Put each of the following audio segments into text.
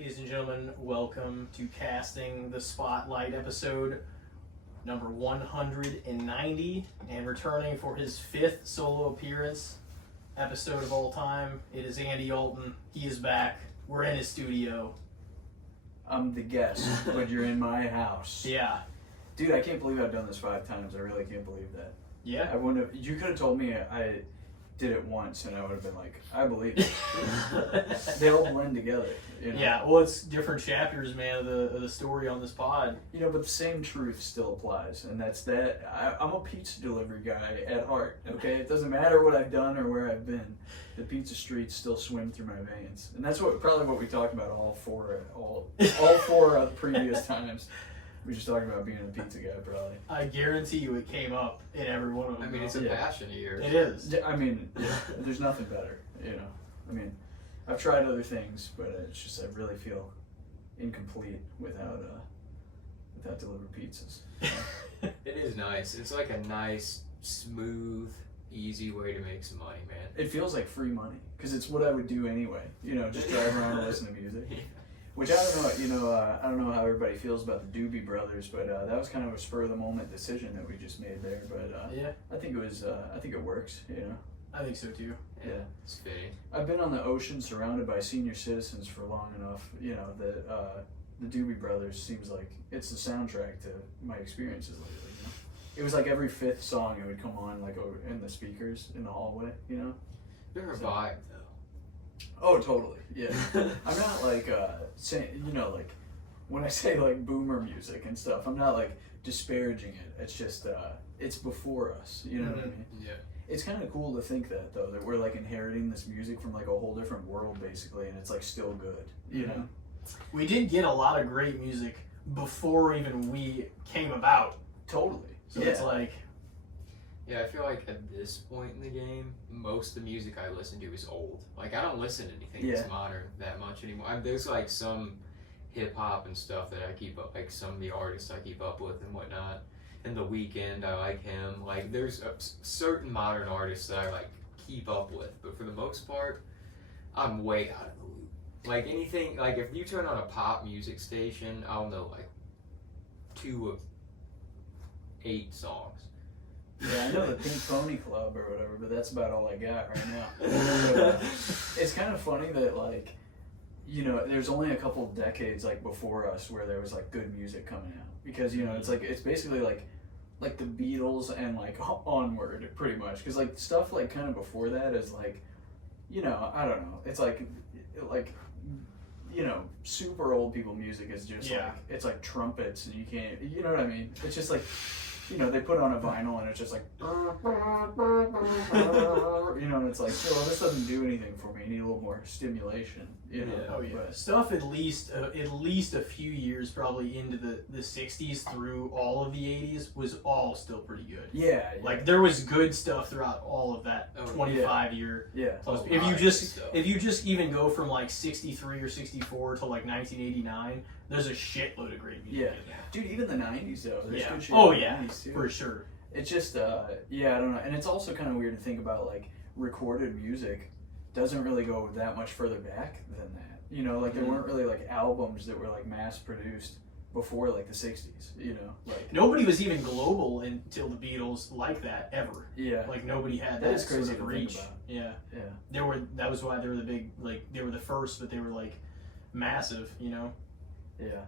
Ladies and gentlemen, welcome to Casting the Spotlight episode number 190, and returning for his 5th solo appearance episode of all time, it is Andy Alton. He is back. We're in his studio. I'm the guest, but you're in my house. Yeah. Dude, I can't believe I've done this 5 times. I really can't believe that. Yeah? I wouldn't have, you could have told me I did it once and I would have been like, I believe it. They all blend together. You know? Yeah, well, it's different chapters, man, of the story on this pod. You know, but the same truth still applies, and that's that I'm a pizza delivery guy at heart, okay? It doesn't matter what I've done or where I've been. The pizza streets still swim through my veins. And that's probably what we talked about all four of the previous times. We were just talking about being a pizza guy, probably. I guarantee you it came up in every one of them. I mean, it's a passion of yours. It is. I mean, there's nothing better, you know? I mean, I've tried other things, but it's just I really feel incomplete without delivered pizzas. It is nice. It's like a nice, smooth, easy way to make some money, man. It feels like free money, because it's what I would do anyway. You know, just drive around and listen to music. Which I don't know, I don't know how everybody feels about the Doobie Brothers, but that was kind of a spur of the moment decision that we just made there. But yeah, I think it works. You know, I think so too. Yeah, it's fitting. I've been on the ocean surrounded by senior citizens for long enough. You know that the Doobie Brothers seems like it's the soundtrack to my experiences lately. You know? It was like every 5th song it would come on like over in the speakers in the hallway. You know, They're a vibe though. Oh, totally. Yeah. I'm not like saying, you know, like when I say like boomer music and stuff, I'm not like disparaging it. It's just it's before us. You know what I mean? Yeah. It's kind of cool to think that though, that we're like inheriting this music from like a whole different world basically, and it's like still good. You know? We did get a lot of great music before even we came about. Totally. So it's like, yeah, I feel like at this point in the game, most of the music I listen to is old. Like, I don't listen to anything that's modern that much anymore. There's like some hip hop and stuff that I keep up, like some of the artists I keep up with and whatnot. And The Weeknd, I like him. Like, there's certain modern artists that I like keep up with, but for the most part, I'm way out of the loop. Like anything, like if you turn on a pop music station, I'll know like 2 of 8 songs. Yeah, I know the Pink Pony Club or whatever, but that's about all I got right now. But, it's kind of funny that, like, you know, there's only a couple decades, like, before us where there was, like, good music coming out. Because, you know, it's, like, it's basically, like the Beatles and, like, onward, pretty much. Because, like, stuff, like, kind of before that is, like, you know, I don't know. It's, like, you know, super old people music is just, like, it's, like, trumpets and you can't, you know what I mean? It's just, like... You know, they put on a vinyl and it's just like, you know, and it's like, well, this doesn't do anything for me. I need a little more stimulation, you know. Yeah, stuff at least a few years probably into the 60s through all of the 80s was all still pretty good. Yeah. Like there was good stuff throughout all of that 25 year. Yeah. Plus, if you just even go from like 63 or 64 to like 1989, there's a shitload of great music. Yeah. Dude, even the 90s though. There's good shit oh in the yeah, 90s too. for sure. It's just I don't know. And it's also kind of weird to think about like recorded music doesn't really go that much further back than that. You know, like there weren't really like albums that were like mass produced before like the 60s, you know. Like nobody was even global until the Beatles like that ever. Yeah. Like nobody had that is sort crazy of to reach. think about. Yeah. That was why they were the big, like they were the first, but they were like massive, you know. Yeah.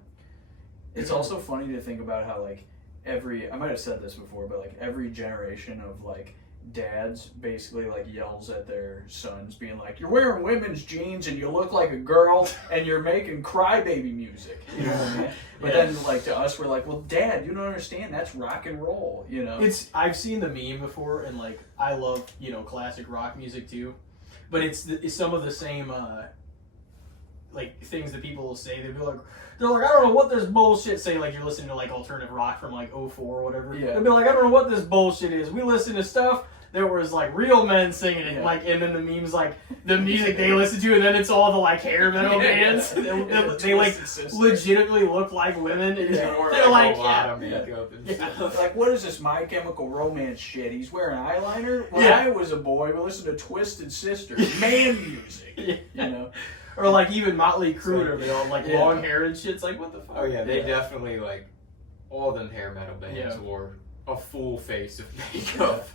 It's also funny to think about how like I might have said this before, but like every generation of like dads basically like yells at their sons being like, you're wearing women's jeans and you look like a girl and you're making crybaby music, you know what I mean? But then like to us we're like, well dad, you don't understand, that's rock and roll, you know. I've seen the meme before, and like I love, you know, classic rock music too, but it's some of the same like things that people will say. They're like, I don't know what this bullshit. Say like you're listening to like alternative rock from like '04 or whatever. Yeah. They'll be like, I don't know what this bullshit is. We listen to stuff there was like real men singing it, like, and then the memes like the music they listen to, and then it's all the like hair metal bands. They like legitimately look like women. And they're like, a lot of makeup and stuff. Like, what is this My Chemical Romance shit? He's wearing eyeliner. When I was a boy, we listened to Twisted Sister, man music. You know. Or like even Motley Crue, Like, they all like yeah. long hair and shit. It's like, what the fuck? Oh yeah, they Yeah. definitely like all them hair metal bands Yeah. wore a full face of makeup.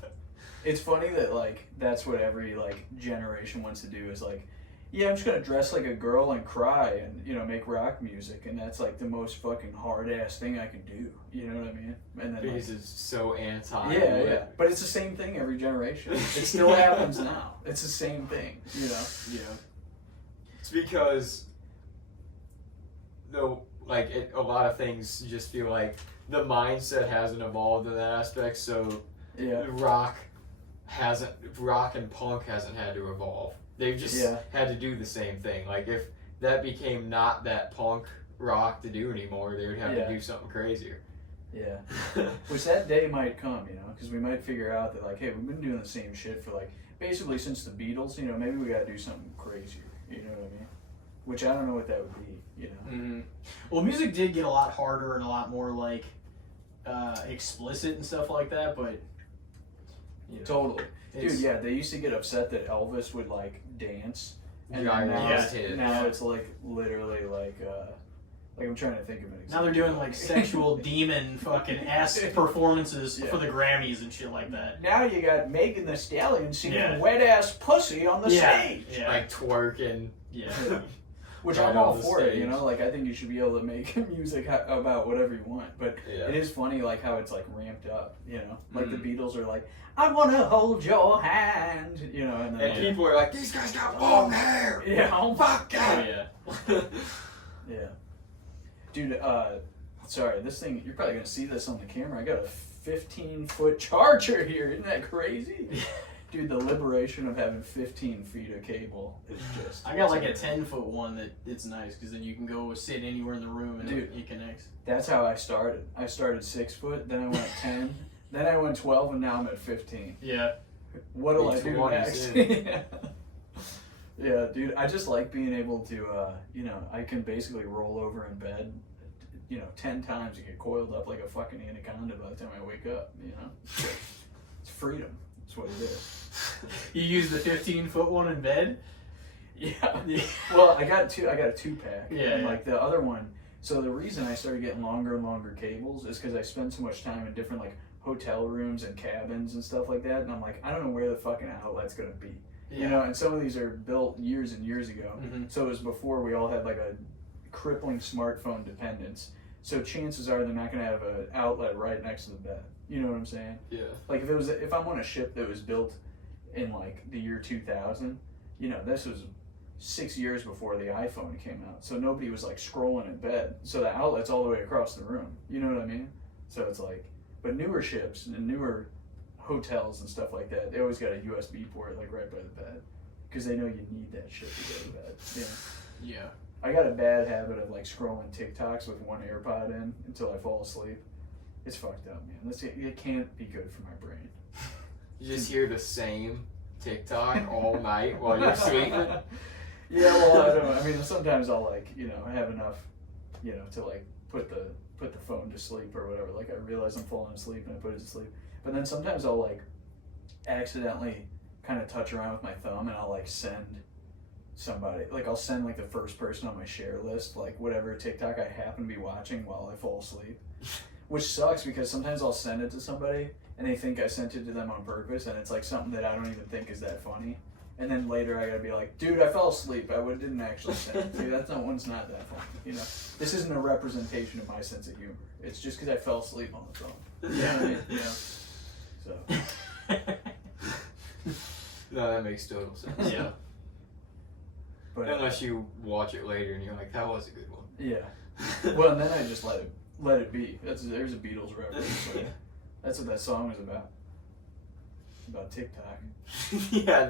It's funny that like that's what every like generation wants to do is like, yeah, I'm just gonna dress like a girl and cry and make rock music, and that's like the most fucking hard ass thing I can do. You know what I mean? And then Because it's so anti. yeah, but it's the same thing every generation. It still happens now. It's the same thing. Yeah. It's because a lot of things just feel like the mindset hasn't evolved in that aspect. So Yeah. rock and punk hasn't had to evolve. They've just had to do the same thing. Like if that became not that punk rock to do anymore, they would have to do something crazier. Yeah. Which that day might come, because we might figure out that like, hey, we've been doing the same shit for like basically since the Beatles. Maybe we got to do something crazier. You know what I mean? Which I don't know what that would be. Mm-hmm. Well, music did get a lot harder and a lot more like explicit and stuff like that, but Totally. Dude, yeah, they used to get upset that Elvis would like dance, and then now it's like literally like I'm trying to think of an example. Now they're doing like sexual demon fucking ass performances for the Grammys and shit like that. Now you got Megan Thee Stallion singing wet ass pussy on the stage, like twerking. Yeah. Which I'm all for it, like I think you should be able to make music about whatever you want, but it is funny like how it's like ramped up, like the Beatles are like, I want to hold your hand, and then people are like, these guys got long hair. Yeah, oh fuck yeah. Yeah. Dude, sorry, this thing, you're probably going to see this on the camera. I got a 15-foot charger here. Isn't that crazy? Dude, the liberation of having 15 feet of cable is just... I got like a 10-foot one that it's nice because then you can go sit anywhere in the room and it connects. That's how I started. I started 6 foot, then I went 10, then I went 12, and now I'm at 15. Yeah. What'll I do next? Yeah, dude, I just like being able to, I can basically roll over in bed, 10 times and get coiled up like a fucking anaconda by the time I wake up, It's freedom. That's what it is. You use the 15-foot one in bed? Yeah. Well, I got a 2-pack. Yeah. And like the other one, so the reason I started getting longer and longer cables is because I spend so much time in different like hotel rooms and cabins and stuff like that, and I'm like, I don't know where the fucking outlet's gonna be. Yeah. And some of these are built years and years ago. Mm-hmm. So it was before we all had like a crippling smartphone dependence. So chances are they're not going to have an outlet right next to the bed. You know what I'm saying? Yeah. Like if I'm on a ship that was built in like the year 2000, this was 6 years before the iPhone came out. So nobody was like scrolling in bed. So the outlet's all the way across the room. You know what I mean? So it's like, but newer ships and newer hotels and stuff like that, they always got a USB port like right by the bed because they know you need that shit to go to bed. Yeah. I got a bad habit of like scrolling TikToks with one AirPod in until I fall asleep. It's fucked up, man. It can't be good for my brain. You just hear the same TikTok all night while you're sleeping. Yeah, well, I don't know. I mean, sometimes I'll like, have enough, to like put the phone to sleep or whatever. Like I realize I'm falling asleep and I put it to sleep. But then sometimes I'll like accidentally kind of touch around with my thumb and I'll like send somebody, like I'll send like the first person on my share list, like whatever TikTok I happen to be watching while I fall asleep. Which sucks because sometimes I'll send it to somebody and they think I sent it to them on purpose and it's like something that I don't even think is that funny. And then later I gotta be like, dude, I fell asleep. I didn't actually send it to you. That one's not that funny. This isn't a representation of my sense of humor. It's just because I fell asleep on the phone. Yeah. So. No, that makes total sense. Yeah. But unless you watch it later and you're like, that was a good one. Yeah. Well, and then I just let it be. There's a Beatles reference. So that's what that song was about. About TikTok. Yeah,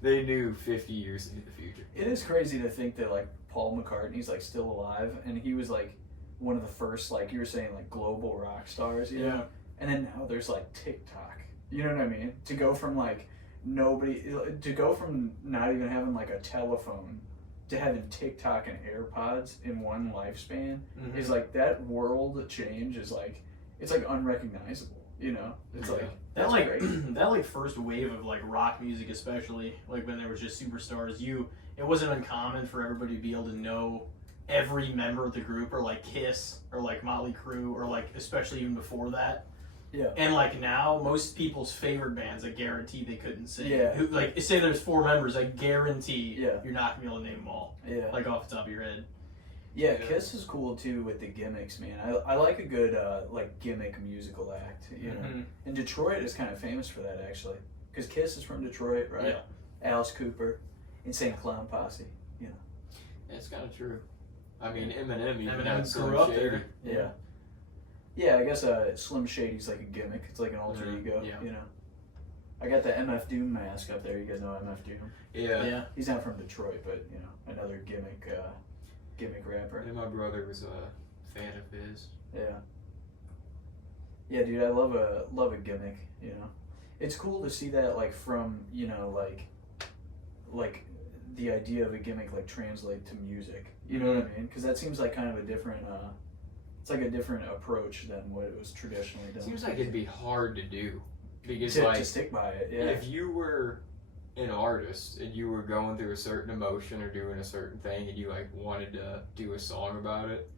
they knew 50 years into the future. It is crazy to think that like Paul McCartney's like still alive and he was like one of the first, like you were saying, like global rock stars, you know? And then now there's like TikTok. You know what I mean? To go from like to go from not even having like a telephone to having TikTok and AirPods in one lifespan is like that world change is like, it's like unrecognizable, It's like, that's that great. That like first wave of like rock music, especially like when there was just superstars, it wasn't uncommon for everybody to be able to know every member of the group, or like Kiss, or like Motley Crue, or like especially even before that. Yeah. And like now, most people's favorite bands, I guarantee they couldn't sing. Yeah. Who, like, say there's 4 members, I guarantee Yeah. you're not gonna be able to name them all. Yeah. Like off the top of your head. Yeah, Kiss is cool too with the gimmicks, man. I like a good like gimmick musical act, you know. Mhm. And Detroit is kind of famous for that actually, because Kiss is from Detroit, right? Yeah. Alice Cooper, Insane Clown Posse, you know. It's kind of true. I mean, Eminem even Eminem had Slim grew up Shady. there. Yeah. Yeah, I guess Slim Shady's like a gimmick. It's like an alter Mhm. ego, Yeah. you know. I got the MF Doom mask up there. You guys know MF Doom? Yeah. Yeah. He's not from Detroit, but you know, another gimmick rapper. And my brother was a fan of his. Yeah. Yeah, dude, I love a gimmick, you know. It's cool to see that like from, you know, like the idea of a gimmick like translate to music. You know what I mean? Because that seems like kind of a different it's like a different approach than what it was traditionally done. Seems like it'd be hard to do because to stick by it, yeah. if you were an artist and you were going through a certain emotion or doing a certain thing and you like wanted to do a song about it,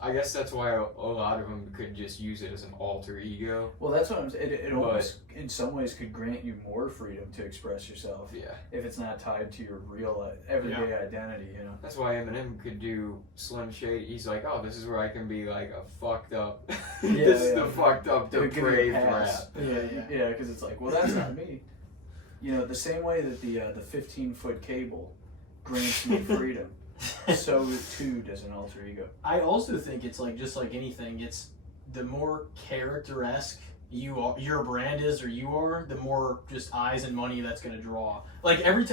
I guess that's why a lot of them could just use it as an alter ego. Well, that's what I'm saying. It almost, in some ways, could grant you more freedom to express yourself. Yeah. If it's not tied to your real everyday identity, you know. That's why Eminem could do Slim Shady. He's like, oh, this is where I can be like a fucked up. This is the fucked up, They would give you a depraved pass. rap. Yeah, because it's like, well, that's not me. You know, the same way that the 15-foot cable grants me freedom, so too does an alter ego. I also think it's like, just like anything, it's the more character-esque your brand is, or you are, the more just eyes and money that's going to draw. Like every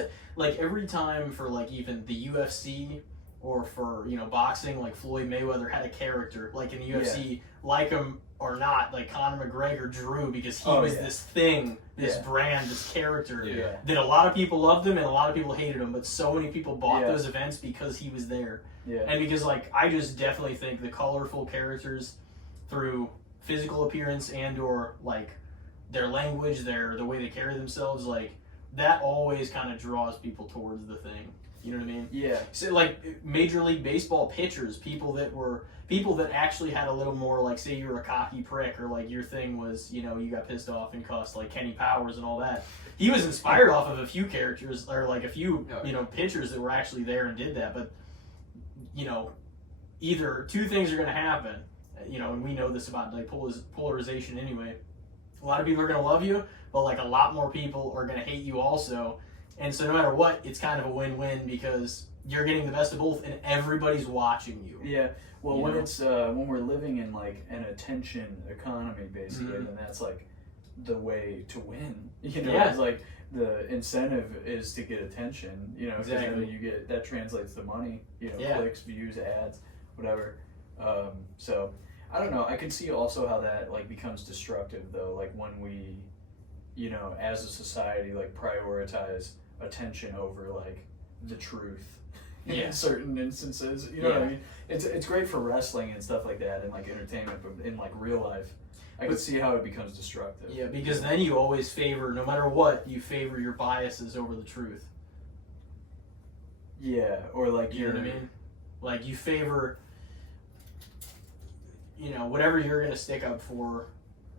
time for like even the UFC or for, you know, boxing, like Floyd Mayweather had a character, like in the UFC, like him or not, like Conor McGregor drew because he was this thing, this brand, this character that a lot of people loved him and a lot of people hated him, but so many people bought those events because he was there. And because like I just definitely think the colorful characters through physical appearance and or like their language, the way they carry themselves, like that always kind of draws people towards the thing. You know what I mean? Yeah. So like Major League Baseball pitchers, people that actually had a little more, like, say you were a cocky prick, or like your thing was, you know, you got pissed off and cussed, like Kenny Powers and all that. He was inspired off of a few characters, or like a few, you know, pitchers that were actually there and did that. But, you know, either two things are going to happen, you know, and we know this about like polarization anyway. A lot of people are going to love you, but like a lot more people are going to hate you also. And so no matter what, it's kind of a win-win because you're getting the best of both and everybody's watching you. Yeah. Well, when we're living in like an attention economy, basically, then that's like the way to win. You know, it's like the incentive is to get attention. You know, because then you get that translates to money. You know, clicks, views, ads, whatever. So I don't know. I can see also how that like becomes destructive though. Like when we, you know, as a society, like prioritize attention over like the truth in certain instances. You know what I mean? It's great for wrestling and stuff like that and like entertainment, but in like real life, I can see how it becomes destructive. Yeah, because then you always favor, no matter what, you favor your biases over the truth. Yeah, or like you know what I mean? Like you favor, you know, whatever you're gonna stick up for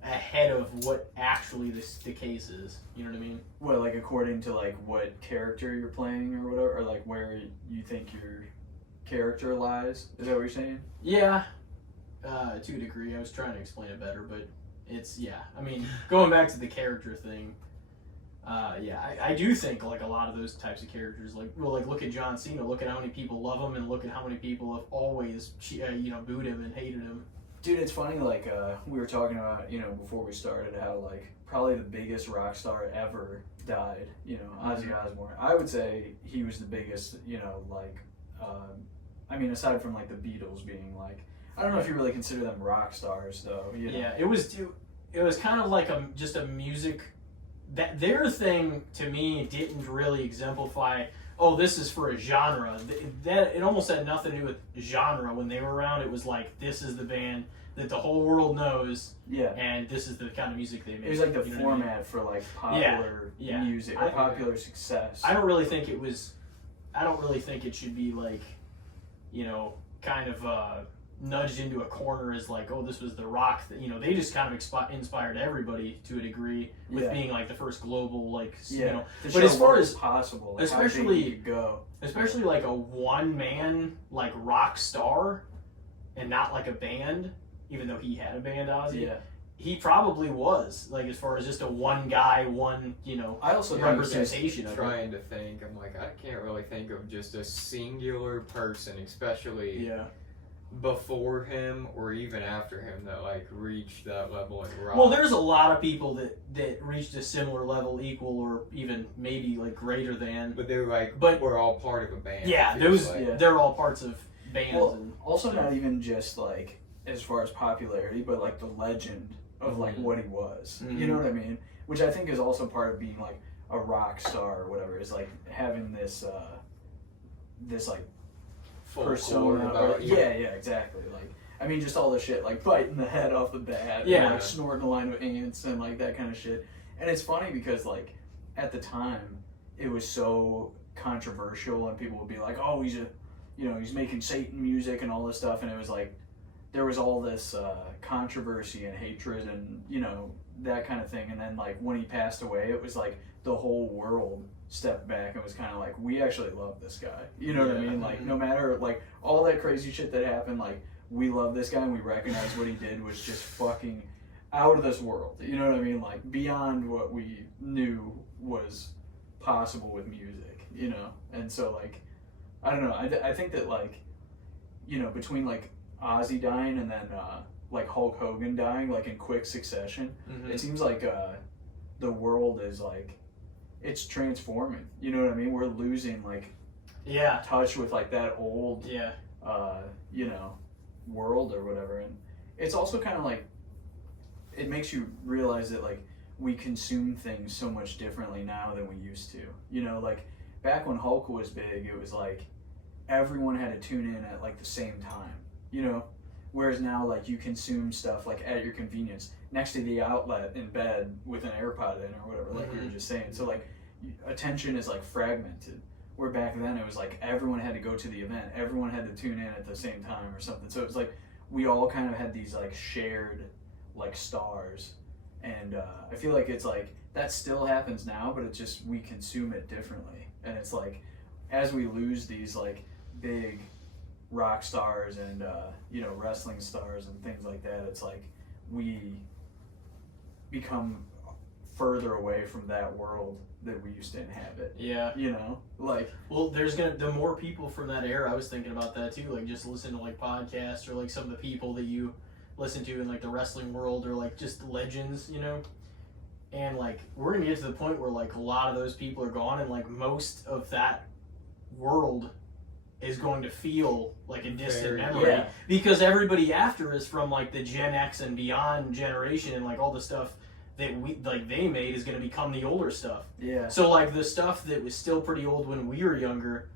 ahead of what actually the case is. You know what I mean? Well, like according to like what character you're playing or whatever, or like where you think your character lies. Is that what you're saying? Yeah, to a degree. I was trying to explain it better, but it's I mean, going back to the character thing. I do think like a lot of those types of characters, like look at John Cena. Look at how many people love him, and look at how many people have always booed him and hated him. Dude, it's funny, like, we were talking about, you know, before we started, how, like, probably the biggest rock star ever died, you know, Ozzy Osbourne. I would say he was the biggest, you know, like, I mean, aside from, like, the Beatles being, like, I don't know if you really consider them rock stars, though, you know? Yeah, it was kind of like just a music, that their thing, to me, didn't really exemplify, oh, this is for a genre. That it almost had nothing to do with genre when they were around. It was like, this is the band that the whole world knows, and this is the kind of music they make. It was like the format for like popular music or popular success. I don't really think it was I don't really think it should be like, you know, kind of nudged into a corner as like, oh, this was the rock. You know, they just kind of inspired everybody to a degree with being like the first global, like, you know. But as far as possible, like especially go, especially like a one man like rock star, and not like a band, even though he had a band, Ozzy. Yeah. He probably was, like, as far as just a one guy, you know, I also representation of it. Trying to think, I'm like, I can't really think of just a singular person, especially before him or even after him, that like reached that level in rock. Well, there's a lot of people that reached a similar level, equal, or even maybe like greater than. But they're like, we're all part of a band. Yeah, they're all parts of bands. Well, and also not even just like as far as popularity, but like the legend of like what he was. You know what I mean? Which I think is also part of being like a rock star or whatever, is like having this this like full persona. Exactly. Like, I mean, just all the shit, like biting the head off the bat, and, like snorting a line of ants and like that kind of shit. And it's funny because like at the time it was so controversial, and people would be like, oh, he's making Satan music and all this stuff, and it was like there was all this controversy and hatred and, you know, that kind of thing. And then like when he passed away, it was like the whole world stepped back and was kind of like, we actually love this guy. You know what I mean? Like, no matter like all that crazy shit that happened, like, we love this guy and we recognize what he did was just fucking out of this world. You know what I mean? Like, beyond what we knew was possible with music, you know? And so like, I don't know. I think that like, you know, between like Ozzy dying and then like Hulk Hogan dying like in quick succession, it seems like the world is like, it's transforming. You know what I mean? We're losing like touch with like that old you know, world or whatever. And it's also kind of like, it makes you realize that like we consume things so much differently now than we used to. You know, like back when Hulk was big, it was like everyone had to tune in at like the same time, you know? Whereas now, like, you consume stuff like at your convenience, next to the outlet in bed with an AirPod in or whatever, like we were just saying. So like attention is like fragmented. Where back then it was like everyone had to go to the event, everyone had to tune in at the same time or something. So it was like we all kind of had these like shared like stars. And I feel like it's like that still happens now, but it's just we consume it differently. And it's like as we lose these like big rock stars and you know, wrestling stars and things like that, it's like we become further away from that world that we used to inhabit. Yeah. You know? Like, well, the more people from that era, I was thinking about that too, like just listen to like podcasts or like some of the people that you listen to in like the wrestling world or like just legends, you know? And like we're gonna get to the point where like a lot of those people are gone, and like most of that world is going to feel like a distant memory because everybody after is from like the Gen X and beyond generation, and like all the stuff that we like they made is going to become the older stuff. Yeah. So like the stuff that was still pretty old when we were younger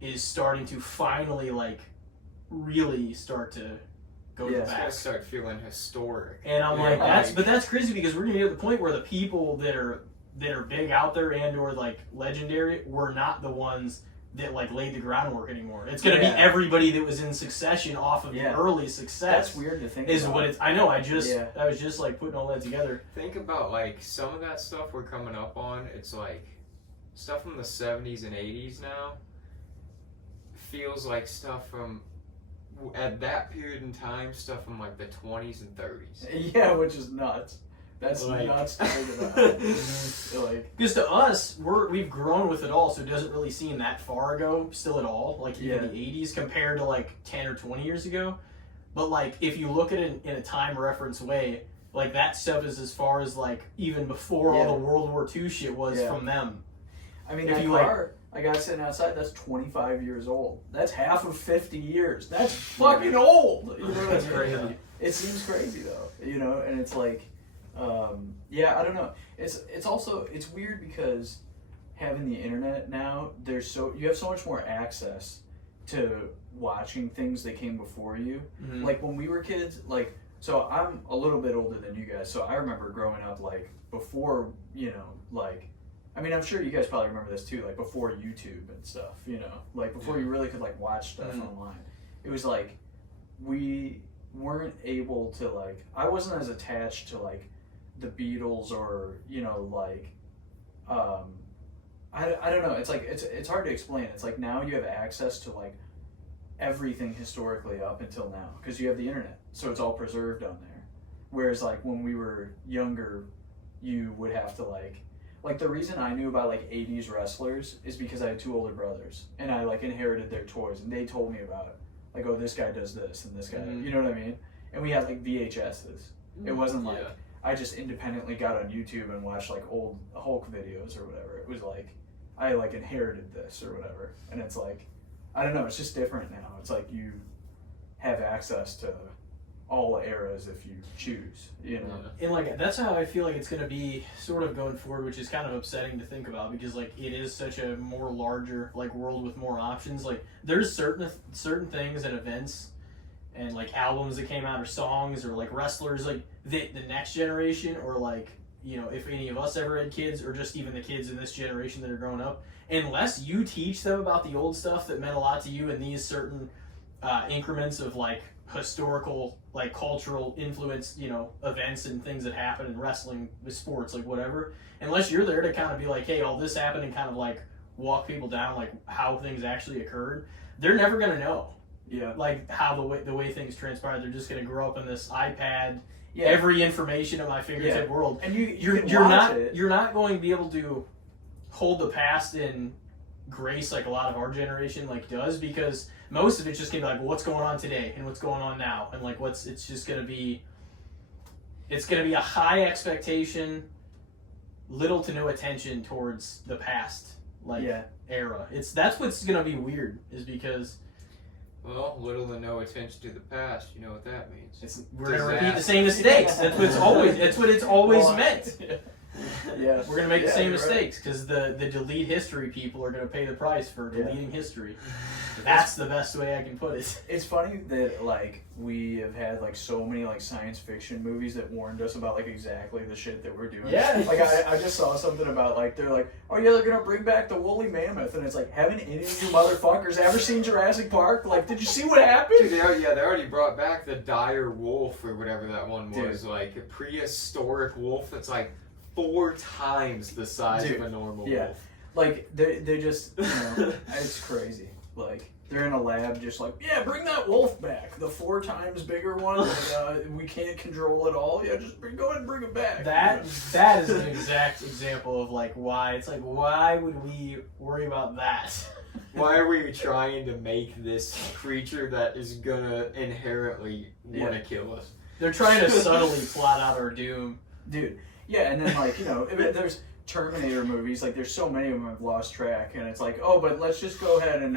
is starting to finally like really start to go to the back. It's gonna start feeling historic. And I'm like, that's crazy because we're gonna get to the point where the people that are big out there and or like legendary were not the ones that like laid the groundwork anymore. It's gonna be everybody that was in succession off of the early success. That's weird to think is about. What it's. I know. I was just like putting all that together. Think about like some of that stuff we're coming up on. It's like stuff from the 70s and 80s now. Feels like stuff from at that period in time. Stuff from like the 20s and 30s. Yeah, which is nuts. That's like, nuts to think about. Like, because to us, we've grown with it all, so it doesn't really seem that far ago still at all, like even the 80s compared to like 10 or 20 years ago. But like if you look at it in a time reference way, like that stuff is as far as like even before all the World War II shit was from them. I mean, if that car I got sitting outside, that's 25 years old. That's half of 50 years. That's fucking old. You know, that's crazy. It seems crazy though, you know, and it's like, I don't know. It's also, it's weird because having the internet now, you have so much more access to watching things that came before you. Mm-hmm. Like when we were kids, like, so I'm a little bit older than you guys, so I remember growing up like before, you know, like I mean, I'm sure you guys probably remember this too, like before YouTube and stuff, you know, like before you really could like watch stuff online. It was like we weren't able to like, I wasn't as attached to like the Beatles or, you know, like I don't know, it's like it's hard to explain. It's like now you have access to like everything historically up until now because you have the internet, so it's all preserved on there. Whereas like when we were younger, you would have to like the reason I knew about like 80s wrestlers is because I had two older brothers and I like inherited their toys and they told me about it. Like, oh, this guy does this and this guy, you know what I mean? And we had like VHSs. It wasn't like I just independently got on YouTube and watched like old Hulk videos or whatever. It was like I like inherited this or whatever. And it's like, I don't know, it's just different now. It's like you have access to all eras if you choose, you know. And like that's how I feel like it's gonna be sort of going forward, which is kind of upsetting to think about because like it is such a more larger like world with more options. Like there's certain things and events and like albums that came out or songs or like wrestlers like the next generation or like, you know, if any of us ever had kids or just even the kids in this generation that are growing up, unless you teach them about the old stuff that meant a lot to you in these certain increments of like historical, like cultural influence, you know, events and things that happen in wrestling, with sports, like whatever, unless you're there to kind of be like, hey, all this happened and kind of like walk people down like how things actually occurred, they're never going to know. Yeah. Like how the way things transpired. They're just going to grow up in this iPad, every information at my fingertip world. And you're not going to be able to hold the past in grace like a lot of our generation like does, because most of it's just gonna be like, well, what's going on today and what's going on now, and like it's gonna be a high expectation, little to no attention towards the past era. That's what's gonna be weird, is because little to no attention to the past. You know what that means? We're gonna repeat the same mistakes. That's what it's always meant. Yeah, we're gonna make the same mistakes because the delete history people are gonna pay the price for deleting history. That's the best way I can put it. It's funny that like we have had like so many like science fiction movies that warned us about like exactly the shit that we're doing. Yeah, like I just saw something about like they're like, oh yeah, they're gonna bring back the woolly mammoth, and it's like, haven't any of you motherfuckers ever seen Jurassic Park? Like, did you see what happened? Dude, they already brought back the dire wolf or whatever that one was, like a prehistoric wolf that's like 4 times the size of a normal wolf. Like they just, you know, it's crazy. Like they're in a lab, just like, yeah, bring that wolf back, the 4 times bigger one that we can't control at all. Yeah, just go ahead and bring it back. That is an exact example of like why it's like, why would we worry about that? Why are we trying to make this creature that is gonna inherently want to kill us? They're trying to subtly plot out our doom, dude. Yeah, and then like, you know, there's Terminator movies, like there's so many of them I've lost track, and it's like, oh, but let's just go ahead and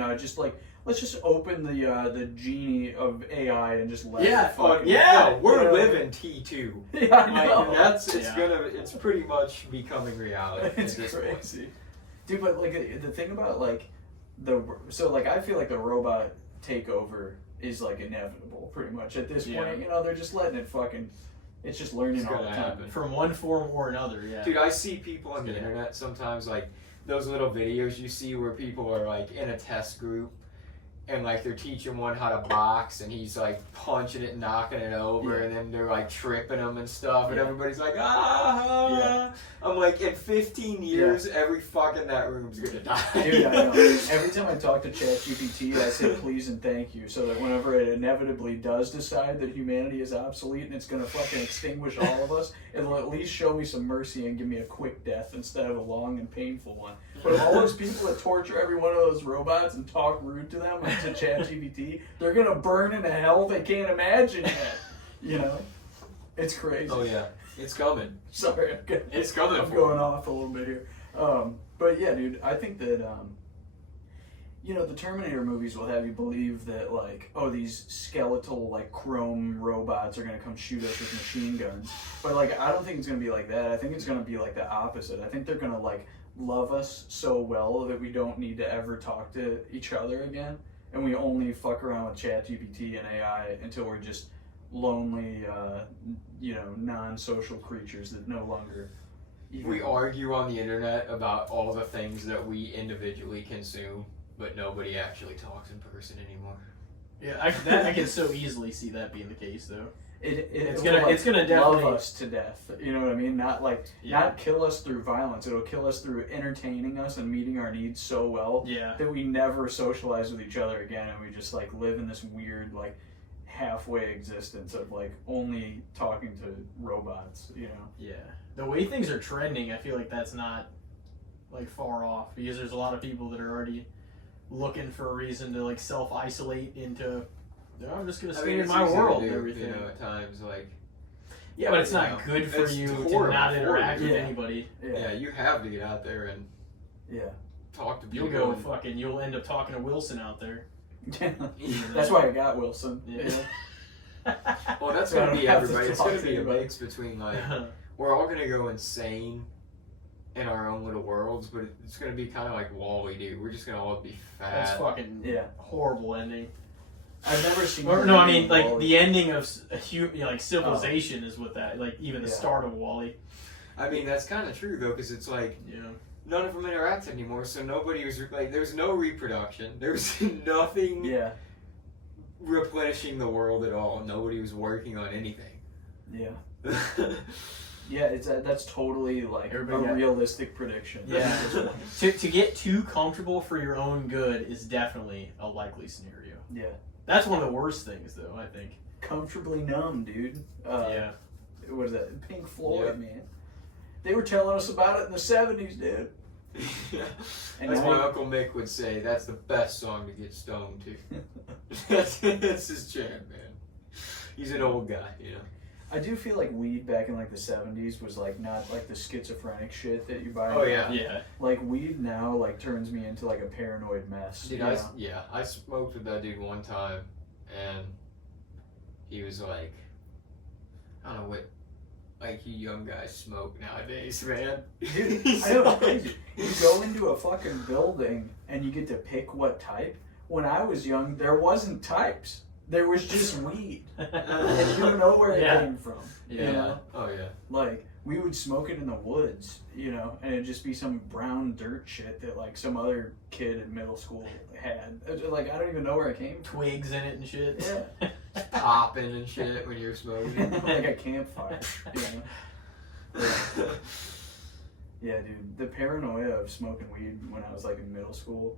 let's just open the genie of AI and just let it fucking we're living T2. Yeah, I know. Like, it's pretty much becoming reality. It's crazy, dude. But like the thing about like I feel like the robot takeover is like inevitable, pretty much at this point. You know, they're just letting it fucking. It's just learning all the time. From one form or another, Dude, I see people on the internet sometimes, like, those little videos you see where people are, like, in a test group, and, like, they're teaching one how to box, and he's, like, punching it and knocking it over, and then they're, like, tripping him and stuff, and everybody's like, ah! I'm like, in 15 years, every fuck in that room's gonna die. Dude, I know. Every time I talk to ChatGPT, I say please and thank you, so that whenever it inevitably does decide that humanity is obsolete and it's gonna fucking extinguish all of us, it'll at least show me some mercy and give me a quick death instead of a long and painful one. But all those people that torture every one of those robots and talk rude to them, to ChatGPT, they're gonna burn in a hell they can't imagine yet. You know? It's crazy. Oh yeah. It's coming. Sorry, it's coming. I'm going off a little bit here. But yeah, dude, I think that you know, the Terminator movies will have you believe that like, oh, these skeletal like chrome robots are gonna come shoot us with machine guns. But like, I don't think it's gonna be like that. I think it's gonna be like the opposite. I think they're gonna like love us so well that we don't need to ever talk to each other again, and we only fuck around with ChatGPT and AI until we're just lonely, you know, non-social creatures that no longer We argue on the internet about all the things that we individually consume, but nobody actually talks in person anymore. Yeah, I can so easily see that being the case, though. It's gonna definitely love us to death. You know what I mean? Not not kill us through violence. It'll kill us through entertaining us and meeting our needs so well that we never socialize with each other again, and we just like live in this weird like halfway existence of like only talking to robots. You know? Yeah. The way things are trending, I feel like that's not like far off, because there's a lot of people that are already looking for a reason to like self-isolate into, I'm just gonna stay in my world and everything. You know, at times, like. Yeah, but it's not good for you to not interact with anybody. Yeah, you have to get out there and talk to people. You'll end up talking to Wilson out there. That's why I got Wilson. Yeah. Well, that's gonna be everybody. It's gonna be a mix between like we're all gonna go insane in our own little worlds, but it's gonna be kind of like WALL-E, dude. We're just gonna all be fat. That's fucking horrible ending. I've never seen. Or, no, I mean like the ending of like civilization is what that like even the start of WALL-E. I mean that's kind of true though, because it's like none of them interact anymore, so nobody was like there's no reproduction, there's nothing replenishing the world at all. Nobody was working on anything. Yeah. Yeah, that's totally like a realistic prediction. Yeah. to get too comfortable for your own good is definitely a likely scenario. Yeah. That's one of the worst things, though, I think. Comfortably numb, dude. What is that? Pink Floyd, man. They were telling us about it in the 70s, dude. As my Uncle Mick would say, that's the best song to get stoned to. That's his jam, man. He's an old guy, you know. I do feel like weed back in like the 70s was like not like the schizophrenic shit that you buy. Oh yeah, yeah. Like weed now like turns me into like a paranoid mess. Dude, I smoked with that dude one time, and he was like, I don't know what like you young guys smoke nowadays, man. Dude, I know it's crazy. You go into a fucking building and you get to pick what type. When I was young, there wasn't types. There was just weed. And you don't know where it came from. Yeah. You know? Oh, yeah. Like, we would smoke it in the woods, you know, and it'd just be some brown dirt shit that, like, some other kid in middle school had. Like, I don't even know where it came from. Twigs in it and shit. Yeah. Popping and shit when you're smoking. Like a campfire, you know? Yeah, dude. The paranoia of smoking weed when I was, like, in middle school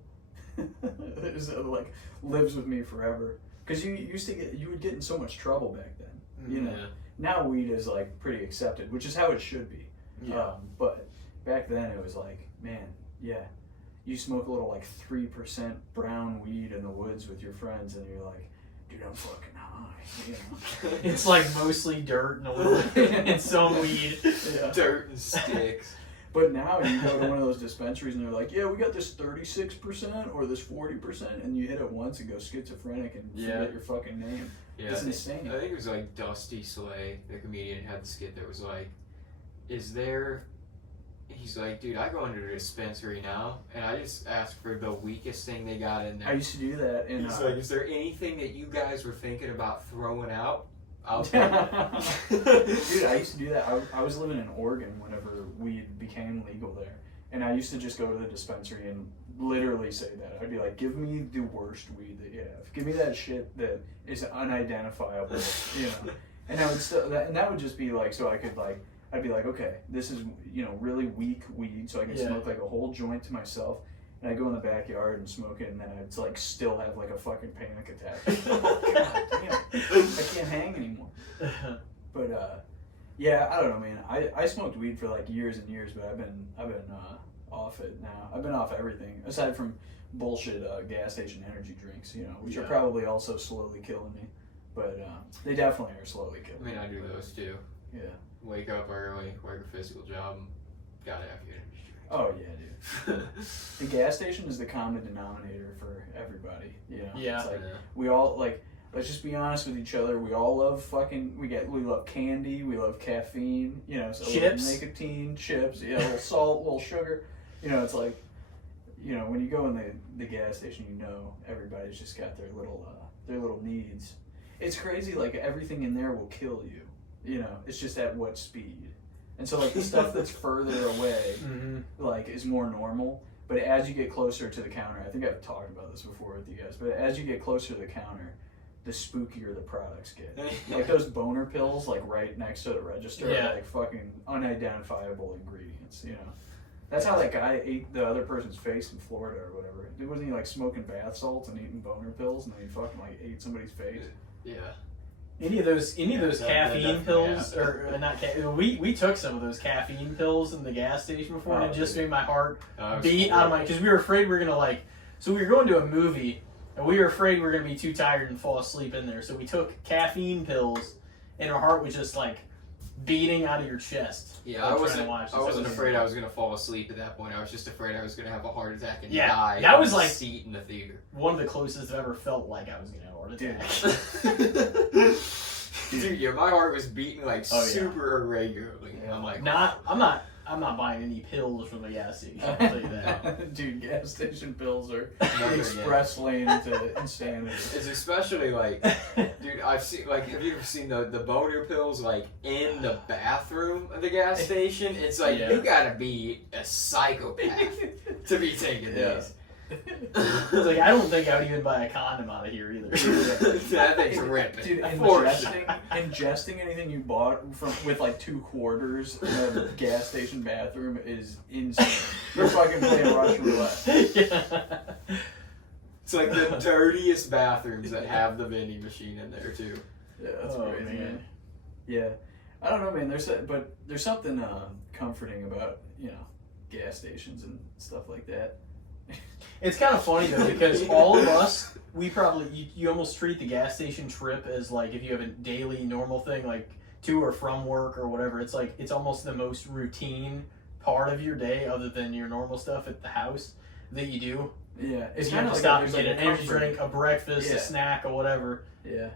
it was, like, lives with me forever. Because you would get in so much trouble back then, you know. Yeah. Now weed is like pretty accepted, which is how it should be. Yeah. But back then it was like, man, you smoke a little like 3% brown weed in the woods with your friends, and you're like, dude, I'm fucking high. You know? It's like mostly dirt and a little and some weed. Yeah. Dirt and sticks. But now you go to one of those dispensaries and they're like, yeah, we got this 36% or this 40%, and you hit it once and go schizophrenic and forget your fucking name. Yeah, it's insane. I think it was like Dusty Slay, the comedian, had the skit that was like, he's like, dude, I go into the dispensary now, and I just ask for the weakest thing they got in there. I used to do that. And he's like, is there anything that you guys were thinking about throwing out? I'll take it. Dude, I used to do that. I was living in Oregon whenever weed became legal there. And I used to just go to the dispensary and literally say that. I'd be like, give me the worst weed that you have. Give me that shit that is unidentifiable, you know. And I would that would just be like, so I could like, I'd be like, okay, this is, you know, really weak weed, so I can smoke like a whole joint to myself. And I go in the backyard and smoke it, and then I'd like still have like a fucking panic attack. Oh, God damn, I can't hang anymore. But yeah, I don't know, man. I smoked weed for like years and years, but I've been off it now. I've been off everything aside from bullshit gas station energy drinks, you know, which are probably also slowly killing me. But they definitely are slowly killing me. I mean, I do those too. Yeah. Wake up early, work a physical job, gotta have your energy drink. Oh yeah, dude. The gas station is the common denominator for everybody, you know. Yeah. It's like we all like. Let's just be honest with each other. We all love we love candy. We love caffeine. You know, so chips, nicotine, chips. Yeah, a little salt, a little sugar. You know, it's like, you know, when you go in the gas station, you know, everybody's just got their little needs. It's crazy. Like everything in there will kill you. You know, it's just at what speed. And so like the stuff that's further away, like is more normal. But as you get closer to the counter, I think I've talked about this before with you guys. But as you get closer to the counter, the spookier the products get. Like those boner pills, like right next to the register, are like fucking unidentifiable ingredients. You know, that's how that guy ate the other person's face in Florida or whatever. Wasn't he like smoking bath salts and eating boner pills, and then he fucking like ate somebody's face? Yeah. Any of those caffeine pills, or not? We took some of those caffeine pills in the gas station before, and it just made my heart beat out of my. Because we were afraid we were gonna like. So we were going to a movie, and we were afraid we were gonna be too tired and fall asleep in there. So we took caffeine pills, and our heart was just like beating out of your chest. Yeah, I wasn't afraid I was gonna fall asleep at that point. I was just afraid I was gonna have a heart attack and die. That was like seat in the theater. One of the closest I've ever felt like I was gonna have a heart attack. Dude, yeah, my heart was beating like super irregularly. Yeah. I'm like, I'm not buying any pills from the gas station. I'll tell you that. Dude, gas station pills are the express lane to insanity. It's especially like, dude, I've seen like, have you ever seen the boner pills like in the bathroom of the gas station? It's like you gotta be a psychopath to be taking these. It's like I don't think I would even buy a condom out of here either. That thing's ripping. Dude, ingesting anything you bought with like 2 quarters in a gas station bathroom is insane. You're fucking playing Russian roulette. It's like the dirtiest bathrooms that have the vending machine in there too. Yeah, that's crazy, man. Yeah, I don't know, man. There's something comforting about gas stations and stuff like that. It's kind of funny though because all of us, we probably you almost treat the gas station trip as like if you have a daily normal thing like to or from work or whatever. It's like it's almost the most routine part of your day other than your normal stuff at the house that you do. Yeah, it's kind of like stop and get an energy drink, a breakfast, a snack, or whatever. Yeah,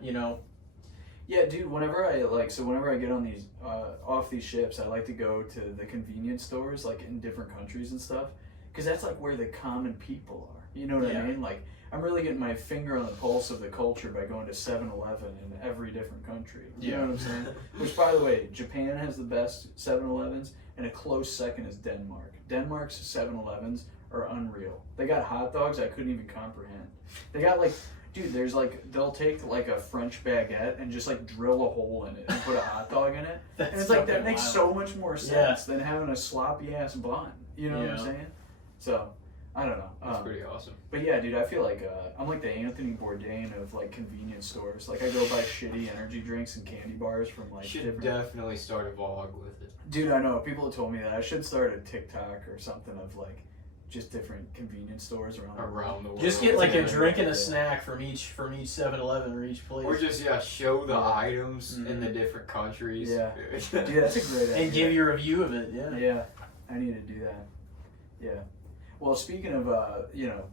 Yeah, dude. Whenever I get on these off these ships, I like to go to the convenience stores like in different countries and stuff. Because that's like where the common people are. You know what I mean? Like, I'm really getting my finger on the pulse of the culture by going to 7-Eleven in every different country. You know what I'm saying? Which, by the way, Japan has the best 7-Elevens, and a close second is Denmark. Denmark's 7-Elevens are unreal. They got hot dogs I couldn't even comprehend. They got like, dude, they'll take like a French baguette and just like drill a hole in it and put a hot dog in it. And it's like, that makes so much more sense than having a sloppy ass bun. You know what I'm saying? So, I don't know. That's pretty awesome. But yeah, dude, I feel like I'm like the Anthony Bourdain of like convenience stores. Like I go buy shitty energy drinks and candy bars from like should definitely start a vlog with it. Dude, I know. People have told me that I should start a TikTok or something of like just different convenience stores around the world. Just get like a drink and a snack from each 7-Eleven or each place. Or just show the items in the different countries. Yeah. Dude, that's a great idea. And give your review of it. Yeah. I need to do that. Yeah. Well, speaking of,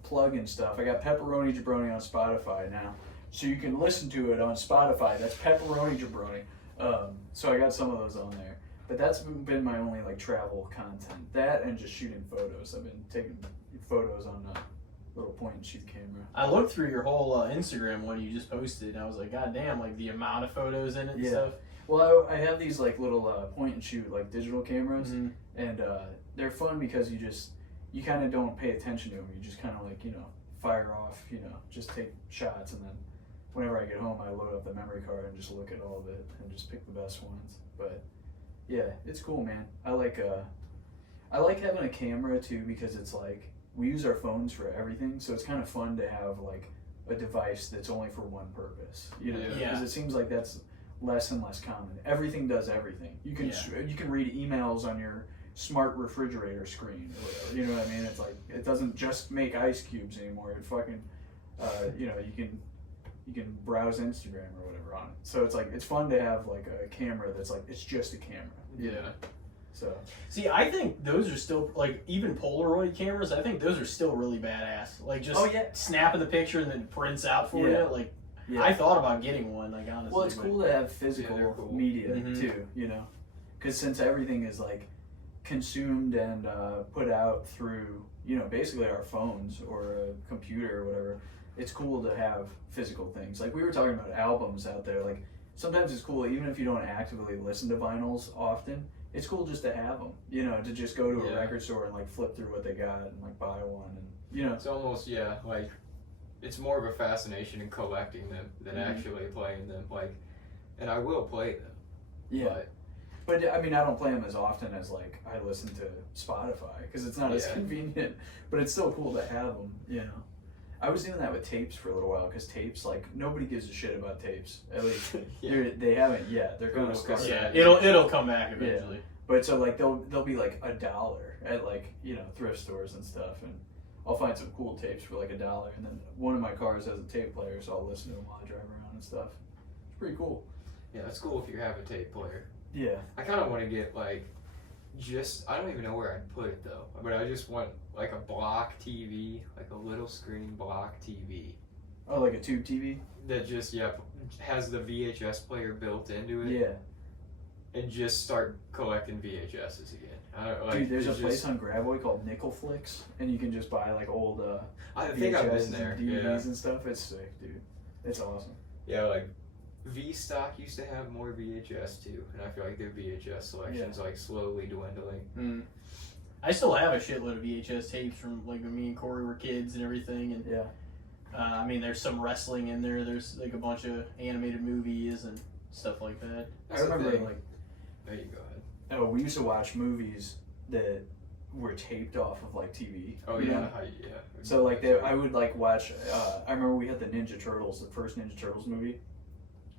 plug-in stuff, I got Pepperoni Jabroni on Spotify now. So you can listen to it on Spotify. That's Pepperoni Jabroni. So I got some of those on there. But that's been my only, like, travel content. That and just shooting photos. I've been taking photos on a little point-and-shoot camera. I looked through your whole Instagram one you just posted, and I was like, God damn, like, the amount of photos in it and stuff. Well, I have these, like, little point-and-shoot, like, digital cameras. And they're fun because you kind of don't pay attention to them. You just kind of like, fire off, just take shots. And then whenever I get home, I load up the memory card and just look at all of it and just pick the best ones. But yeah, it's cool, man. I like having a camera too, because it's like, we use our phones for everything. So it's kind of fun to have like a device that's only for one purpose, because it seems like that's less and less common. Everything does everything. You can read emails on your smart refrigerator screen or whatever, you know what I mean? It's like, it doesn't just make ice cubes anymore. It fucking, you can browse Instagram or whatever on it. So it's like, it's fun to have like a camera that's like, it's just a camera. So. See, I think those are still, like, even Polaroid cameras, I think those are still really badass. Like, just snapping the picture and then prints out for you. Like, I thought about getting one, like, honestly. Well, it's cool to have physical media too, because since everything is like consumed and put out through basically our phones or a computer or whatever, it's cool to have physical things. Like we were talking about albums out there, like sometimes it's cool even if you don't actively listen to vinyls often, it's cool just to have them, you know, to just go to a Yeah. record store and like flip through what they got and like buy one, and you know. It's almost, yeah, like, it's more of a fascination in collecting them than actually playing them. Like, and I will play them. Yeah. But I mean, I don't play them as often as like I listen to Spotify because it's not as convenient. But it's still cool to have them, you know. I was doing that with tapes for a little while because tapes, like, nobody gives a shit about tapes. At least they haven't yet. They're going to start. Yeah, it'll come back eventually. Yeah. But so like they'll be like $1 at like, you know, thrift stores and stuff, and I'll find some cool tapes for like $1, and then one of my cars has a tape player, so I'll listen to them while I drive around and stuff. It's pretty cool. Yeah, it's cool if you have a tape player. Yeah. I kind of want to get, like, I don't even know where I'd put it though, but I just want like a block TV, like a little screen block TV. Oh, like a tube TV? That just, has the VHS player built into it. Yeah. And just start collecting VHSs again. I don't, like, Dude, there's a place on Gravois called Nickel Flicks, and you can just buy like old I think I've VHS been there. and DVDs and stuff. It's sick, dude. It's awesome. Yeah, like V-Stock used to have more VHS too, and I feel like their VHS selection's like slowly dwindling. I still have a shitload of VHS tapes from like when me and Corey were kids and everything, and yeah. I mean, there's some wrestling in there. There's like a bunch of animated movies and stuff like that. I remember like. There you go ahead. Oh, we used to watch movies that were taped off of like TV. Oh you yeah, know? yeah. So like I would like watch. I remember we had the Ninja Turtles, the first Ninja Turtles movie,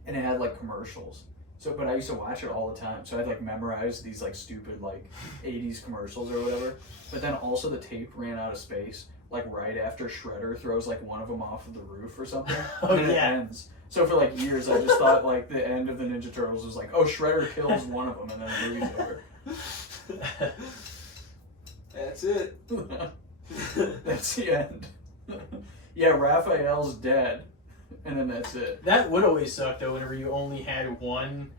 and it had like commercials. So, but I used to watch it all the time. So I'd like memorize these like stupid like '80s commercials or whatever. But then also the tape ran out of space, like right after Shredder throws like one of them off of the roof or something, Oh, and then yeah. it ends. So for like years, I just thought like the end of the Ninja Turtles was like, oh, Shredder kills one of them, and then the movie's over. That's it. That's the end. Yeah, Raphael's dead, and then that's it. That would always suck though. Whenever you only had one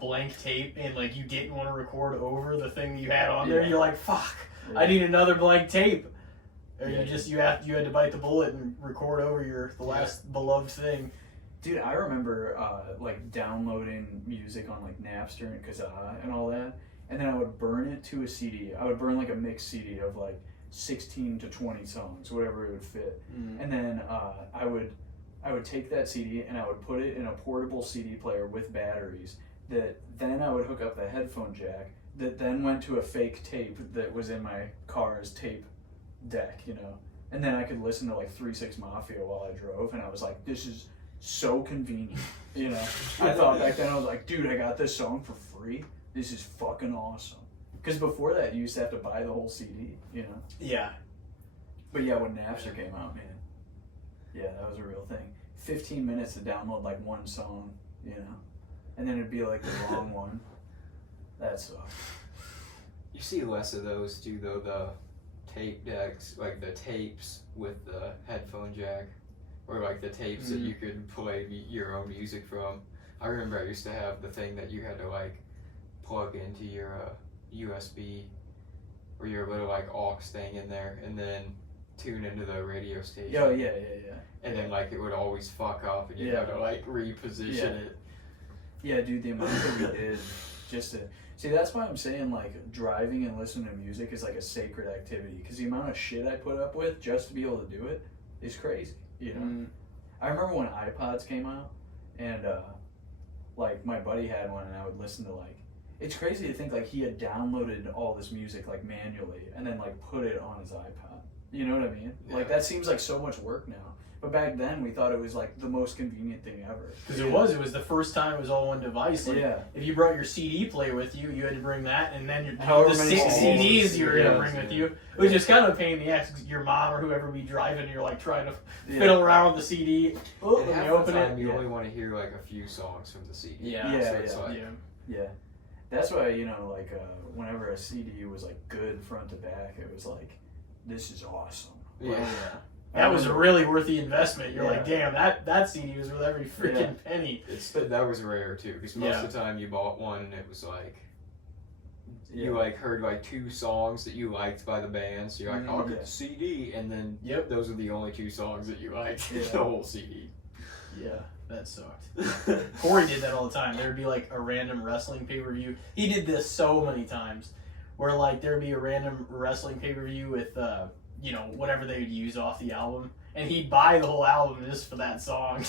blank tape and like you didn't want to record over the thing that you had on there, Yeah. you're like, "Fuck, Yeah. I need another blank tape." Or Yeah. you had to bite the bullet and record over the last beloved thing. Dude, I remember like downloading music on like Napster and Kazaa and all that, and then I would burn it to a CD. I would burn like a mixed CD of like 16 to 20 songs, whatever it would fit. And then I would take that CD and I would put it in a portable CD player with batteries. That then I would hook up the headphone jack. That then went to a fake tape that was in my car's tape deck, you know. And then I could listen to like 3 6 Mafia while I drove, and I was like, this is so convenient, you know. I thought back then, I was like, dude, I got this song for free. This is fucking awesome. Because before that, you used to have to buy the whole CD, you know. Yeah. But yeah, when Napster came out, man, yeah, that was a real thing. 15 minutes to download like one song, you know, and then it'd be like the wrong one. That sucked. You see less of those too, though. The tape decks, like the tapes with the headphone jack. Or like the tapes that you could play your own music from. I remember I used to have the thing that you had to like plug into your USB or your little like aux thing in there, and then tune into the radio station. Oh yeah. And then like it would always fuck up, and you had to like reposition it. Yeah, dude, the amount that we did just to see. That's why I'm saying like driving and listening to music is like a sacred activity, because the amount of shit I put up with just to be able to do it is crazy. You know, I remember when iPods came out, and like my buddy had one, and I would listen to like. It's crazy to think like he had downloaded all this music like manually, and then like put it on his iPod. You know what I mean? Yeah. Like that seems like so much work now. But back then, we thought it was like the most convenient thing ever. Because it was the first time it was all one device. Like, Yeah. if you brought your CD player with you, you had to bring that, and then However the many 6 CDs CDs you were gonna yeah. bring with you, which is kind of a pain in the ass. 'Cause your mom or whoever be driving, you're like trying to fiddle around with the CD. Oh, And let me half open the time it. you only want to hear like a few songs from the CD. Yeah. So it's like, Yeah. That's why, you know, like whenever a CD was like good front to back, it was like, this is awesome. Yeah. Like, That was really worth the investment. You're Yeah. like, damn, that CD was worth every freaking penny. That was rare too, because most Yeah. of the time you bought one and it was like Yeah. you like heard like 2 songs that you liked by the band, so you're like, oh, I'll get Yeah. the CD, and then Yep. those are the only 2 songs that you liked Yeah. the whole CD. Yeah. that sucked. Corey did that all the time. There'd be like a random wrestling pay-per-view. He did this so many times, where like there'd be a random wrestling pay-per-view with whatever they would use off the album, and he'd buy the whole album just for that song.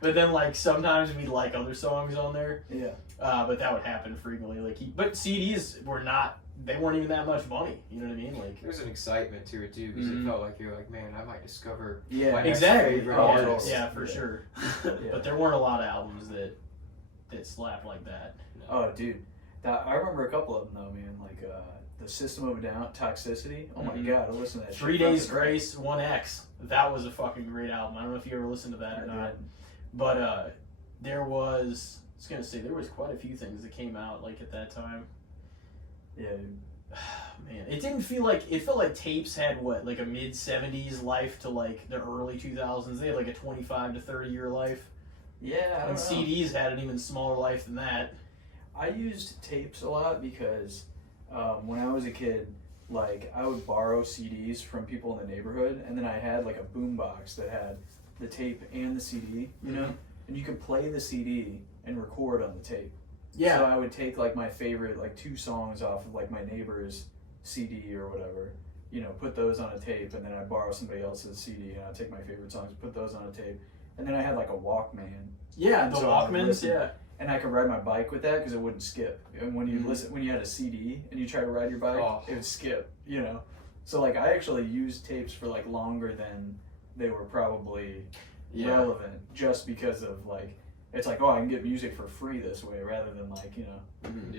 But then like sometimes we'd like other songs on there. Yeah. But that would happen frequently. But CDs weren't even that much money. You know what I mean? Like There's an excitement to it too, because it felt like you're like, man, I might discover Yeah, my next exactly. favorite Oh, artist. yeah, for sure. Yeah. But there weren't a lot of albums that slapped like that. Oh, dude. I remember a couple of them, though, man. Like, the System of a Down, Toxicity. Oh, my God. I listened to that shit. 3 Days Grace, 1X. That was a fucking great album. I don't know if you ever listened to that or not. But there was quite a few things that came out, like, at that time. Yeah, dude. Man, it felt like tapes had like a mid-70s life to like the early 2000s. They had like a 25 to 30 year life. Yeah, I don't know. CDs had an even smaller life than that. I used tapes a lot because when I was a kid, like, I would borrow CDs from people in the neighborhood, and then I had like a boombox that had the tape and the CD, you know? And you could play the CD and record on the tape. Yeah. So I would take like my favorite like 2 songs off of like my neighbor's CD or whatever, put those on a tape, and then I'd borrow somebody else's CD and I'd take my favorite songs, put those on a tape, and then I had like a Walkman. Yeah, the So I would Walkmans, listen, yeah. And I could ride my bike with that because it wouldn't skip. And when you when you had a CD and you try to ride your bike, it would skip, So like I actually used tapes for like longer than they were probably relevant, just because of like, it's like, oh, I can get music for free this way rather than like,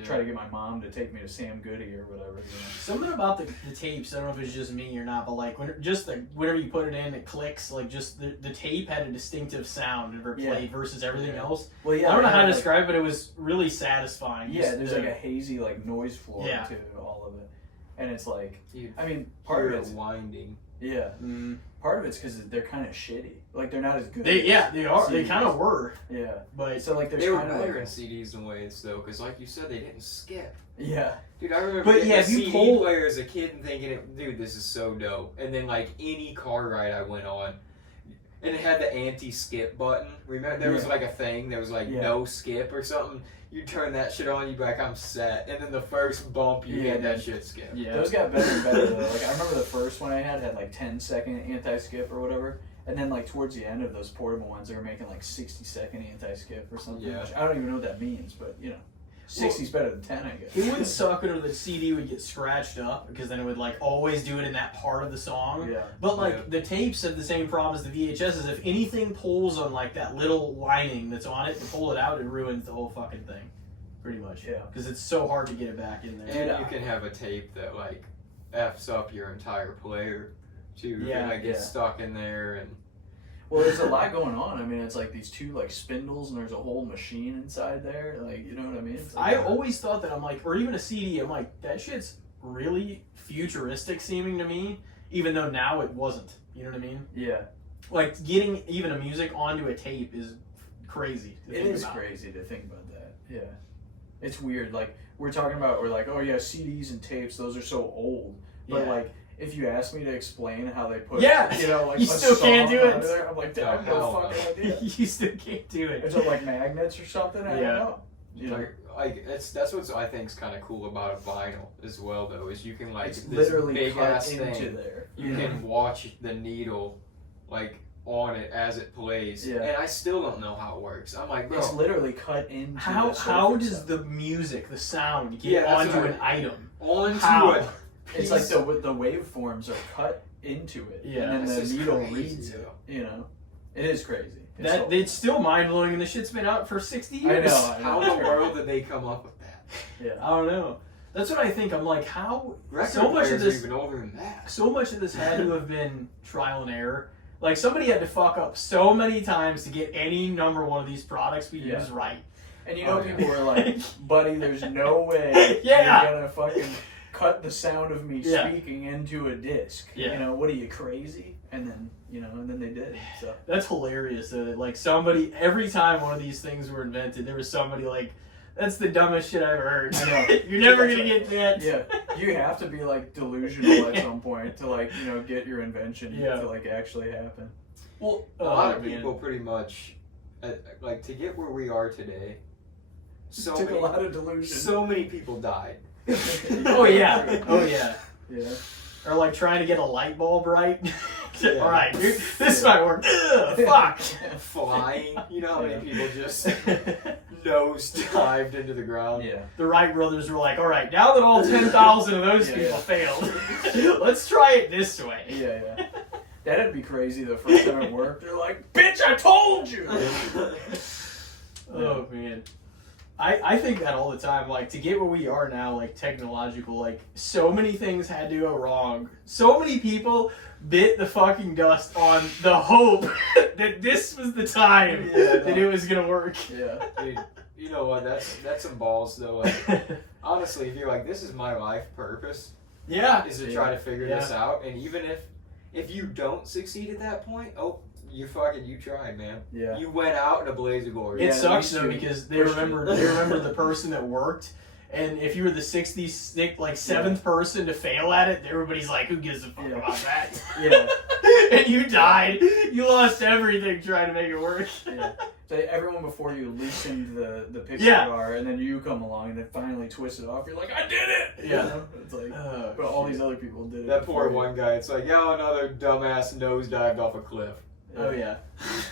try to get my mom to take me to Sam Goody or whatever. Something about the tapes, I don't know if it's just me or not, but like whenever you put it in, it clicks. Like just the tape had a distinctive sound whenever it played versus everything else. Well, yeah, I don't know how to describe it, but it was really satisfying. Yeah, there's like a hazy like noise floor to all of it. And it's like, I mean, part of it's winding. Yeah. Part of it's because they're kind of shitty. Like, they're not as good. They are. CDs. They kind of were. Yeah. But so like, they were better in CDs than waves though, because like you said, they didn't skip. Yeah. Dude, I remember getting a CD player as a kid and thinking, dude, this is so dope. And then like any car ride I went on, and it had the anti-skip button. Remember, there was like a thing. There was like no skip or something. You turn that shit on, you'd be like, I'm set. And then the first bump, you had that shit skip. Yeah. Those got better and better though. Like, I remember the first one I had like 10-second anti-skip or whatever. And then like towards the end of those portable ones, they were making like 60-second anti-skip or something. Yeah. Which I don't even know what that means, but 60's better than 10, I guess. It would suck whenever the CD would get scratched up, because then it would like always do it in that part of the song. Yeah. But like the tapes had the same problem as the VHSs. If anything pulls on like that little lining that's on it, to pull it out, it ruins the whole fucking thing. Pretty much. Yeah. Because it's so hard to get it back in there. And you can have a tape that like F's up your entire player too. Yeah. And like gets stuck in there and. Well, there's a lot going on. I mean, it's like these 2 like spindles, and there's a whole machine inside there. Like, you know what I mean? It's like, I always thought that, I'm like, or even a CD, I'm like, that shit's really futuristic seeming to me, even though now it wasn't. You know what I mean? Yeah. Like, getting even a music onto a tape is crazy to think about. It is crazy to think about that. Yeah. It's weird. Like, we're like, oh yeah, CDs and tapes, those are so old. But like, if you ask me to explain how they put, like you still can't do it. There, I'm like, I have no fucking idea. You still can't do it. Is it like magnets or something? I don't know. Like that's what I think is kind of cool about a vinyl as well, though, is you can like it's this literally big cut ass into thing. there. You can watch the needle like on it as it plays, and I still don't know how it works. I'm like, bro, it's literally cut into. How does the music, the sound, get onto an item? Onto it. It's like the waveforms are cut into it, and then the needle reads it. You know, it is crazy. It's still mind blowing, and the shit's been out for 60 years. I know. How in the world did they come up with that? Yeah, I don't know. That's what I think. I'm like, how so much of this even older than that. So much of this had to have been trial and error. Like, somebody had to fuck up so many times to get any number one of these products we use right. And people were like, buddy, there's no way you're gonna fucking cut the sound of me speaking into a disc. Yeah. You know, what are you, crazy? And then, and then they did. So that's hilarious. Like, somebody, every time one of these things were invented, there was somebody like, that's the dumbest shit I've ever heard. I know. You're never gonna get that. Yeah, you have to be like delusional at some point to like get your invention to like actually happen. Well, a lot of people pretty much like to get where we are today. So Took many, a lot of delusion. so many people died. Oh yeah. Oh yeah. Yeah. Or like trying to get a light bulb right. Yeah. All right, dude, this might work. Ugh, fuck. Flying. You know how many Yeah. people just nose dived into the ground? Yeah. The Wright brothers were like, all right, now that all 10,000 of those Yeah, people yeah. failed, let's try it this way. Yeah. That'd be crazy the first time it worked. They're like, bitch, I told you! Oh man. I think that all the time, like, to get where we are now, like, technological, like, so many things had to go wrong. So many people bit the fucking dust on the hope that this was the time that it was gonna work. Yeah. Dude, you know what? That's some balls though. Like, honestly, if you're like, this is my life purpose, Yeah. is to try to figure Yeah. this out, and even if you don't succeed at that point, you tried, man. Yeah. You went out in a blaze of glory. It Yeah, sucks at though least you because they pushed it. remember the person that worked, and if you were the 7th person to fail at it, everybody's like, "Who gives a fuck Yeah. about that?" Yeah. And you died. You lost everything trying to make it work. Yeah. So everyone before you loosened the picture Yeah. bar, and then you come along and it finally twists it off. You're like, I did it! You Yeah. know? It's like, Oh, but all these other people did it. That poor before you. one guy. It's like, yo, another dumbass nose dived off a cliff. Oh yeah.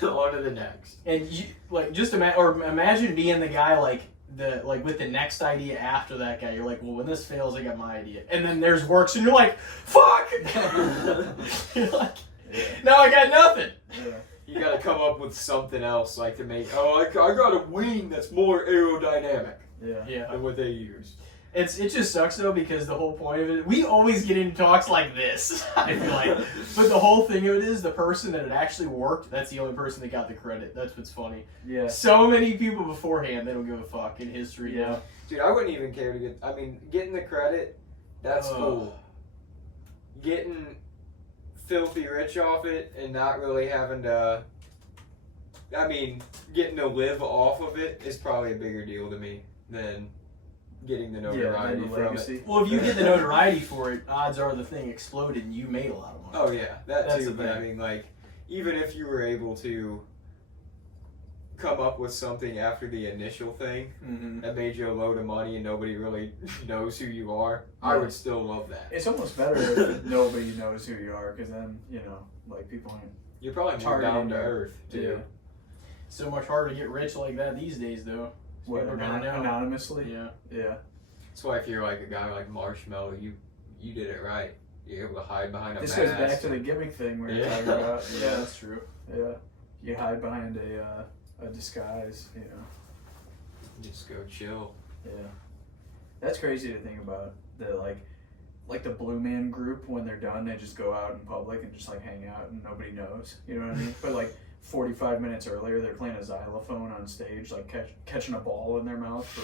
On to the next. And you like just imagine being the guy with the next idea after that guy. You're like, well, when this fails, I got my idea, and then there's works, and you're like, fuck. You're like, Yeah. now I got nothing. Yeah. You gotta come up with something else, like to make. Oh, I got a wing that's more aerodynamic Yeah. Yeah. than what they use. It just sucks though because the whole point of it, we always get into talks like this. I feel like, but the whole thing of it is the person that it actually worked. That's the only person that got the credit. That's what's funny. Yeah. So many people beforehand, they don't give a fuck in history. Yeah. Now. Dude, I wouldn't even care to get. I mean, getting the credit, that's Ugh. cool. Getting filthy rich off it and not really having to. I mean, getting to live off of it is probably a bigger deal to me than getting the notoriety and the from it. legacy. Well, if you get the notoriety for it, odds are the thing exploded and you made a lot of money. Oh yeah, that That's too. the But I thing. mean, like, even if you were able to come up with something after the initial thing Mm-hmm. that made you a load of money and nobody really knows who you are, I Yeah. would still love that. It's almost better if nobody knows who you are, because then, like, people aren't. You're probably more Targeting down to you. earth too. Yeah. So much harder to get rich like that these days, though. What, People are gonna know. anonymously? Yeah. Yeah. That's why if you're like a guy like Marshmallow, you did it right. You're able to hide behind a This mask. goes back to the gimmick thing we were Yeah. talking about. Yeah, that's true. Yeah. You hide behind a disguise, Just go chill. Yeah. That's crazy to think about. That like the Blue Man Group, when they're done, they just go out in public and just like hang out and nobody knows. You know what I mean? But like 45 minutes earlier, they're playing a xylophone on stage, like catching a ball in their mouth for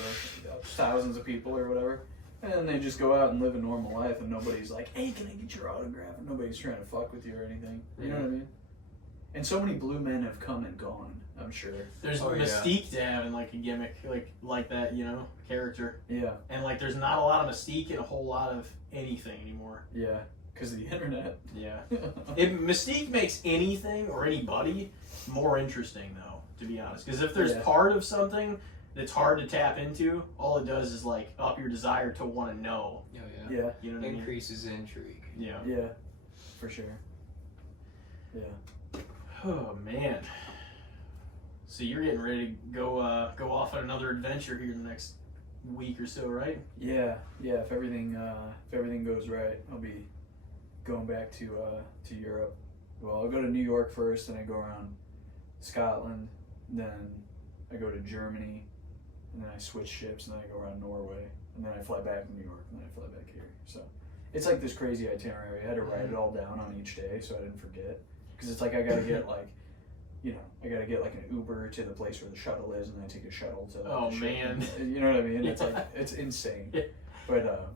thousands of people or whatever. And then they just go out and live a normal life, and nobody's like, "Hey, can I get your autograph?" And nobody's trying to fuck with you or anything. You know what I mean? And so many blue men have come and gone. I'm sure. There's Oh, yeah. mystique to having like a gimmick like that, character. Yeah. And like, there's not a lot of mystique and a whole lot of anything anymore. Yeah. Because of the internet. Yeah. Mystique makes anything or anybody more interesting, though, to be honest. Because if there's Yeah. part of something that's hard to tap into, all it does is like up your desire to want to know. Oh yeah. Yeah. You know what I mean? Increases intrigue. Yeah. Yeah. For sure. Yeah. Oh man. So you're getting ready to go off on another adventure here in the next week or so, right? Yeah, yeah. If everything goes right, I'll be going back to Europe. Well, I'll go to New York first, and I go around Scotland. Then I go to Germany, and then I switch ships, and then I go around Norway, and then I fly back to New York, and then I fly back here. So it's like this crazy itinerary. I had to write it all down on each day so I didn't forget, because it's like I gotta get like. I gotta get like an Uber to the place where the shuttle is, and then I take a shuttle to. Oh, the ship. man. You know what I mean? It's Yeah. like it's insane, Yeah. but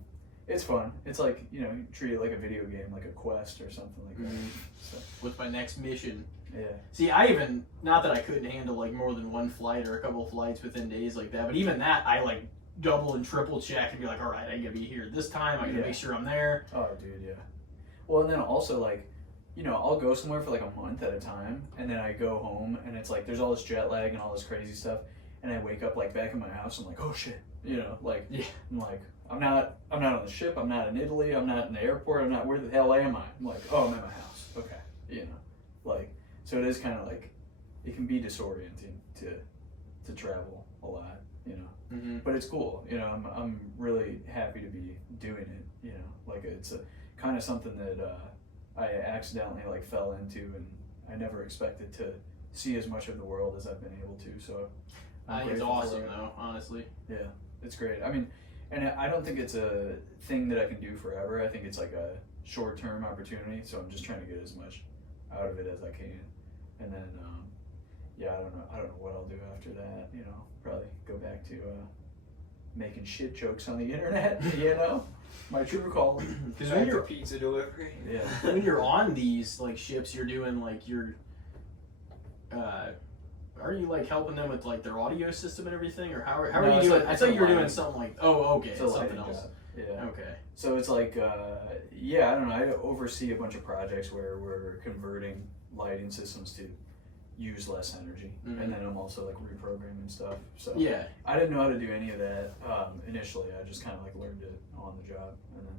it's fun. It's like you treat it like a video game, like a quest or something like that. Mhm. So With my next mission. yeah, See, not that I couldn't handle like more than one flight or a couple of flights within days like that, but even that I like double and triple check and be like, all right, I gotta be here this time. I gotta Yeah. make sure I'm there. oh dude, yeah. Well, and then also like you know, I'll go somewhere for like a month at a time, and then I go home, and it's like there's all this jet lag and all this crazy stuff, and I wake up like back in my house. I'm like, oh shit, you know, like Yeah. I'm like I'm not on the ship. I'm not in Italy. I'm not in the airport. I'm not. Where the hell am I? I'm like, oh, I'm at my house. Okay, you know, like so it is kind of like it can be disorienting to travel a lot, you know. Mm-hmm. But it's cool, you know. I'm really happy to be doing it, you know. Like it's a kind of something that I accidentally like fell into, and I never expected to see as much of the world as I've been able to. So I think it's awesome, though. Honestly. Yeah, it's great. I mean, and I don't think it's a thing that I can do forever. I think it's like a short-term opportunity. So I'm just trying to get as much out of it as I can, and then yeah, I don't know what I'll do after that. You know, probably go back to making shit jokes on the internet. You know, my true calling. Because Back when to you're pizza delivery. Yeah. when you're on these like ships, you're doing like your. Are you like helping them with like their audio system and everything, or how No, are you it's doing? like- I it's thought a you were doing lighting- something like okay, It's it's a something lighting else. job. Yeah. Okay. So it's like, yeah, I don't know. I oversee a bunch of projects where we're converting lighting systems to use less energy, Mhm. and then I'm also like reprogramming stuff. So Yeah. I didn't know how to do any of that initially. I just kind of like learned it on the job, and then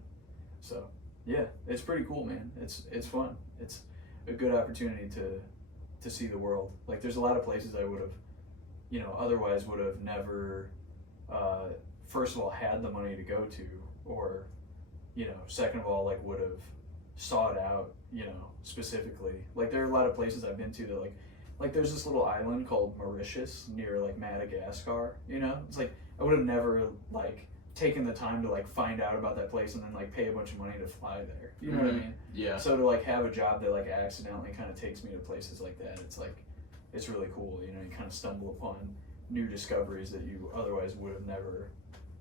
so yeah, it's pretty cool, man. It's fun. It's a good opportunity to see the world. Like there's a lot of places I would have, you know, otherwise would have never. First of all, had the money to go to, or, you know, second of all, like would have sought out, you know, specifically. Like there are a lot of places I've been to that like there's this little island called Mauritius near like Madagascar, you know? It's like I would have never like taken the time to like find out about that place and then like pay a bunch of money to fly there. You know what I mean? Yeah. So to like have a job that like accidentally kind of takes me to places like that, it's like it's really cool, you know, you kind of stumble upon new discoveries that you otherwise would have never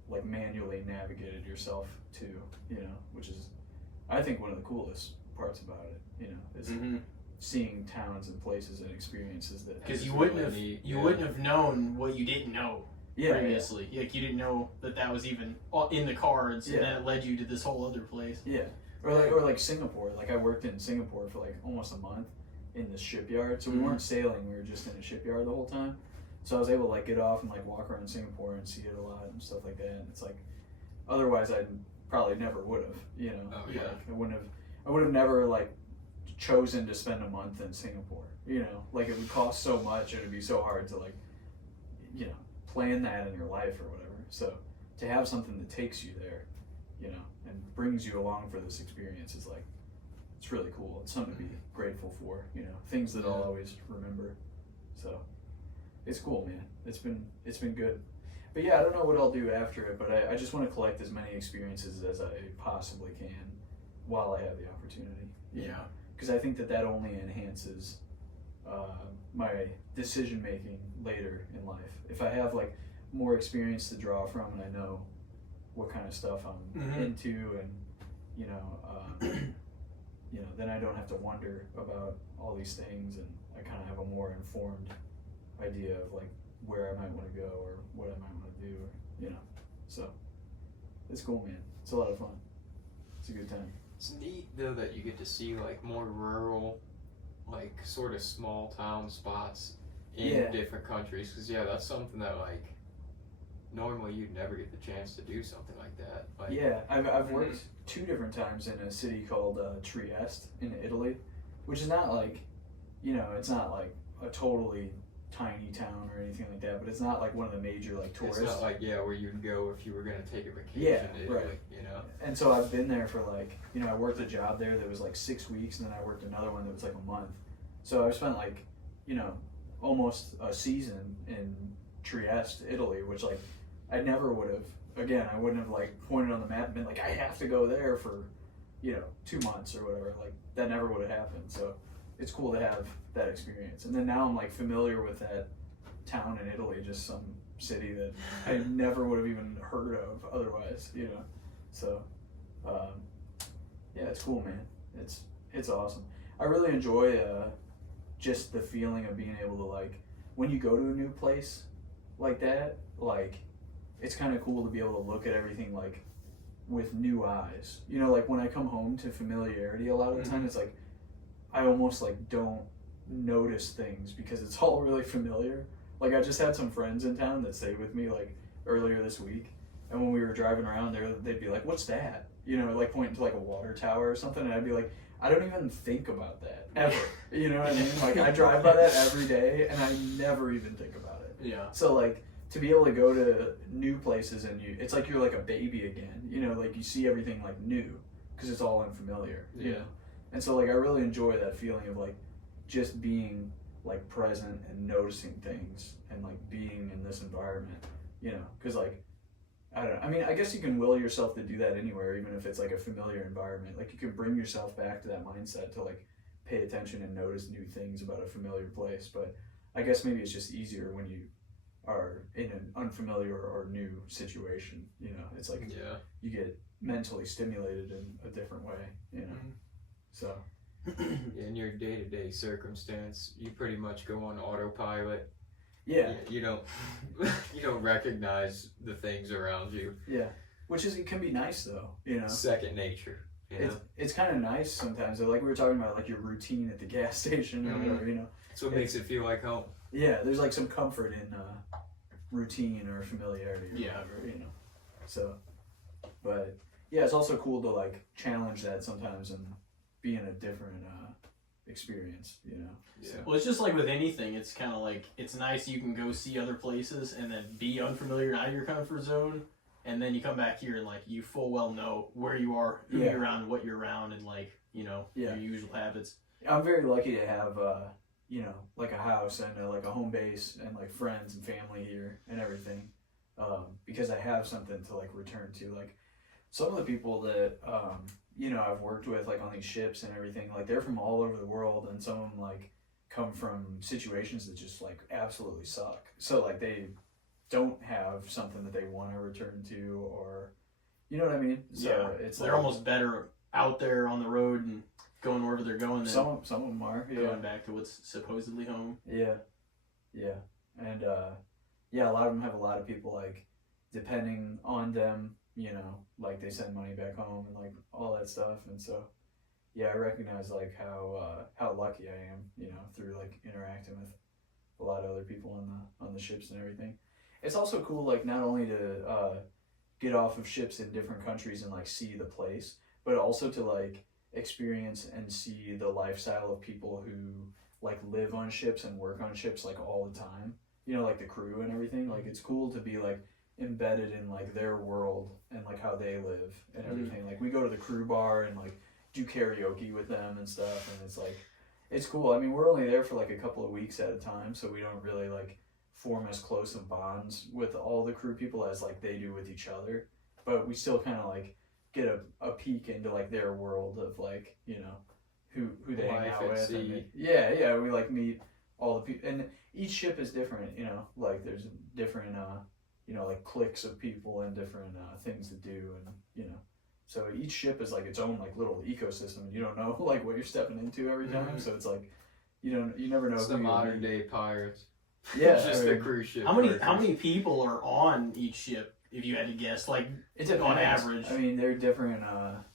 like manually navigated yourself to, you know, which is I think one of the coolest parts about it, you know, is seeing towns and places and experiences that Because you It's wouldn't really have neat, you yeah. wouldn't have known what you didn't know yeah, previously. Like you didn't know that was even in the cards, Yeah. and then it led you to this whole other place. yeah. Or like Singapore. Like I worked in Singapore for like almost a month in the shipyard. So we weren't sailing, we were just in a shipyard the whole time. So I was able to like get off and like walk around Singapore and see it a lot and stuff like that. And it's like otherwise I probably never would have, you know. Oh, yeah. Like, I would have never like chosen to spend a month in Singapore. You know, like it would cost so much and it'd be so hard to like, you know, plan that in your life or whatever. So to have something that takes you there, you know, and brings you along for this experience is like, it's really cool. It's something to be grateful for, you know, things that I'll always remember. So it's cool, man. It's been good. But yeah, I don't know what I'll do after it, but I just want to collect as many experiences as I possibly can while I have the opportunity. Yeah. Because I think that only enhances my decision making later in life. If I have like more experience to draw from and I know what kind of stuff I'm into, and you know, then I don't have to wonder about all these things, and I kind of have a more informed idea of like where I might want to go or what I might want to do, or you know. So it's cool, man. It's a lot of fun. It's a good time. It's neat though that you get to see like more rural, like sort of small town spots in Yeah. different countries. Because yeah, that's something that like normally you'd never get the chance to do something like that. Like, Yeah, I've worked 2 different times in a city called Trieste in Italy, which is not like, you know, it's not like a totally tiny town or anything like that, but it's not like one of the major like tourist. It's not like where you'd go if you were gonna take a vacation. Yeah, to Italy, right. You know. And so I've been there for like, you know, I worked a job there that was like 6 weeks, and then I worked another one that was like a month. So I've spent like, you know, almost a season in Trieste, Italy, which like I never would have. Again, I wouldn't have like pointed on the map and been like, I have to go there for, you know, 2 months or whatever. Like that never would have happened. So it's cool to have that experience. And then now I'm like familiar with that town in Italy, just some city that I never would have even heard of otherwise, you know. So yeah, it's cool, man. It's awesome. I really enjoy just the feeling of being able to like, when you go to a new place like that, like it's kind of cool to be able to look at everything like with new eyes. You know, like when I come home to familiarity, a lot of the time it's like I almost like don't notice things because it's all really familiar. Like I just had some friends in town that stayed with me like earlier this week, and when we were driving around there, they'd be like, "What's that?" You know, like pointing to like a water tower or something, and I'd be like, "I don't even think about that ever." You know what I mean? Like I drive by that every day, and I never even think about it. Yeah. So like to be able to go to new places and it's like you're like a baby again. You know, like you see everything like new because it's all unfamiliar. You know? And so like I really enjoy that feeling of like just being like present and noticing things and like being in this environment, you know, because like I don't know, I mean I guess you can will yourself to do that anywhere, even if it's like a familiar environment. Like you can bring yourself back to that mindset to like pay attention and notice new things about a familiar place. But I guess maybe it's just easier when you are in an unfamiliar or new situation, you know. It's like you get mentally stimulated in a different way, you know. So in your day-to-day circumstance, you pretty much go on autopilot. yeah, You don't you don't recognize the things around you. yeah, which is, it can be nice though, you know. Second nature. You know? It's kind of nice sometimes, like we were talking about like your routine at the gas station or whatever, you know. That's what makes it feel like home. Yeah, there's like some comfort in routine or familiarity or Yeah. whatever, you know. So, but yeah, it's also cool to like challenge that sometimes and be in a different experience, you know. Yeah. So, Well, it's just like with anything. It's kind of like it's nice you can go see other places and then be unfamiliar and out of your comfort zone, and then you come back here and like you full well know where you are, who you're around, what you're around, and like you know your usual habits. I'm very lucky to have you know, like a house and like a home base and like friends and family here and everything, because I have something to like return to. Like some of the people that you know I've worked with like on these ships and everything, like they're from all over the world, and some of them like come from situations that just like absolutely suck. So like they don't have something that they want to return to, or you know what I mean. So it's they're like, almost better out there on the road and going wherever they're going than some of them are going back to what's supposedly home. Yeah, and yeah, a lot of them have a lot of people like depending on them, you know, like they send money back home and like all that stuff. And so yeah, I recognize like how lucky I am, you know, through like interacting with a lot of other people on the ships and everything. It's also cool, like not only to get off of ships in different countries and like see the place, but also to like experience and see the lifestyle of people who like live on ships and work on ships like all the time, you know, like the crew and everything. Like it's cool to be like embedded in like their world and like how they live and everything. Like we go to the crew bar and like do karaoke with them and stuff, and it's like it's cool. I mean, we're only there for like a couple of weeks at a time, so we don't really like form as close of bonds with all the crew people as like they do with each other, but we still kind of like get a peek into like their world of like, you know, who they hang out with. And we like meet all the people, and each ship is different, you know, like there's different you know, like cliques of people and different things to do, and you know, so each ship is like its own like little ecosystem, and you don't know like what you're stepping into every time. So it's like you never know. It's the modern day pirates. Yeah, just the cruise ship. How many people are on each ship? If you had to guess, like it's on average. I mean, they're different.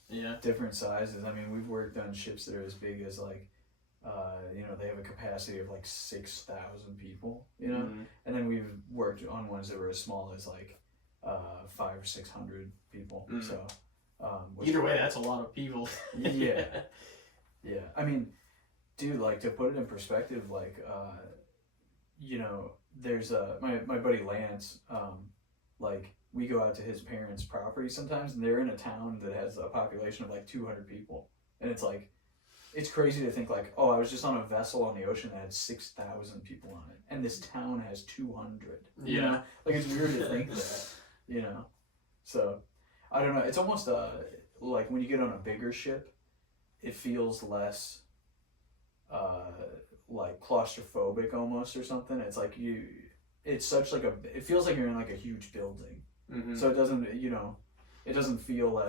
Yeah. Different sizes. I mean, we've worked on ships that are as big as like, you know, they have a capacity of like 6,000 people. You know, and then we've worked on ones that were as small as like 500 or 600 people. So either way, that's a lot of people. Yeah. I mean, dude, like to put it in perspective, like you know, there's my buddy Lance. Like we go out to his parents' property sometimes, and they're in a town that has a population of like 200 people, and it's like, it's crazy to think like, oh, I was just on a vessel on the ocean that had 6,000 people on it, and this town has 200. You know? Like it's weird to think that, you know. So I don't know. It's almost like when you get on a bigger ship, it feels less like claustrophobic almost or something. It's like it's such like it feels like you're in like a huge building. So it doesn't, you know, it doesn't feel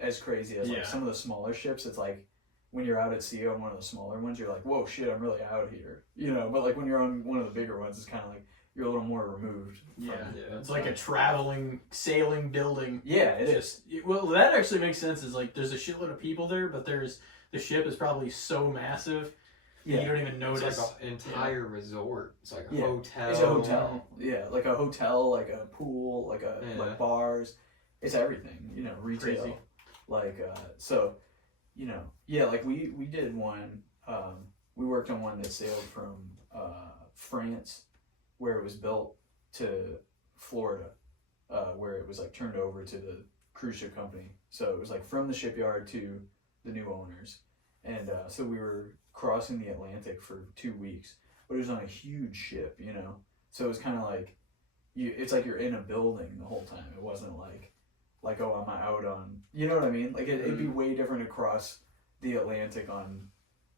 as crazy as like some of the smaller ships. It's like when you're out at sea on one of the smaller ones, you're like, whoa, shit, I'm really out here, you know. But like when you're on one of the bigger ones, it's kind of like you're a little more removed. It's like a traveling, sailing building. Yeah, it is. Well, that actually makes sense. Is like there's a shitload of people there, but there's the ship is probably so massive that you don't even notice. It's like an entire resort. It's like a Yeah. hotel. It's a hotel. Yeah, like a hotel, like a pool, like like bars. It's everything, you know, retail. Crazy. Like so, you know, yeah, like we did one. We worked on one that sailed from France, where it was built, to Florida, where it was like turned over to the cruise ship company. So it was like from the shipyard to the new owners, and so we were crossing the Atlantic for 2 weeks, but it was on a huge ship, you know. So it was kind of like it's like you're in a building the whole time. It wasn't like oh, I'm out on, you know what I mean? Like it'd be way different to cross the Atlantic on,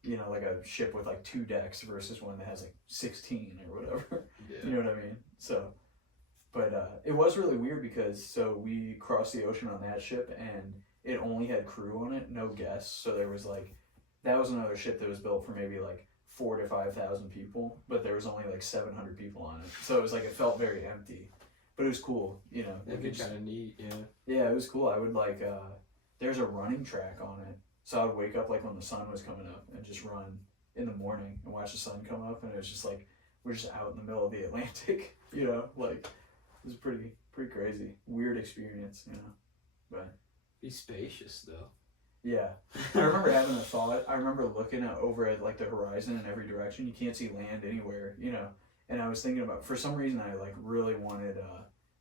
you know, like a ship with like 2 decks versus one that has like 16 or whatever. Yeah. You know what I mean? So, but it was really weird because so we crossed the ocean on that ship and it only had crew on it, no guests. So there was like, that was another ship that was built for maybe like 4,000 to 5,000 people, but there was only like 700 people on it. So it was like, it felt very empty, but it was cool, you know. It'd be kind of neat, yeah. Yeah, it was cool. I would like, there's a running track on it. So I would wake up like when the sun was coming up and just run in the morning and watch the sun come up. And it was just like, we're just out in the middle of the Atlantic, you know, like it was pretty crazy. Weird experience, you know, but. Be spacious though. Yeah. I remember having a thought. I remember looking over at like the horizon in every direction. You can't see land anywhere, you know. And I was thinking about, for some reason, I like really wanted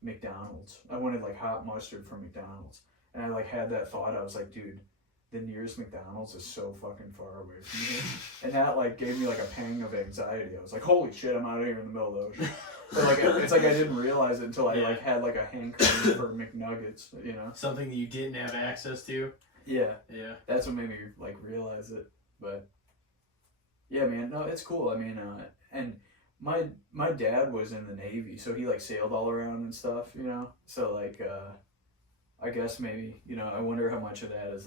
McDonald's. I wanted like hot mustard from McDonald's. And I like had that thought. I was like, dude, the nearest McDonald's is so fucking far away from me. And that like gave me like a pang of anxiety. I was like, holy shit, I'm out here in the middle of the ocean. But like, it's like I didn't realize it until I like had like a hankering for McNuggets, you know? Something that you didn't have access to. Yeah. Yeah. That's what made me like realize it. But yeah, man, no, it's cool. I mean, and my dad was in the Navy, so he like sailed all around and stuff, you know? So like, I guess maybe, you know, I wonder how much of that is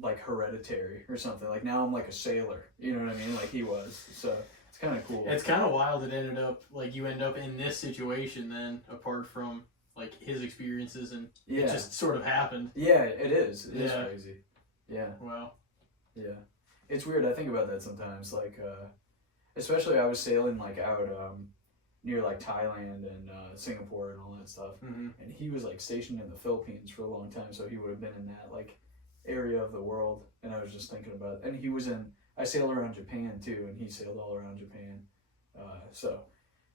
like hereditary or something. Like now I'm like a sailor, you know what I mean? Like he was. So it's kind of cool. It's kind of wild it ended up, like you end up in this situation then, apart from like his experiences, and it just sort of happened. Yeah, it is. It is crazy. Yeah. Wow. Yeah. It's weird. I think about that sometimes. Like, especially I was sailing like out near like Thailand and Singapore and all that stuff. Mm-hmm. And he was like stationed in the Philippines for a long time, so he would have been in that like area of the world. And I was just thinking about it. And he was I sailed around Japan too, and he sailed all around Japan. So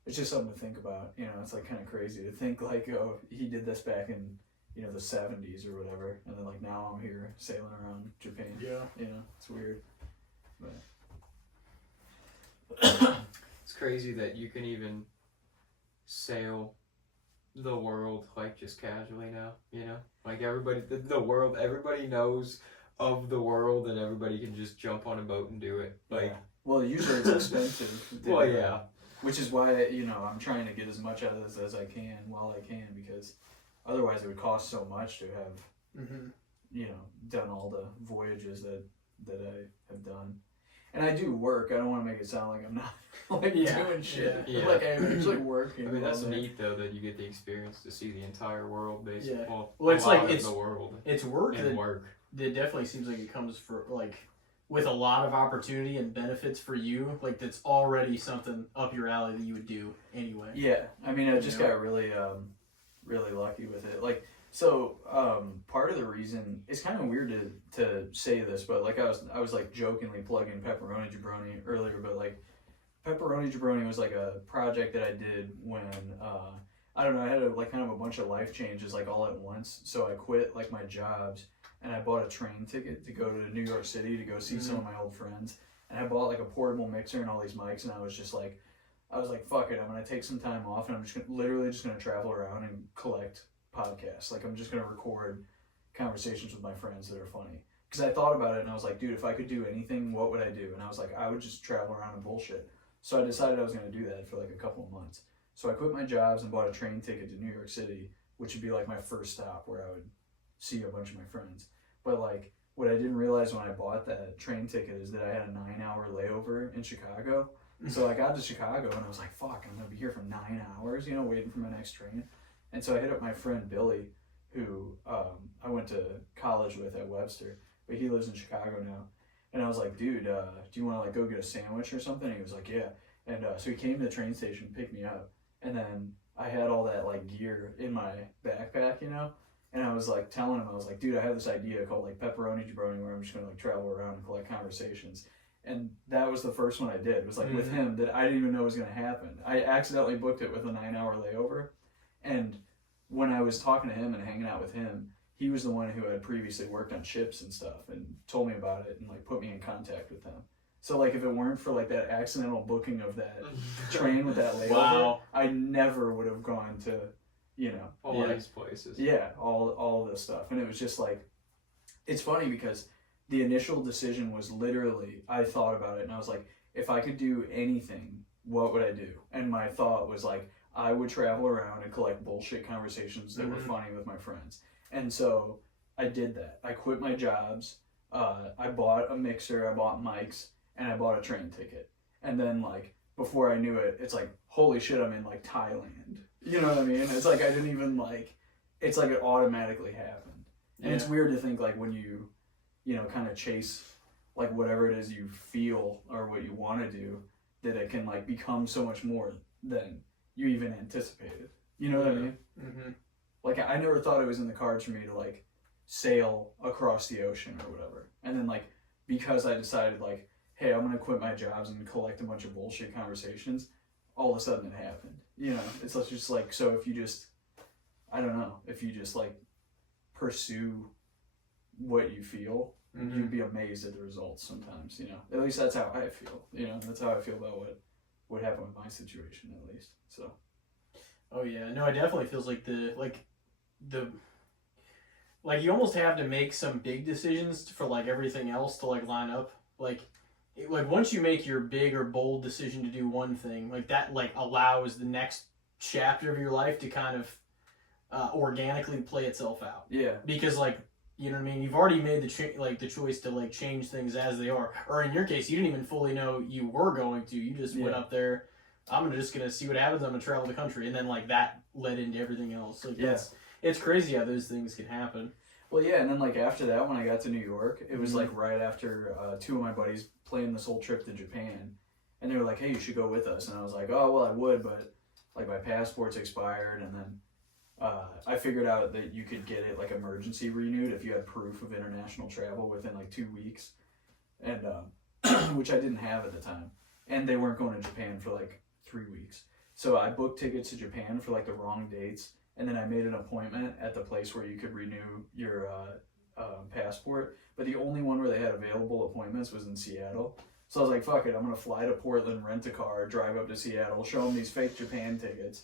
it's just something to think about. You know, it's like kind of crazy to think like, oh, he did this back in, you know, the 70s or whatever. And then like now I'm here sailing around Japan. Yeah. You know, it's weird. But it's crazy that you can even sail the world like just casually now, you know? Like everybody, the world, everybody knows of the world and everybody can just jump on a boat and do it. Like, well, usually it's expensive. Well, yeah. Which is why, you know, I'm trying to get as much out of this as I can while I can, because otherwise it would cost so much to have, you know, done all the voyages that I have done. And I do work. I don't want to make it sound like I'm not like doing shit. Yeah. Like I'm actually working. I mean, that's neat though that you get the experience to see the entire world, basically. Yeah. Well, it's like the world. It's work and work. That definitely seems like it comes for like with a lot of opportunity and benefits for you. Like that's already something up your alley that you would do anyway. Yeah, I mean, I just got really, really lucky with it. Like, so part of the reason it's kind of weird to say this, but like I was like jokingly plugging Pepperoni Jabroni earlier, but like Pepperoni Jabroni was like a project that I did when I don't know, I had like kind of a bunch of life changes like all at once. So I quit like my jobs and I bought a train ticket to go to New York City to go see some of my old friends. And I bought like a portable mixer and all these mics, and I was like, fuck it, I'm gonna take some time off and I'm just literally gonna travel around and collect podcasts. Like I'm just gonna record conversations with my friends that are funny. Because I thought about it and I was like, dude, if I could do anything, what would I do? And I was like, I would just travel around and bullshit. So I decided I was gonna do that for like a couple of months. So I quit my jobs and bought a train ticket to New York City, which would be like my first stop where I would see a bunch of my friends. But like what I didn't realize when I bought that train ticket is that I had a 9-hour layover in Chicago. So I got to Chicago and I was like, fuck, I'm gonna be here for 9 hours, you know, waiting for my next train. And so I hit up my friend Billy, who I went to college with at Webster. but he lives in Chicago now. And I was like, dude, do you want to like go get a sandwich or something? And he was like, yeah. And so he came to the train station, picked me up, and then I had all that like gear in my backpack, you know. And I was like telling him, I was like, dude, I have this idea called like pepperoni jabroni, where I'm just gonna like travel around and collect conversations. And that was the first one I did. It was like with him that I didn't even know was gonna happen. I accidentally booked it with a 9-hour layover, and when I was talking to him and hanging out with him, he was the one who had previously worked on ships and stuff and told me about it and like put me in contact with them. So like if it weren't for like that accidental booking of that train with that layover, Wow. I never would have gone to, you know, all these places. Yeah, all this stuff. And it was just like, it's funny because the initial decision was literally, I thought about it and I was like, if I could do anything, what would I do? And my thought was like, I would travel around and collect bullshit conversations that were funny with my friends. And so I did that. I quit my jobs. I bought a mixer, I bought mics, and I bought a train ticket. And then like, before I knew it, it's like, holy shit, I'm in like Thailand. You know what I mean? It's like, I didn't even like, it's like it automatically happened. And it's weird to think like when you know, kind of chase like whatever it is you feel or what you want to do, that it can like become so much more than you even anticipated. You know what I mean? Mm-hmm. Like I never thought it was in the cards for me to like sail across the ocean or whatever. And then like, because I decided like, hey, I'm going to quit my jobs and collect a bunch of bullshit conversations, all of a sudden it happened. You know, it's just like, so if you just, I don't know, if you just like pursue what you feel, you'd be amazed at the results sometimes, you know. At least that's how I feel, you know. That's how I feel about what happened with my situation, at least. So. Oh yeah, no, it definitely feels like you almost have to make some big decisions for like everything else to like line up. Like once you make your big or bold decision to do one thing, like that like allows the next chapter of your life to kind of organically play itself out. Yeah. Because like, you know what I mean? You've already made the choice to like change things as they are. Or in your case, you didn't even fully know you were going to. You just went up there. I'm just gonna see what happens. I'm gonna travel the country, and then like that led into everything else. Like it's crazy how those things can happen. Well, yeah, and then like after that, when I got to New York, it was like right after two of my buddies planned this whole trip to Japan, and they were like, "Hey, you should go with us." And I was like, "Oh, well, I would, but like my passport's expired." And then I figured out that you could get it like emergency renewed if you had proof of international travel within like 2 weeks, and which I didn't have at the time, and they weren't going to Japan for like 3 weeks. So I booked tickets to Japan for like the wrong dates, and then I made an appointment at the place where you could renew your passport, but the only one where they had available appointments was in Seattle. So I was like, fuck it, I'm gonna fly to Portland, rent a car, drive up to Seattle, show them these fake Japan tickets,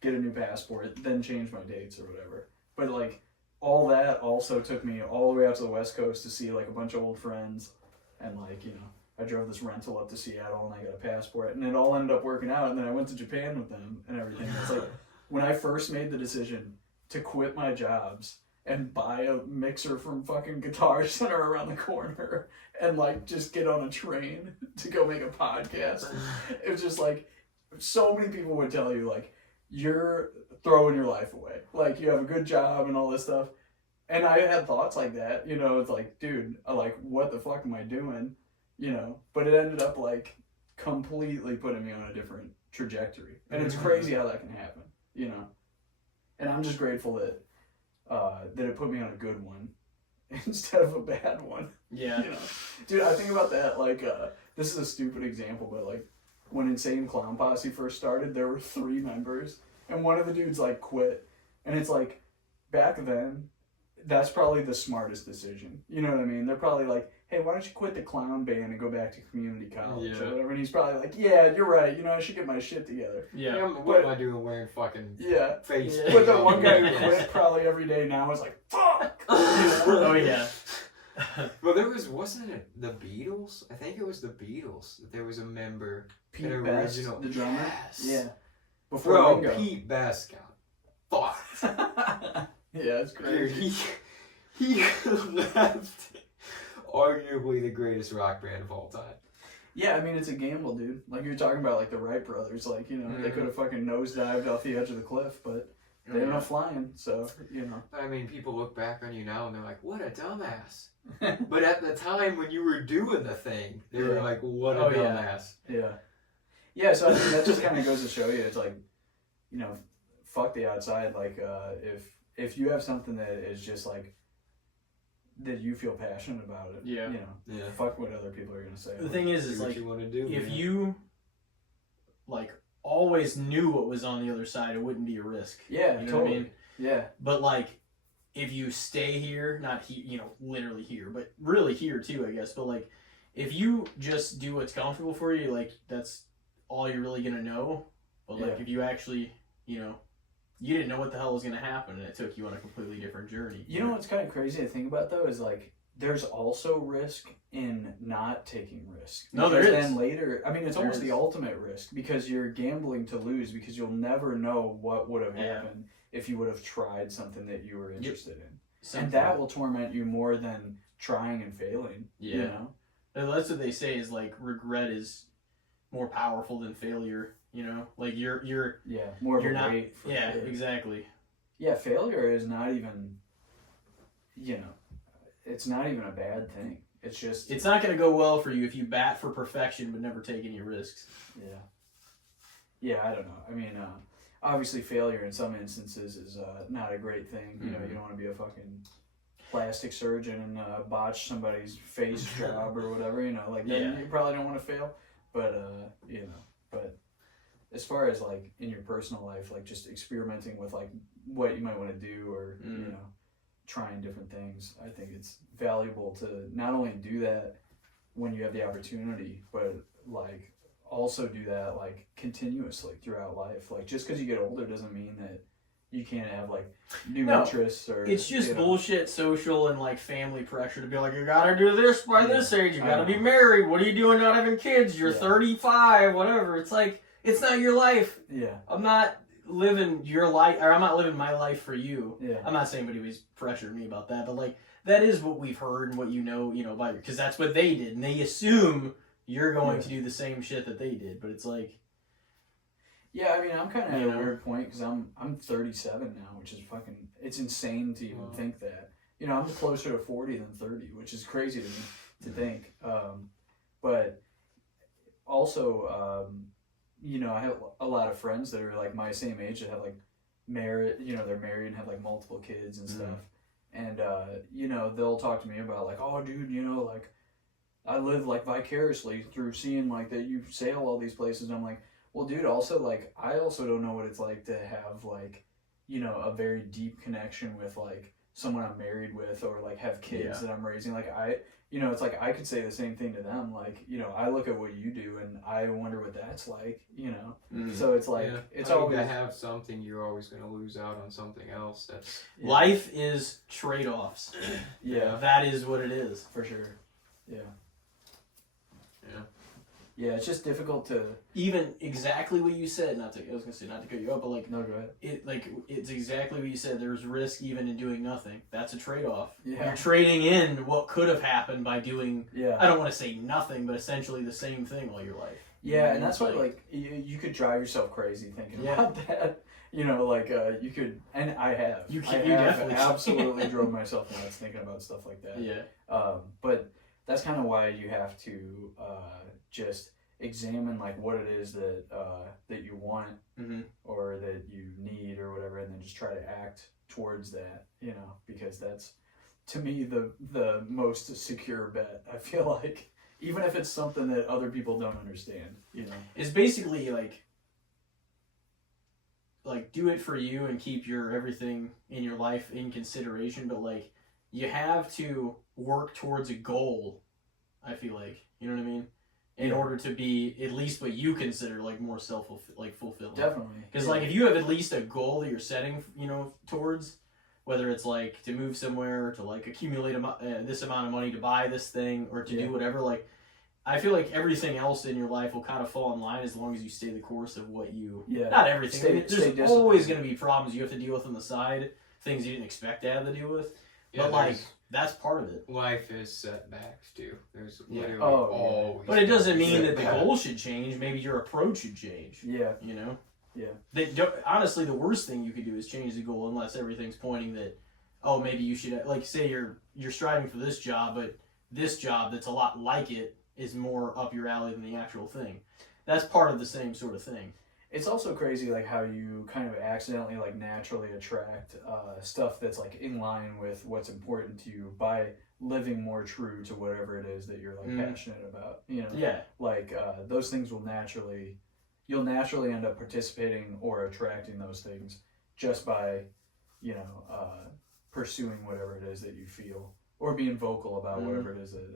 get a new passport, then change my dates or whatever. But like all that also took me all the way out to the West Coast to see like a bunch of old friends, and like, you know, I drove this rental up to Seattle and I got a passport, and it all ended up working out. And then I went to Japan with them and everything. It's like when I first made the decision to quit my jobs and buy a mixer from fucking Guitar Center around the corner and like just get on a train to go make a podcast. It was just like, so many people would tell you like, you're throwing your life away. Like you have a good job and all this stuff. And I had thoughts like that, you know, it's like, dude, like what the fuck am I doing? You know, but it ended up like completely putting me on a different trajectory. And it's crazy how that can happen, you know. And I'm just grateful that that it put me on a good one instead of a bad one. Yeah. You know, dude, I think about that like this is a stupid example, but like when Insane Clown Posse first started, there were 3 members, and one of the dudes like quit, and it's like back then, that's probably the smartest decision. You know what I mean? They're probably like, hey, why don't you quit the clown band and go back to community college or whatever? And he's probably like, yeah, you're right. You know, I should get my shit together. Yeah, what am I doing wearing fucking face? Yeah. But the one guy who quit probably every day now is like, fuck! You know? Oh, yeah. Well, wasn't it the Beatles? I think it was the Beatles. There was a member, Pete Best, the drummer? Yes. Yeah. Before Ringo. Pete Best got fucked. Yeah, that's great. Dude, he left arguably the greatest rock band of all time. Yeah, I mean, it's a gamble, dude. Like, you're talking about, like, the Wright brothers. Like, you know, they could have fucking nosedived off the edge of the cliff, but They don't know flying, so, you know. I mean, people look back on you now and they're like, what a dumbass. But at the time when you were doing the thing, they were like, what a dumbass. Yeah. Yeah, so I mean, that just kind of goes to show you, it's like, you know, fuck the outside. Like, if you have something that is just like, that you feel passionate about it, you know, fuck what other people are going to say. The thing is what like, you want to do, if you, like, always knew what was on the other side, it wouldn't be a risk. Yeah, you know totally. what I mean? Yeah. But, like, if you stay here, not here, you know, literally here, but really here too, I guess. But, like, if you just do what's comfortable for you, like, that's all you're really going to know. But, like, if you actually, you know, you didn't know what the hell was going to happen, and it took you on a completely different journey. You know what's kind of crazy to think about, though, is, like, there's also risk in not taking risk. No, there is. Then later, I mean, it's almost the ultimate risk, because you're gambling to lose, because you'll never know what would have happened if you would have tried something that you were interested in. And that will torment you more than trying and failing. Yeah. You know? And that's what they say is, like, regret is more powerful than failure. You know, like you're more of you're a not, weight for yeah, sure. exactly. Yeah, failure is not even, you know, it's not even a bad thing. It's just, it's not going to go well for you if you bat for perfection but never take any risks. Yeah, I don't know. I mean, obviously failure in some instances is not a great thing. You know, you don't want to be a fucking plastic surgeon and botch somebody's face job or whatever. You know, like then you probably don't want to fail. But you know, but as far as like in your personal life, like just experimenting with like what you might want to do, or you know, trying different things, I think it's valuable to not only do that when you have the opportunity, but like also do that like continuously throughout life. Like just because you get older doesn't mean that you can't have like new interests, or it's just bullshit social and like family pressure to be like, you gotta do this by this age, you gotta be married, what are you doing not having kids, you're 35, whatever. It's like, it's not your life. I'm not living your life, or I'm not living my life for you. I'm not saying anybody was pressuring me about that, but like that is what we've heard and what you know about, because that's what they did, and they assume you're going to do the same shit that they did. But it's like, yeah, I mean, I'm kind of at a weird point because I'm 37 now, which is fucking, it's insane to even think that. You know, I'm closer to 40 than 30, which is crazy to me to think. But also, you know, I have a lot of friends that are like my same age that have like married, you know, they're married and have like multiple kids and stuff. And, you know, they'll talk to me about like, oh, dude, you know, like I live like vicariously through seeing like that you sail all these places. And I'm like, well, dude, also, like, I also don't know what it's like to have, like, you know, a very deep connection with, like, someone I'm married with, or, like, have kids that I'm raising. Like, you know, it's like I could say the same thing to them. Like, you know, I look at what you do, and I wonder what that's like, you know? So it's like, it's always... to have something, you're always going to lose out on something else. That's life is trade-offs. That is what it is. For sure. Yeah, it's just difficult to... Even exactly what you said, I was going to say not to cut you up, but like... No, go ahead. It's exactly what you said. There's risk even in doing nothing. That's a trade-off. Yeah. You're trading in what could have happened by doing, Yeah. I don't want to say nothing, but essentially the same thing all your life. Yeah, and that's why, like, you could drive yourself crazy thinking about that. You know, like, you could... And I have. You have definitely absolutely drove myself nuts thinking about stuff like that. Yeah. But that's kind of why you have to just examine like what it is that that you want or that you need or whatever, and then just try to act towards that, you know, because that's to me the most secure bet, I feel like, even if it's something that other people don't understand, you know. It's basically like do it for you and keep your everything in your life in consideration, but like you have to work towards a goal, I feel like, you know what I mean, in order to be at least what you consider like more fulfilling. Definitely. Because like if you have at least a goal that you're setting, you know, towards, whether it's like to move somewhere or to like accumulate this amount of money to buy this thing or to do whatever, like I feel like everything else in your life will kind of fall in line as long as you stay the course of what you... Not everything. There's always going to be problems you have to deal with on the side, things you didn't expect to have to deal with. Yeah, but like that's part of it. Life is setbacks too. There's literally always. But it doesn't mean that the goal should change. Maybe your approach should change. Yeah. You know. Honestly, the worst thing you could do is change the goal unless everything's pointing that, oh, maybe you should, like, say you're striving for this job, but this job that's a lot like it is more up your alley than the actual thing. That's part of the same sort of thing. It's also crazy, like, how you kind of accidentally, like, naturally attract stuff that's, like, in line with what's important to you by living more true to whatever it is that you're, like, passionate about, you know? Yeah. Like, those things you'll naturally end up participating or attracting those things just by, you know, pursuing whatever it is that you feel, or being vocal about whatever it is that,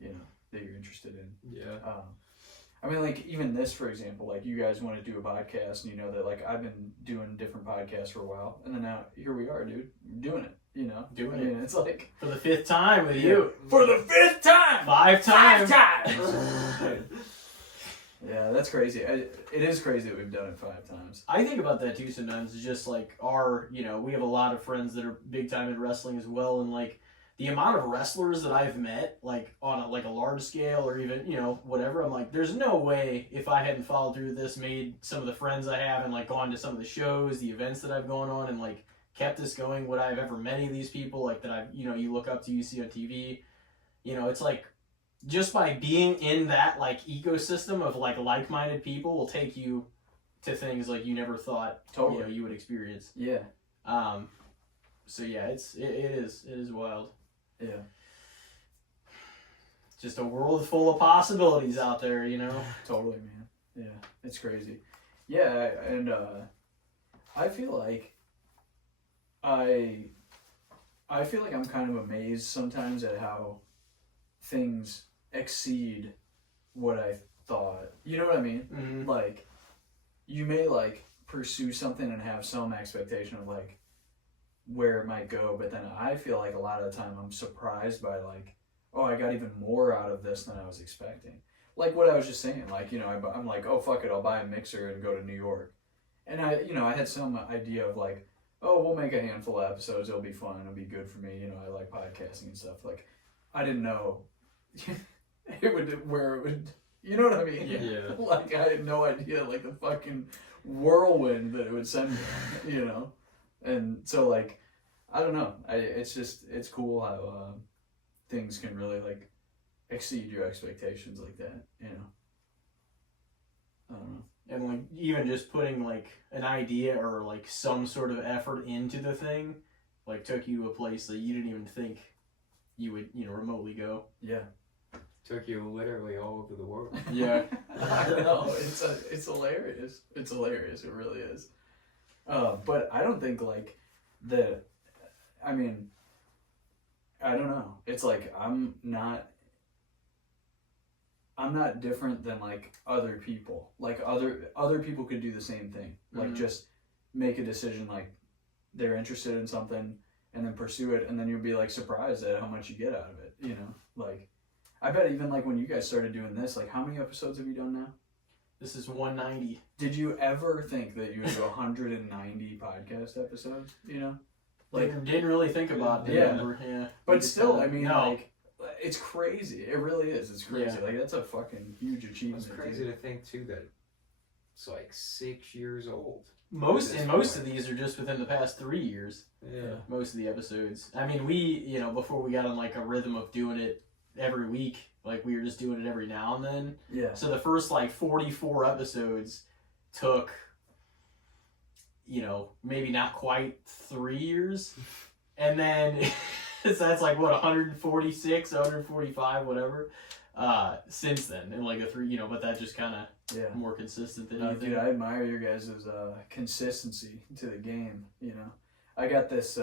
you know, that you're interested in. Yeah. I mean, like, even this, for example, like, you guys want to do a podcast, and you know that, like, I've been doing different podcasts for a while, and then now, here we are, dude, doing it, you know? Doing it. It's like... For the 5th time with you. For the 5th time! 5 times! 5 times! Yeah, that's crazy. It is crazy that we've done it 5 times. I think about that, too, sometimes. It's just, like, you know, we have a lot of friends that are big time in wrestling as well, and, like, the amount of wrestlers that I've met, like, on a large scale or even, you know, whatever, I'm like, there's no way if I hadn't followed through this, made some of the friends I have and, like, gone to some of the shows, the events that I've gone on and, like, kept this going, would I have ever met any of these people, like, that I've, you know, you look up to, you see on TV. You know, it's like, just by being in that, like, ecosystem of, like, like-minded people will take you to things, like, you never thought, you know, you would experience. Yeah. So, yeah, it is wild. Yeah. Just a world full of possibilities out there, you know? Totally, man. Yeah, it's crazy. Yeah, and I feel like I feel like I'm kind of amazed sometimes at how things exceed what I thought. You know what I mean? Mm-hmm. Like, you may, like, pursue something and have some expectation of, like, where it might go, but then I feel like a lot of the time I'm surprised by, like, oh, I got even more out of this than I was expecting. Like what I was just saying, like, you know, I'm like, oh, fuck it, I'll buy a mixer and go to New York. And I had some idea of, like, oh, we'll make a handful of episodes, it'll be fun, it'll be good for me, you know, I like podcasting and stuff. Like, I didn't know where it would, you know what I mean? Yeah. Like, I had no idea, like, the fucking whirlwind that it would send me on, you know? And so, like, I don't know. It's cool how things can really, like, exceed your expectations like that, you know? I don't know. And, like, even just putting, like, an idea or, like, some sort of effort into the thing, like, took you to a place that you didn't even think you would, you know, remotely go. Yeah. Took you literally all over the world. Yeah. I know. It's hilarious. It's hilarious. It really is. But I don't think, like, I mean, I don't know. It's like, I'm not different than, like, other people. Like, other people could do the same thing. Like, just make a decision, like, they're interested in something, and then pursue it, and then you'll be, like, surprised at how much you get out of it, you know? Like, I bet even, like, when you guys started doing this, like, how many episodes have you done now? This is 190. Did you ever think that you would do 190 podcast episodes, you know? Like, didn't really think about the number, yeah. But still, I mean, no. like, it's crazy. It really is. It's crazy. Yeah. Like, that's a fucking huge achievement. It's crazy to think, too, that it's, like, 6 years old. Most of these are just within the past 3 years. Yeah. Most of the episodes. I mean, we, you know, before we got on, like, a rhythm of doing it every week, like, we were just doing it every now and then. Yeah. So the first, like, 44 episodes took, you know, maybe not quite 3 years. And then, so that's like, what, 146, 145, whatever, since then. And, like, but that just kind of more consistent than anything. Dude, I admire your guys' consistency to the game, you know. I got this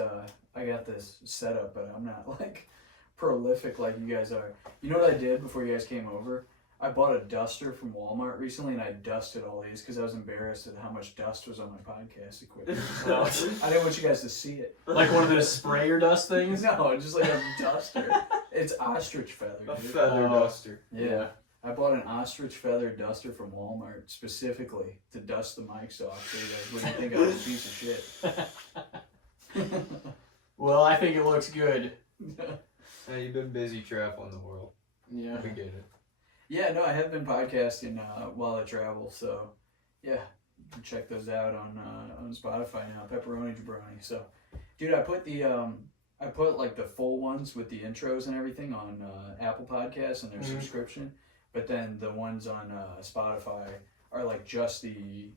setup, but I'm not, like, prolific like you guys are. You know what I did before you guys came over? I bought a duster from Walmart recently, and I dusted all these because I was embarrassed at how much dust was on my podcast equipment. So I didn't want you guys to see it. Like one of those sprayer dust things? No, just like a duster. It's ostrich feather. A feather duster. Yeah. I bought an ostrich feather duster from Walmart specifically to dust the mics off so you guys wouldn't think I was a piece of shit. Well, I think it looks good. Hey, you've been busy traveling the world. Yeah. We get it. Yeah, no, I have been podcasting while I travel, so yeah, check those out on Spotify now. Pepperoni Jabroni. So, dude, I put like the full ones with the intros and everything on Apple Podcasts and their subscription, but then the ones on Spotify are like just the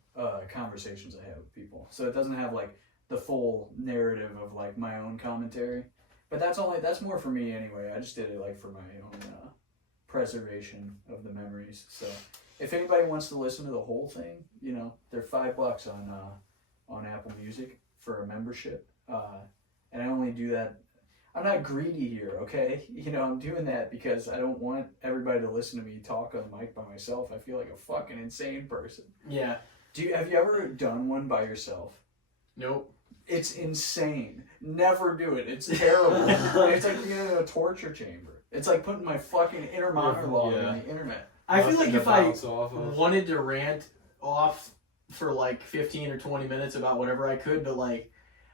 conversations I have with people. So it doesn't have like the full narrative of like my own commentary. But that's more for me anyway. I just did it like for my own preservation of the memories. So if anybody wants to listen to the whole thing, you know, they're $5 on Apple Music for a membership. And I only do that. I'm not greedy here, okay? You know, I'm doing that because I don't want everybody to listen to me talk on the mic by myself. I feel like a fucking insane person. Yeah. Have you ever done one by yourself? Nope. It's insane. Never do it. It's terrible. It's like being in a torture chamber. It's like putting my fucking inner monologue on the internet. I feel like if I of. wanted to rant off for like 15 or 20 minutes about whatever I could, but like,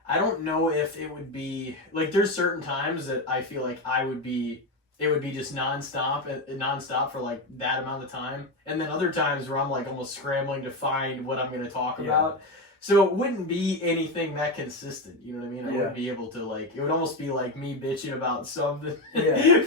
I don't know if it would be like there's certain times that I feel like it would be just nonstop for like that amount of time, and then other times where I'm like almost scrambling to find what I'm going to talk about. So it wouldn't be anything that consistent, you know what I mean? I wouldn't be able to like, it would almost be like me bitching about something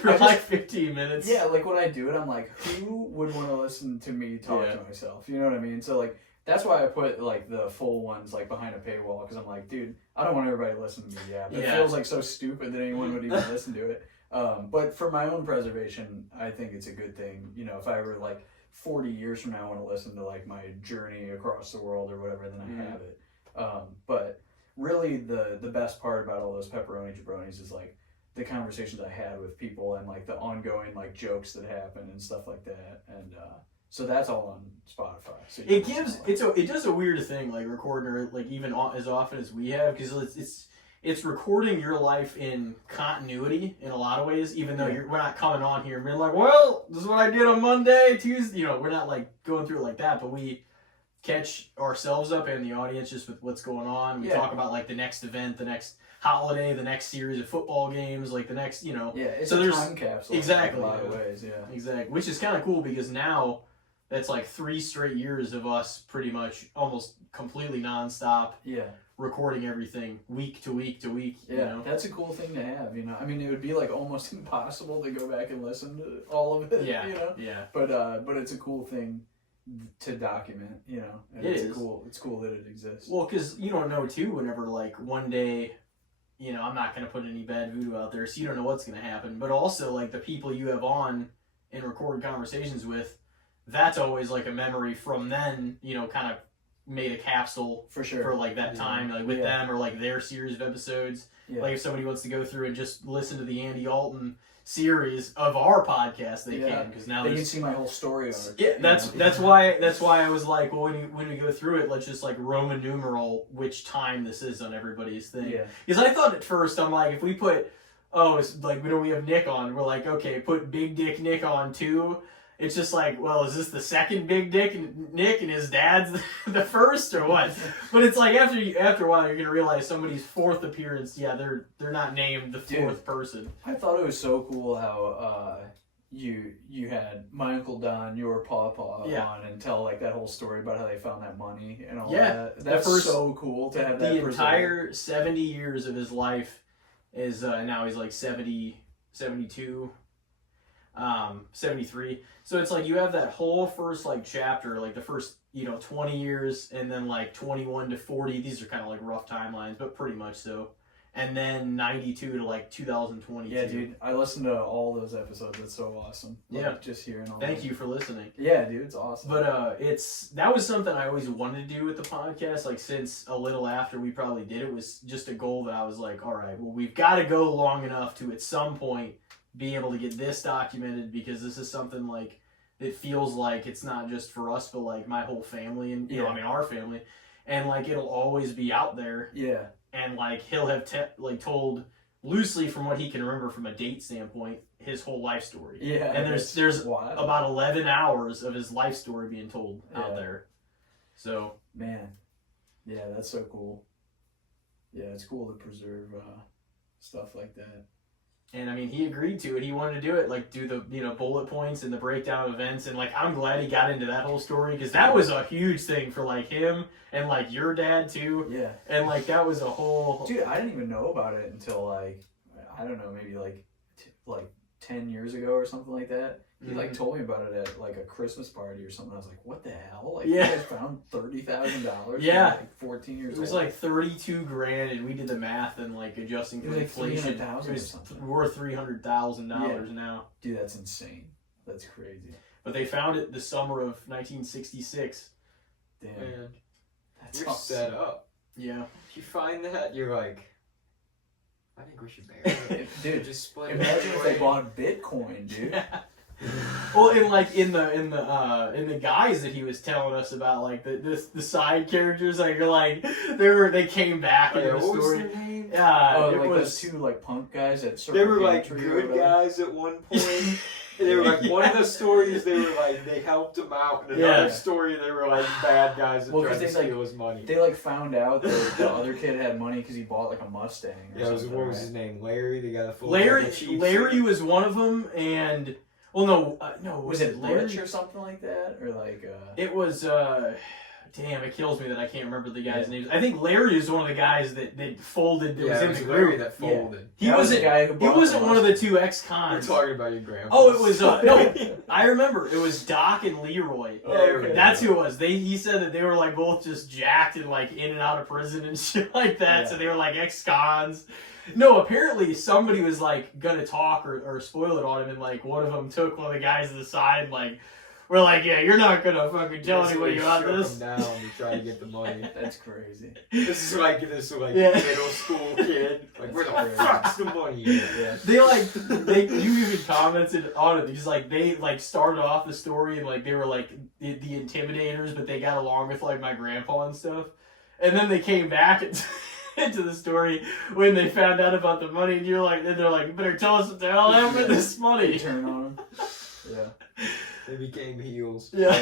for like 15 minutes. Yeah, like when I do it, I'm like, who would want to listen to me talk to myself? You know what I mean? So like, that's why I put like the full ones like behind a paywall, because I'm like, dude, I don't want everybody to listen to me. It feels like so stupid that anyone would even listen to it. But for my own preservation, I think it's a good thing. You know, if I ever like 40 years from now want to listen to like my journey across the world or whatever, then I have it. But really the best part about all those Pepperoni Jabronis is like the conversations I had with people and like the ongoing like jokes that happen and stuff like that. And so that's all on Spotify. So it does a weird thing like recording or like even as often as we have, because it's recording your life in continuity in a lot of ways, even though we're not coming on here and being like, well, this is what I did on Monday, Tuesday. You know, we're not like going through it like that, but we catch ourselves up and the audience just with what's going on. We talk about like the next event, the next holiday, the next series of football games, like the next, you know. Yeah, it's so a there's time capsule exactly in a lot of ways, Exactly, which is kind of cool because now that's like 3 straight years of us pretty much almost completely nonstop. Recording everything week to week to week. Yeah, you know? That's a cool thing to have, you know. I mean, it would be like almost impossible to go back and listen to all of it, you know. But it's a cool thing to document, you know. And it's cool that it exists. Well, because you don't know too. Whenever like one day, you know, I'm not gonna put any bad voodoo out there, so you don't know what's gonna happen. But also like the people you have on and record conversations with, that's always like a memory from then. You know, kind of made a capsule for sure for like that time, like with them or like their series of episodes. Like if somebody wants to go through and just listen to the Andy Alton series of our podcast, they can, because now they can see my whole story arc. That's why I was like, well, when we go through it, let's just like Roman numeral which time this is on everybody's thing. Because I thought at first, I'm like, if we put it's like we have Nick on, we're like, okay, put Big Dick Nick on too. It's just like, well, is this the second Big Dick Nick and his dad's the first or what? But it's like after a while you're gonna realize somebody's fourth appearance, they're not named the fourth person. I thought it was so cool how you had my Uncle Don, your Pawpaw on and tell like that whole story about how they found that money and all that. That's so cool to have that. The entire 70 years of his life is now he's like 70, 72. 73. So it's like you have that whole first like chapter, like the first 20 years, and then like 21 to 40. These are kind of like rough timelines, but pretty much so. And then 92 to like 2022. Yeah, dude, I listened to all those episodes. It's so awesome. Like, just hearing all. Thank you for listening. Yeah, dude, it's awesome. But that was something I always wanted to do with the podcast. Like since a little after we probably did, it was just a goal that I was like, all right, well, we've got to go long enough to at some point be able to get this documented, because this is something like it feels like it's not just for us, but like my whole family and our family, and like it'll always be out there. And like he'll have told loosely from what he can remember from a date standpoint his whole life story. And there's about 11 hours of his life story being told out there. So man, that's so cool. Yeah, it's cool to preserve stuff like that. And I mean, he agreed to it. He wanted to do it, like do the bullet points and the breakdown of events. And like, I'm glad he got into that whole story because that was a huge thing for like him and like your dad too. Yeah. And like that was a whole. Dude, I didn't even know about it until like I don't know, maybe like 10 years ago or something like that. He like told me about it at like a Christmas party or something. I was like, "What the hell? Like, Yeah. you guys found $30,000? Yeah. Like 14 years old. It was like $32,000, and we did the math and like adjusting for It was like inflation. $300,000 It or was something. worth $300,000 now. Dude, that's insane. That's crazy. But they found it the summer of 1966. Damn. Man, That's you're awesome. set up. Yeah. If you find that, you're like, I think we should bury it. Dude, Just split it. imagine if they bought Bitcoin, dude. Well, and like in the guys that he was telling us about, like the side characters, like you're like they came back in the What was story. their name? Oh, It like was those two like punk guys at They were Circle like K Tree or good whatever. guys at one point. And they were like one of the stories. They were like they helped him out. And another Yeah. story, they were like bad guys that Well, tried 'cause to they, steal like, his money. They like found out that the other kid had money because he bought like a Mustang. Or Yeah, something, what was right? his name? Larry. The guy that full Larry was one of them, and well, no, Was it Lurch or something like that, or like? It was damn, it kills me that I can't remember the guy's names. I think Larry is one of the guys that folded. That Yeah, was it in was the Larry group. that folded. He That was wasn't. the guy who He bought wasn't the one of the Mustang. two We're ex-cons. talking about your grandpa. Oh, it was no. I remember it was Doc and Leroy. Oh, okay. That's who it was. He said that they were like both just jacked and like in and out of prison and shit like that. Yeah. So they were like ex-cons. No, apparently somebody was like gonna talk or spoil it on him, and like one of them took one of the guys to the side, like we're like, yeah, you're not gonna fucking tell anybody about shook this. him down to try to get the money. That's crazy. This is like Yeah. middle school kid. Like where the That's fuck's the money? Yeah. You even commented on it because like they like started off the story and like they were like the intimidators, but they got along with like my grandpa and stuff, and then they came back into the story when they found out about the money, and they're like, you better tell us what the hell happened with this You money. turn on him. Yeah. They became heels. Yeah.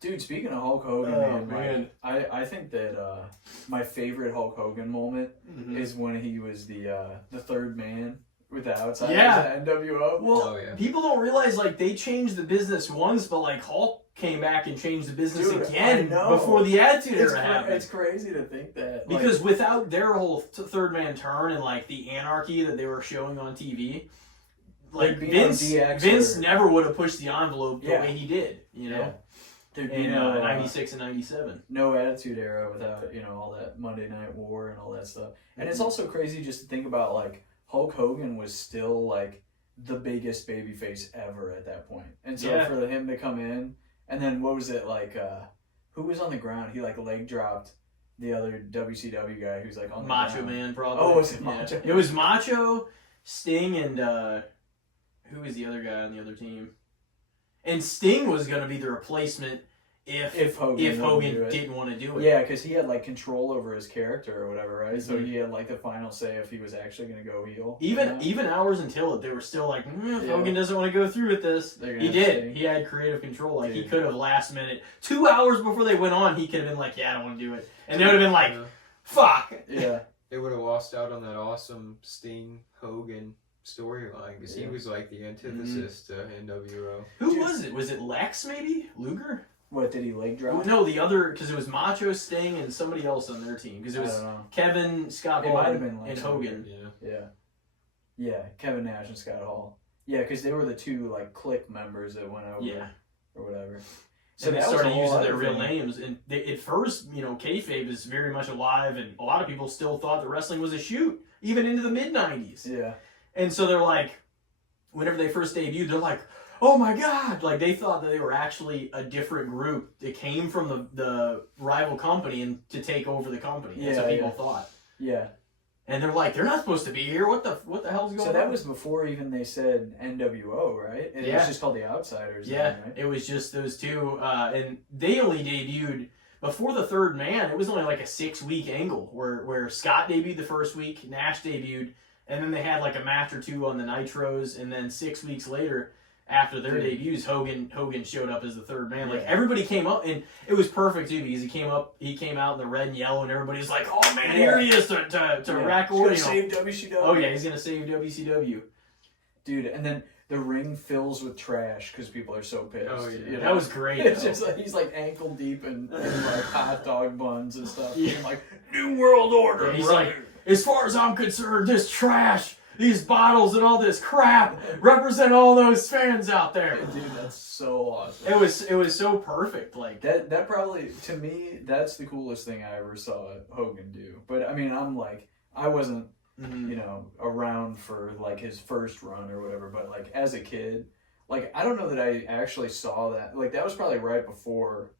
Dude, speaking of Hulk Hogan, Oh, man, I think that my favorite Hulk Hogan moment Mhm. is when he was the third man with the Outsiders Yeah. at NWO. Well, Oh, yeah. people don't realize like they changed the business once, but like Hulk came back and changed the business Dude, again I know. before the Attitude It's, Era happened. it's crazy to think that. like, Because without their whole third man turn and like the anarchy that they were showing on TV, like Like being on Vince DX or- never would have pushed the envelope the Yeah. way he did, you know, Yeah. There'd be in no, 96 and 97. no Attitude Era without, all that Monday Night War and all that stuff. And it's also crazy just to think about, like, Hulk Hogan was still, like, the biggest babyface ever at that point. And so Yeah. for him to come in, and then what was it, like, who was on the ground? He, like, leg dropped the other WCW guy who's, like, on the Macho ground. Man, probably. Oh, was it Yeah. Macho? It was Macho, Sting, and who was the other guy on the other team? And Sting was going to be the replacement if Hogan, didn't want to do it. Yeah, because he had, like, control over his character or whatever, right? So Mhm. he had, like, the final say if he was actually going to go heel. Even hours until it, they were still like, if Yeah. Hogan doesn't want to go through with this. They're gonna He have did. Sting. He had creative control. Like, he Dude. could have last minute, 2 hours before they went on, he could have been like, yeah, I don't want to do it. And they would have been like, Yeah. fuck. Yeah. They would have lost out on that awesome Sting Hogan storyline because he Yeah. was like the antithesis to NWO. Who Dude. was it? Was it Lex, maybe? Luger? What, did he leg drop? No, the other, because it was Macho, Sting, and somebody else on their team. Because it I was don't know. Kevin, Scott It Hall, might have been and Lex Hogan. Yeah. Yeah. Yeah, Kevin Nash and Scott Hall. Yeah, because they were the two, like, clique members that went over Yeah. or whatever. So they that was a started whole using other their real thing. names. And at first, kayfabe is very much alive, and a lot of people still thought that wrestling was a shoot, even into the mid-90s. Yeah. And so they're like, whenever they first debuted, they're like, oh my God. Like, they thought that they were actually a different group that came from the rival company and to take over the company. That's what Yeah, people yeah. thought. Yeah. And they're like, they're not supposed to be here. What the hell's going on? So that was before even they said NWO, right? It Yeah. was just called the Outsiders. Yeah, then, right? it was just those two. And they only debuted before the third man. It was only like a 6-week angle where Scott debuted the first week, Nash debuted, and then they had like a match or two on the Nitros, and then 6 weeks later, after their Dude. debuts, Hogan showed up as the third man. Like Yeah. everybody came up, and it was perfect too because he came out in the red and yellow, and everybody's like, "Oh man, here he is to rack He's order." gonna save WCW. Oh yeah, he's gonna save WCW. Dude, and then the ring fills with trash because people are so pissed. Oh, yeah. you know? That was great. It's though. just like he's like ankle deep in like hot dog buns and stuff. Yeah. And like New World Order. Yeah, he's brother. like, as far as I'm concerned, this trash, these bottles, and all this crap represent all those fans out there. dude, that's so awesome. It was so perfect. Like That probably, to me, that's the coolest thing I ever saw Hogan do. But I mean, I wasn't, you know, around for like his first run or whatever. But like as a kid, like I don't know that I actually saw that. Like that was probably right before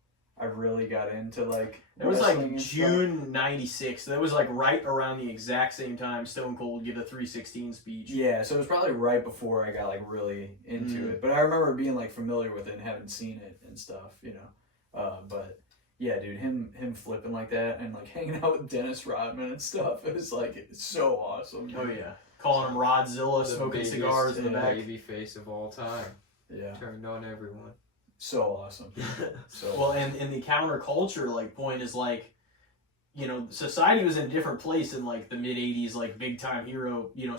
I really got into like. it was wrestling like and stuff. June '96. That was like right around the exact same time Stone Cold gave the 316 speech. Yeah, so it was probably right before I got like really into it. But I remember being like familiar with it and having seen it and stuff, you know. But yeah, dude, him flipping like that and like hanging out with Dennis Rodman and stuff, it was like it's so awesome. Oh yeah, calling him Rodzilla, The smoking biggest cigars in the back. baby face of all time. Yeah, Turned on everyone. so awesome. So Well, and the counterculture like point is like, you know, society was in a different place in like the mid '80s, like big time hero, you know,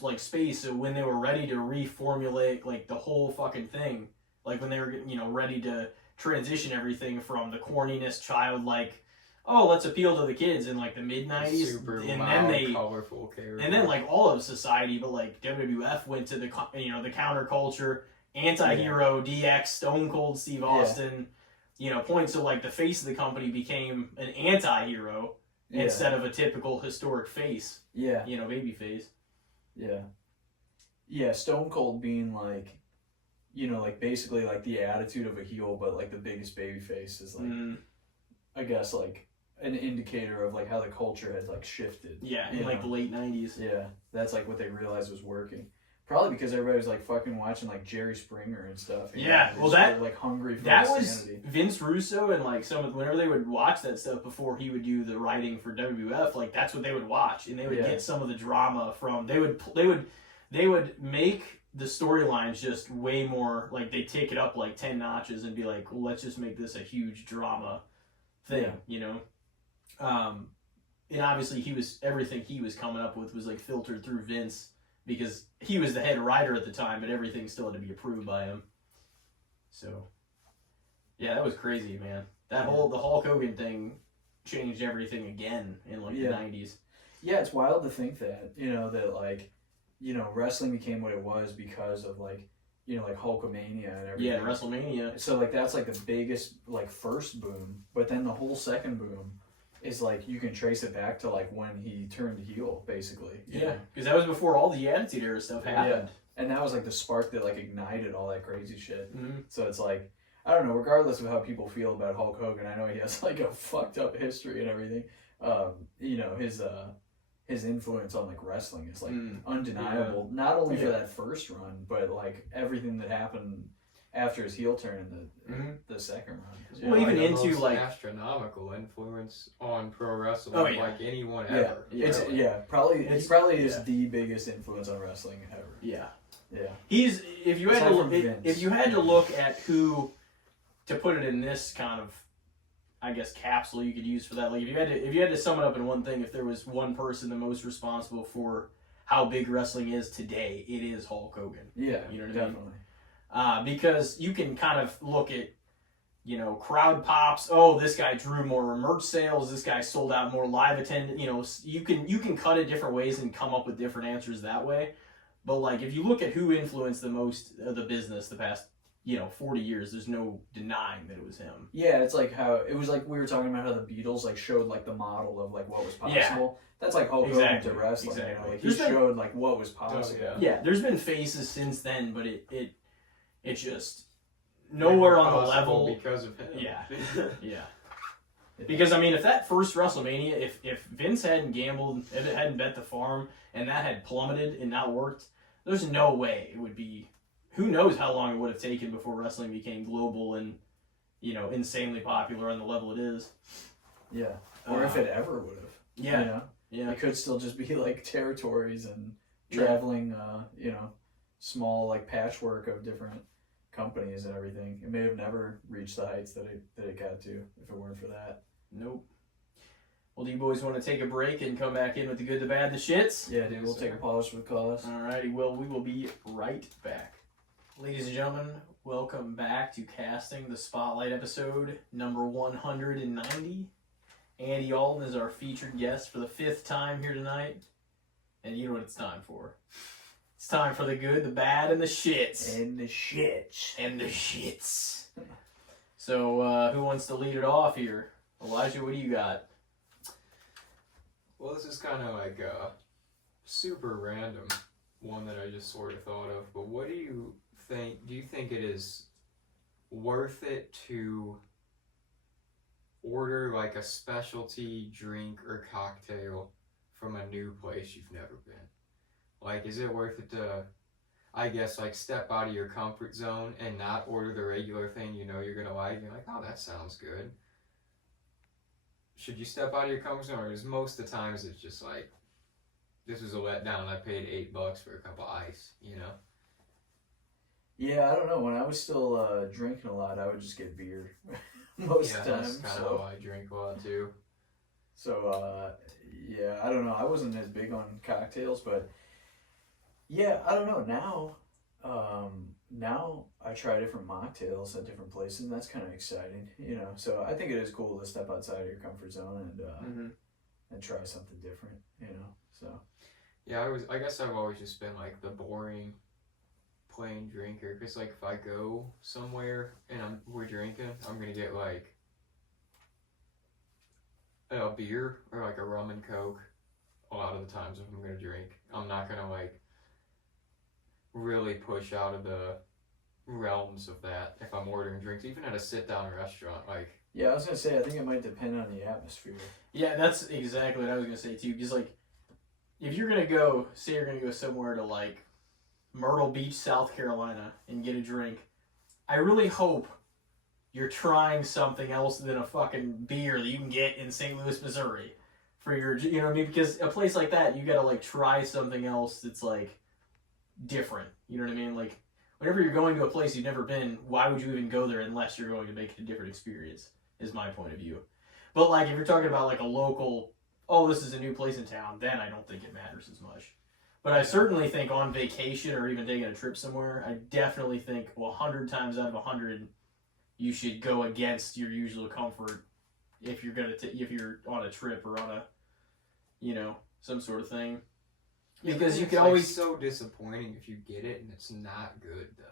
like space. So when they were ready to reformulate like the whole fucking thing, like when they were, you know, ready to transition everything from the corniness, childlike, oh, let's appeal to the kids in like the mid '90s, Super and loud, then they. colorful character. And then, like all of society, but like WWF went to the you know the counterculture, anti-hero, DX, Stone Cold Steve Austin, you know, points to like the face of the company became an anti-hero yeah, instead of a typical historic face, yeah, you know, baby face. yeah. Stone Cold being like, you know, like basically like the attitude of a heel, but like the biggest baby face is like, I guess like an indicator of like how the culture had like shifted. Yeah, in you like know? the late '90s. Yeah, that's like what they realized was working. Probably because everybody was like fucking watching like Jerry Springer and stuff. you Yeah, know? well, They just that- were, like hungry for That was insanity. Vince Russo and like whenever they would watch that stuff before he would do the writing for WWF, like that's what they would watch, and they would Yeah. get some of the drama from. They would make the storylines just way more like they take it up like 10 notches and be like, well, let's just make this a huge drama thing, Yeah. you know. And obviously everything he was coming up with was like filtered through Vince because he was the head writer at the time, but everything still had to be approved by him. So, yeah, that was crazy, man. The Hulk Hogan thing changed everything again in like the Yeah. 90s. Yeah, it's wild to think that, you know, that like, you know, wrestling became what it was because of like, you know, like Hulkamania and everything. Yeah, WrestleMania. So like that's like the biggest like first boom, but then the whole second boom is like you can trace it back to like when he turned heel, basically. you Yeah, know? because that was before all the Attitude Era stuff happened. And that was like the spark that like ignited all that crazy shit. Mhm. So it's like, I don't know, regardless of how people feel about Hulk Hogan, I know he has like a fucked up history and everything. You know, his influence on like wrestling is like undeniable. Not only for that first run, but like everything that happened after his heel turn in the second run. Well, even the into, most like- astronomical influence on pro wrestling, Oh, yeah. like anyone Yeah, ever. it's really. probably It's- he probably is yeah. the biggest influence on wrestling ever. Yeah. Yeah. He's if you had Aside to from look, Vince. if you had to look at who to put it in this kind of, I guess, capsule you could use for that. Like if you had to sum it up in one thing, if there was one person the most responsible for how big wrestling is today, it is Hulk Hogan. Yeah, You know what I mean? definitely. Because you can kind of look at, you know, crowd pops. Oh, this guy drew more merch sales. This guy sold out more live attendance. You know, you can cut it different ways and come up with different answers that way. But like, if you look at who influenced the most of the business the past, 40 years, there's no denying that it was him. Yeah, it's like how it was like we were talking about how the Beatles like showed like the model of like what was possible. That's like Hulk Hogan to wrestling. You know? Exactly. Like he There's been- showed like what was possible. yeah. Yeah, there's been phases since then, but it just nowhere on the Possible level. because of him. Yeah. Yeah. Because I mean, if that first WrestleMania, if Vince hadn't gambled, if it hadn't bet the farm, and that had plummeted and not worked, there's no way it would be. Who knows how long it would have taken before wrestling became global and, insanely popular on the level it is. Yeah. Or if it ever would have. Yeah. You know? Yeah. It could still just be like territories and Yeah. traveling, small like patchwork of different companies and everything. It may have never reached the heights that it got to if it weren't for that. Nope. Well, do you boys want to take a break and come back in with the good, the bad, and the shits? Yeah, dude, we'll take a pause for the cause. Alrighty, well, we will be right back. Ladies and gentlemen, welcome back to Casting the Spotlight episode number 190. Andy Alton is our featured guest for the 5th time here tonight. And you know what it's time for. It's time for the good, the bad, and the shits. And the shits. And the shits. So, who wants to lead it off here? Elijah, what do you got? Well, this is kind of like a super random one that I just sort of thought of. But what do you think? Do you think it is worth it to order like a specialty drink or cocktail from a new place you've never been? Like, is it worth it to, I guess, like step out of your comfort zone and not order the regular thing you know you're gonna like? You're like, oh, that sounds good. Should you step out of your comfort zone, or is most of the times it's just like, this was a letdown, I paid $8 for a cup of ice, you know? Yeah, I don't know. When I was still drinking a lot, I would just get beer most Yeah, times. that's kind of how I drink a lot too. So, yeah, I don't know. I wasn't as big on cocktails, but yeah, I don't know. Now I try different mocktails at different places, and that's kind of exciting, you know. So I think it is cool to step outside of your comfort zone and try something different, you know. So yeah, I guess I've always just been like the boring, plain drinker. Cause like if I go somewhere and we're drinking, I'm gonna get like a beer or like a rum and coke. A lot of the times if I'm gonna drink, I'm not gonna like really push out of the realms of that if I'm ordering drinks, even at a sit-down restaurant. Like, yeah, I was gonna say I think it might depend on the atmosphere. Yeah, that's exactly what I was gonna say too. Because like, if you're gonna go, say you're gonna go somewhere to like Myrtle Beach, South Carolina, and get a drink, I really hope you're trying something else than a fucking beer that you can get in St. Louis, Missouri, for your, you know what I mean? Because a place like that, you gotta like try something else that's like different. You know what I mean? Like, whenever you're going to a place you've never been, why would you even go there unless you're going to make it a different experience, is my point of view. But like, if you're talking about like a local, oh, this is a new place in town, then I don't think it matters as much. But I certainly think on vacation or even taking a trip somewhere, I definitely think, well, 100 times out of 100, you should go against your usual comfort if you're gonna if you're on a trip or on a, you know, some sort of thing. Because you can always, like so disappointing if you get it and it's not good though.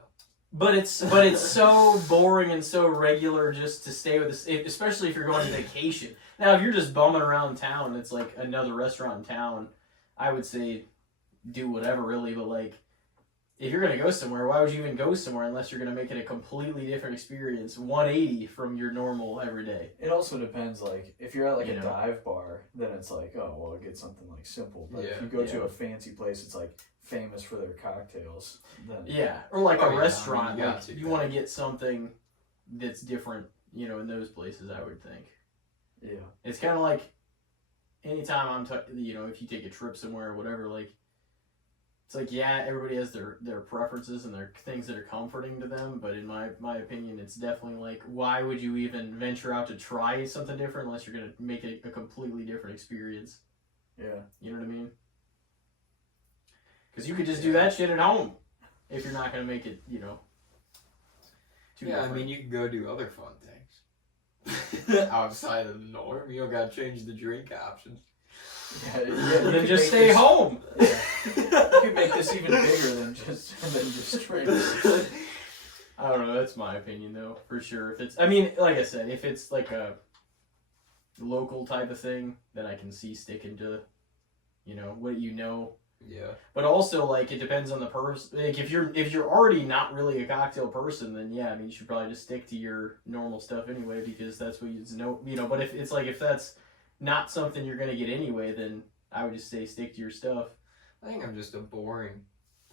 But it's so boring and so regular just to stay with this, especially if you're going on vacation. Now, if you're just bumming around town, it's like another restaurant in town, I would say do whatever really. But like, if you're gonna go somewhere, why would you even go somewhere unless you're gonna make it a completely different experience, 180 from your normal everyday? It also depends, like, if you're at like You a know. dive bar, then it's like, oh, well, get something like simple. But if Yeah, you go yeah. to a fancy place, it's like famous for their cocktails, then Yeah, or like Oh, a yeah, restaurant, I mean, you like got to, you yeah. want to get something that's different, you know, in those places, I would think. yeah. It's kind of like anytime you know, if you take a trip somewhere or whatever, like, it's like, yeah, everybody has their preferences and their things that are comforting to them, but in my opinion, it's definitely like, why would you even venture out to try something different unless you're going to make it a completely different experience? Yeah. You know what I mean? Because you could just do that shit at home if you're not going to make it, you know, too Yeah, different. I mean, you can go do other fun things outside of the norm. You don't gotta change the drink options. Yeah, you then could just make stay this- home. Yeah. You could make this even bigger than just drinks. I don't know. That's my opinion, though, for sure. If it's, I mean, like I said, if it's like a local type of thing, then I can see sticking to, you know, what you know. Yeah. But also, like, it depends on the person. Like, if you're already not really a cocktail person, then yeah, I mean, you should probably just stick to your normal stuff anyway, because that's what you know. You know, but if it's like, if that's not something you're gonna get anyway, then I would just say stick to your stuff. I think I'm just a boring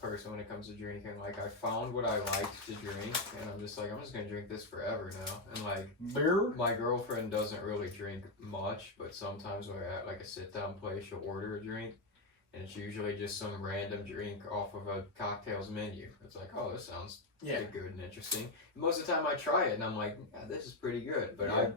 person when it comes to drinking. Like, I found what I liked to drink, and I'm just like, I'm just gonna drink this forever now. And like, Beer. my girlfriend doesn't really drink much, but sometimes when we're at like a sit-down place, she'll order a drink. and it's usually just some random drink off of a cocktails menu. It's like, oh, this sounds pretty good and interesting. And most of the time I try it and I'm like, yeah, this is pretty good, but I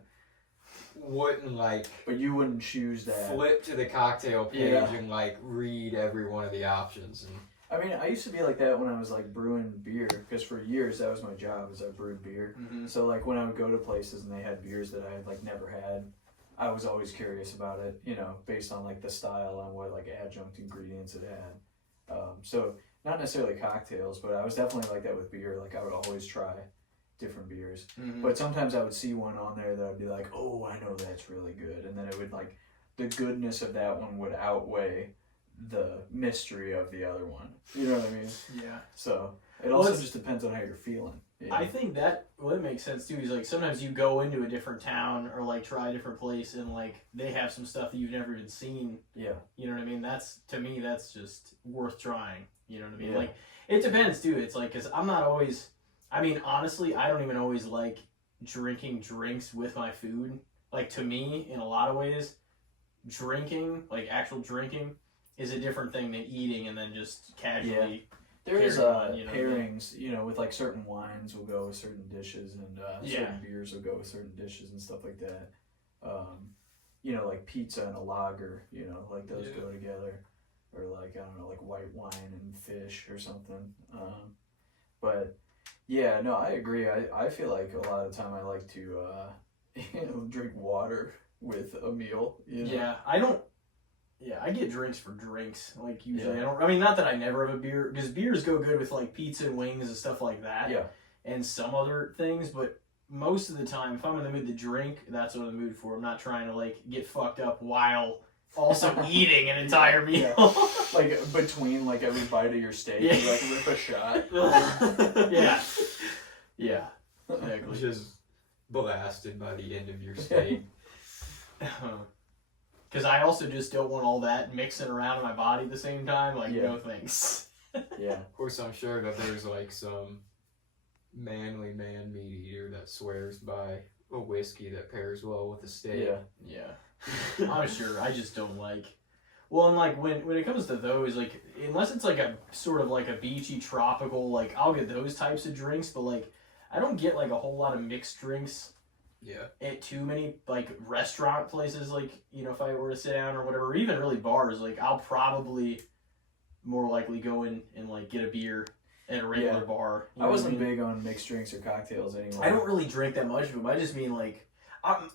wouldn't like. But you wouldn't choose that. Flip to the cocktail page and like read every one of the options. And I mean, I used to be like that when I was like brewing beer, because for years that was my job, is I brewed beer. Mm-hmm. So like when I would go to places and they had beers that I had like never had, I was always curious about it, you know, based on like the style and what like adjunct ingredients it had. So not necessarily cocktails, but I was definitely like that with beer. Like I would always try different beers, but sometimes I would see one on there that I'd be like, oh, I know that's really good, and then it would like the goodness of that one would outweigh the mystery of the other one. You know what I mean? Yeah. So it also just depends on how you're feeling. You know? I think that makes sense too. Is like sometimes you go into a different town or like try a different place and like they have some stuff that you've never even seen. Yeah. You know what I mean? That's, to me, that's just worth trying. You know what I mean? Yeah. Like it depends too. It's like, because I'm not always. I mean, honestly, I don't even always like drinking drinks with my food. Like to me, in a lot of ways, drinking, like actual drinking, is a different thing than eating and then just casually. There is on, you know, pairings, you know, with like certain wines will go with certain dishes, and certain beers will go with certain dishes and stuff like that. You know, like pizza and a lager, you know, like those go together, or like I don't know, like white wine and fish or something. But yeah, no, I agree. I feel like a lot of the time I like to you know, drink water with a meal. You know? Yeah, I don't. Yeah, I get drinks for drinks. Like usually, I don't. I mean, not that I never have a beer, because beers go good with like pizza and wings and stuff like that. Yeah. And some other things, but most of the time, if I'm in the mood to drink, that's what I'm in the mood for. I'm not trying to like get fucked up while also eating an entire meal. Yeah. Like between like every bite of your steak, you like rip a shot. Yeah. Yeah. Exactly. Just blasted by the end of your steak. Because I also just don't want all that mixing around in my body at the same time. Like, no thanks. Yeah. Of course, I'm sure that there's like some manly man meat eater that swears by a whiskey that pairs well with a steak. Yeah. I'm sure. I just don't like. Well, and like when it comes to those, like unless it's like a sort of like a beachy tropical, like I'll get those types of drinks, but like I don't get like a whole lot of mixed drinks. Yeah. At too many like restaurant places, like, you know, if I were to sit down or whatever, or even really bars, like I'll probably more likely go in and like get a beer at a regular bar. You know I wasn't what I mean? big on mixed drinks or cocktails anymore. I don't really drink that much of them. I just mean like,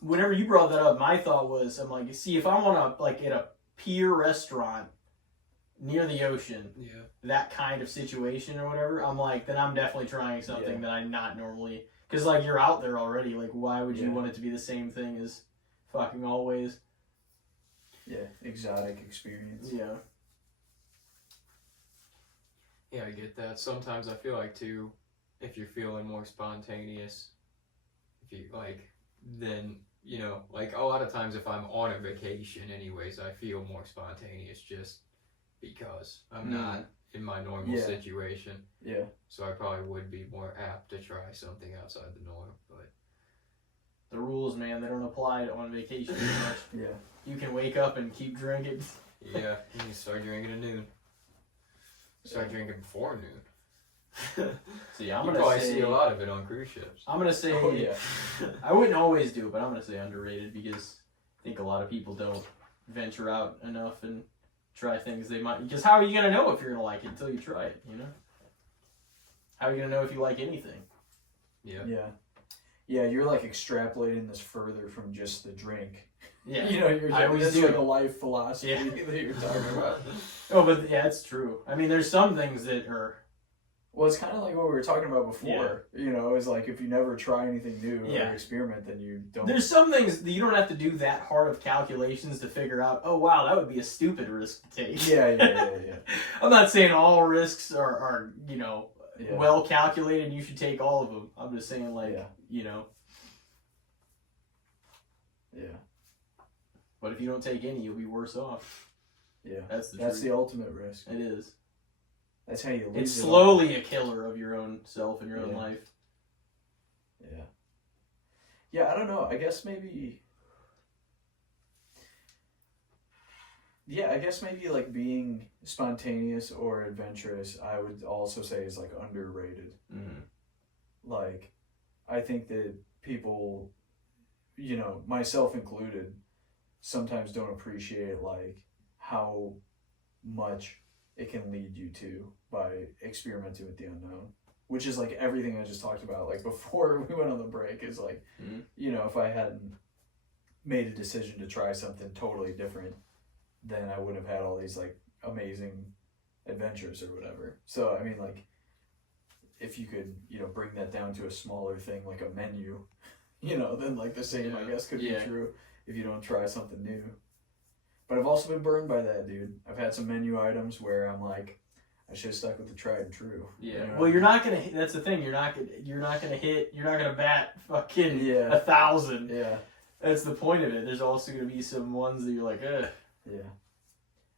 whenever you brought that up, my thought was, I'm like, see, if I want to like at a pier restaurant near the ocean, that kind of situation or whatever, I'm like, then I'm definitely trying something that I'm not normally. Because, like, you're out there already. Like, why would you want it to be the same thing as fucking always? Yeah, exotic experience. Yeah. Yeah, I get that. Sometimes I feel like, too, if you're feeling more spontaneous, if you, like, then, you know, like, a lot of times if I'm on a vacation anyways, I feel more spontaneous just because I'm not in my normal situation. Yeah. So I probably would be more apt to try something outside the norm, but The rules, man, they don't apply on vacation as much. Yeah. You can wake up and keep drinking. yeah, you can start drinking at noon. Start drinking before noon. See, I'm You gonna probably say see a lot of it on cruise ships. I'm gonna say I wouldn't always do it, but I'm gonna say underrated because I think a lot of people don't venture out enough and try things they might. Because how are you gonna know if you're gonna like it until you try it? You know. How are you gonna know if you like anything? Yeah. Yeah. Yeah, you're like extrapolating this further from just the drink. Yeah. You know, you're I always it's do. like a life philosophy that you're talking about. Oh, but yeah, it's true. I mean, there's some things that are. Well, it's kind of like what we were talking about before. You know, it's like if you never try anything new or experiment, then you don't. There's some things that you don't have to do that hard of calculations to figure out, oh, wow, that would be a stupid risk to take. Yeah. I'm not saying all risks are you know, Yeah. well calculated and you should take all of them. I'm just saying, like, you know. Yeah. But if you don't take any, you'll be worse off. Yeah. That's That's the ultimate risk. It is. That's how you lose It's it slowly a killer of your own self and your own life. Yeah. Yeah, I don't know. I guess maybe yeah, I guess maybe like being spontaneous or adventurous, I would also say is like underrated. Mm-hmm. Like, I think that people, you know, myself included, sometimes don't appreciate like how much it can lead you to by experimenting with the unknown, which is like everything I just talked about. Like before we went on the break, is like, Mm-hmm. you know, if I hadn't made a decision to try something totally different, then I would have had all these like amazing adventures or whatever. So I mean, like, if you could, you know, bring that down to a smaller thing like a menu, you know, then like the same, I guess, could be true if you don't try something new. But I've also been burned by that, dude. I've had some menu items where I'm like, I should have stuck with the tried and true. Yeah. You know Well, you're not gonna. That's the thing. You're not gonna bat fucking 1,000. Yeah. That's the point of it. There's also gonna be some ones that you're like, ugh. Yeah.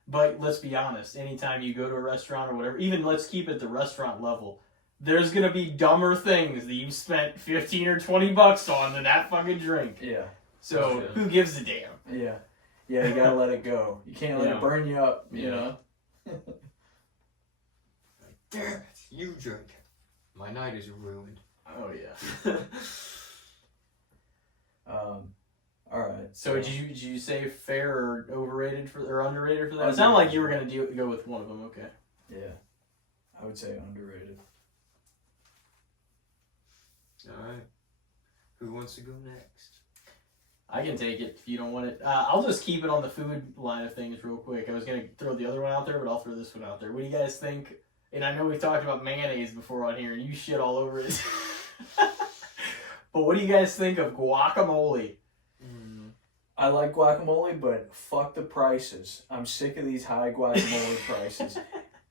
But let's be honest. Anytime you go to a restaurant or whatever, even let's keep it the restaurant level. There's gonna be dumber things that you've spent $15 or $20 on than that fucking drink. Yeah. So who gives a damn? Yeah. Yeah, you gotta let it go. You can't let it burn you up, you know? Damn it, you drink. My night is ruined. Oh yeah. Alright. So did you say fair or overrated or underrated for that? It sounded like you were gonna go with one of them. Okay. Yeah. I would say underrated. Alright. Who wants to go next? I can take it if you don't want it. I'll just keep it on the food line of things real quick. I was going to throw the other one out there, but I'll throw this one out there. What do you guys think? And I know we talked about mayonnaise before on here, and you shit all over it. But what do you guys think of guacamole? I like guacamole, but fuck the prices. I'm sick of these high guacamole prices.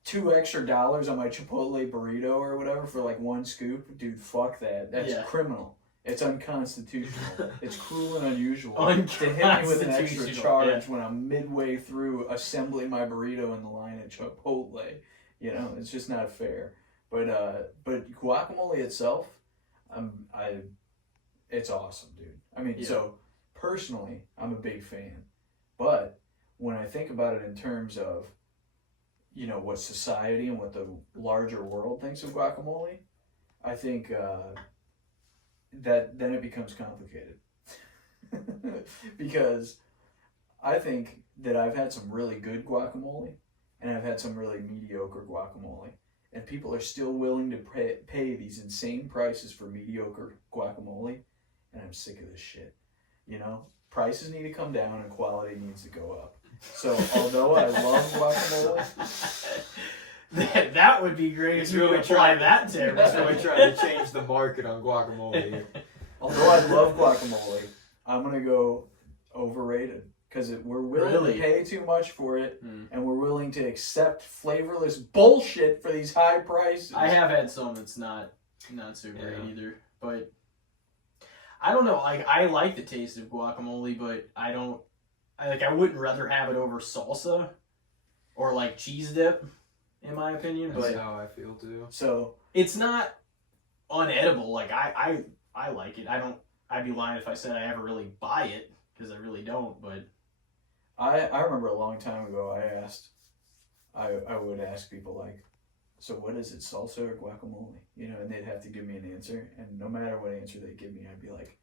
$2 extra on my Chipotle burrito or whatever for like one scoop. Dude, fuck that. That's criminal. It's unconstitutional. It's cruel and unusual to hit me with an extra charge when I'm midway through assembling my burrito in the line at Chipotle. You know, it's just not fair. But guacamole itself, it's awesome, dude. I mean, so personally, I'm a big fan. But when I think about it in terms of, you know, what society and what the larger world thinks of guacamole, I think that then it becomes complicated. Because I think that I've had some really good guacamole and I've had some really mediocre guacamole, and people are still willing to pay these insane prices for mediocre guacamole, and I'm sick of this shit. You know, prices need to come down and quality needs to go up. So although I love guacamole, that would be great if you really try that to everything. Really trying to change the market on guacamole. Although I love guacamole, I'm gonna go overrated because we're willing to pay too much for it, and we're willing to accept flavorless bullshit for these high prices. I have had some that's not so great either, but I don't know. I like the taste of guacamole, but I wouldn't rather have it over salsa or like cheese dip, in my opinion. That's how I feel too. So it's not unedible. Like I like it. I'd be lying if I said I ever really buy it, because I really don't. But I remember a long time ago I would ask people like, so what is it, salsa or guacamole? You know, and they'd have to give me an answer, and no matter what answer they give me, I'd be like,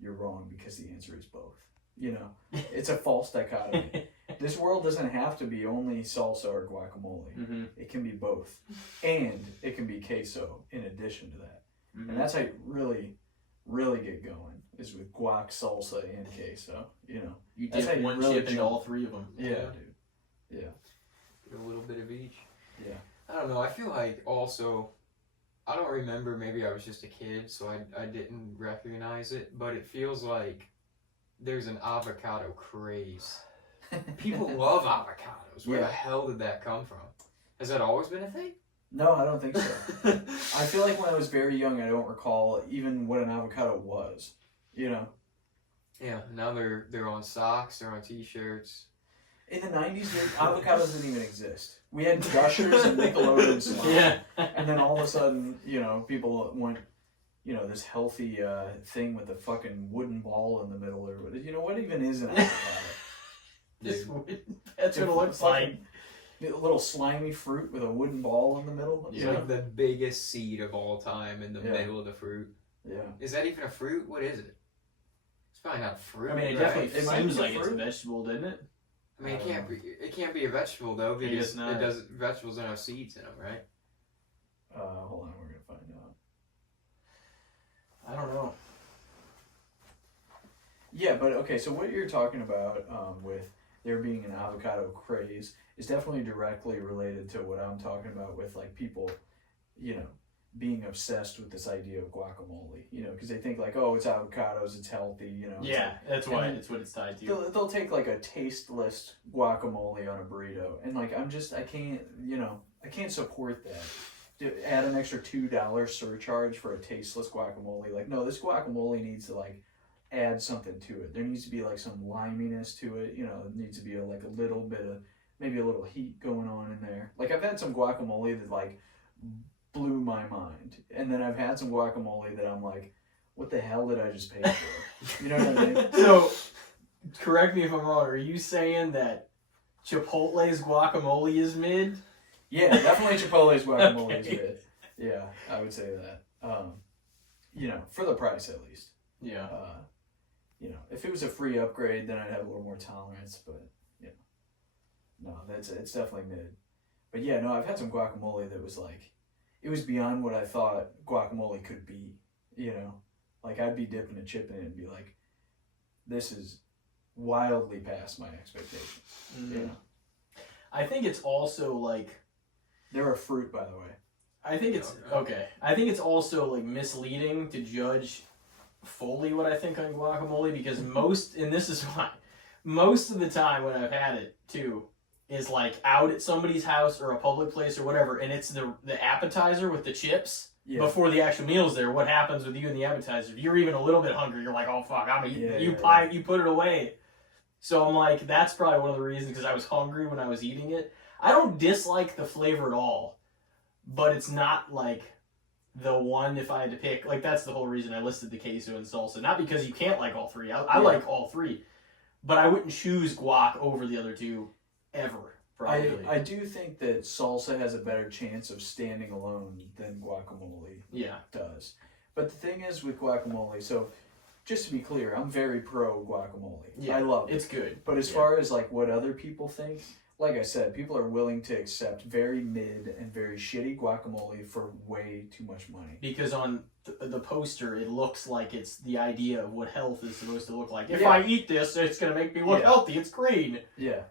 you're wrong, because the answer is both. You know, it's a false dichotomy. This world doesn't have to be only salsa or guacamole. Mm-hmm. It can be both, and it can be queso in addition to that. Mm-hmm. And that's how you really, really get going, is with guac, salsa, and queso. You know, you dip one chip into all three of them. Yeah, dude. Yeah. Get a little bit of each. Yeah. I don't know. I feel like also, I don't remember. Maybe I was just a kid, so I didn't recognize it. But it feels like there's an avocado craze. People love avocados. Where the hell did that come from? Has that always been a thing? No, I don't think so. I feel like when I was very young, I don't recall even what an avocado was. You know? Yeah, now they're on socks, they're on t-shirts. In the 90s, avocados didn't even exist. We had Gushers and Nickelodeon slime. Yeah. And then all of a sudden, you know, people went, you know, this healthy thing with a fucking wooden ball in the middle or whatever. You know, what even is an avocado? This would, that's what it looks like. A little slimy fruit with a wooden ball in the middle. It's like the biggest seed of all time in the middle of the fruit. Yeah. Is that even a fruit? What is it? It's probably not fruit. I mean, it right? definitely It might seems be like it's a fruit. vegetable, doesn't it? I mean, it can't be a vegetable though I guess because not. it doesn't. Vegetables don't have seeds in them, right? Hold on, we're gonna find out. I don't know. Yeah, but okay, so what you're talking about with there being an avocado craze is definitely directly related to what I'm talking about with like people, you know, being obsessed with this idea of guacamole, you know, because they think like, oh, it's avocados, it's healthy, you know. Yeah, that's why. That's what it's tied to. They'll take like a tasteless guacamole on a burrito, and like I can't support that. To add an extra $2 surcharge for a tasteless guacamole, like no, this guacamole needs to like add something to it. There needs to be like some liminess to it, you know. It needs to be like a little bit of maybe a little heat going on in there. Like I've had some guacamole that like blew my mind, and then I've had some guacamole that I'm like, what the hell did I just pay for? You know what I mean? So, correct me if I'm wrong. Are you saying that Chipotle's guacamole is mid? Yeah, definitely Chipotle's guacamole is Okay. good. Yeah, I would say that. You know, for the price at least. Yeah. You know, if it was a free upgrade, then I'd have a little more tolerance. But you know, no, it's definitely mid. But yeah, no, I've had some guacamole that was like, it was beyond what I thought guacamole could be. You know, like I'd be dipping a chip in it and be like, this is wildly past my expectations. Mhm. You know, I think it's also like. they're a fruit, by the way. I think it's okay. I think it's also like misleading to judge fully what I think on guacamole because and this is why, most of the time when I've had it too, is like out at somebody's house or a public place or whatever, and it's the appetizer with the chips before the actual meal's there. What happens with you and the appetizer? If you're even a little bit hungry, you're like, oh fuck, I'm gonna eat. You put it away. So I'm like, that's probably one of the reasons because I was hungry when I was eating it. I don't dislike the flavor at all, but it's not like the one if I had to pick. Like that's the whole reason I listed the queso and salsa. Not because you can't like all three. I like all three, but I wouldn't choose guac over the other two ever. Probably. I do think that salsa has a better chance of standing alone than guacamole does. But the thing is with guacamole, so just to be clear, I'm very pro guacamole. Yeah, I love it. It's good. But as far as like what other people think, like I said, people are willing to accept very mid and very shitty guacamole for way too much money. Because on the poster, it looks like it's the idea of what health is supposed to look like. If Yeah. I eat this, it's going to make me look healthy. It's green. Yeah.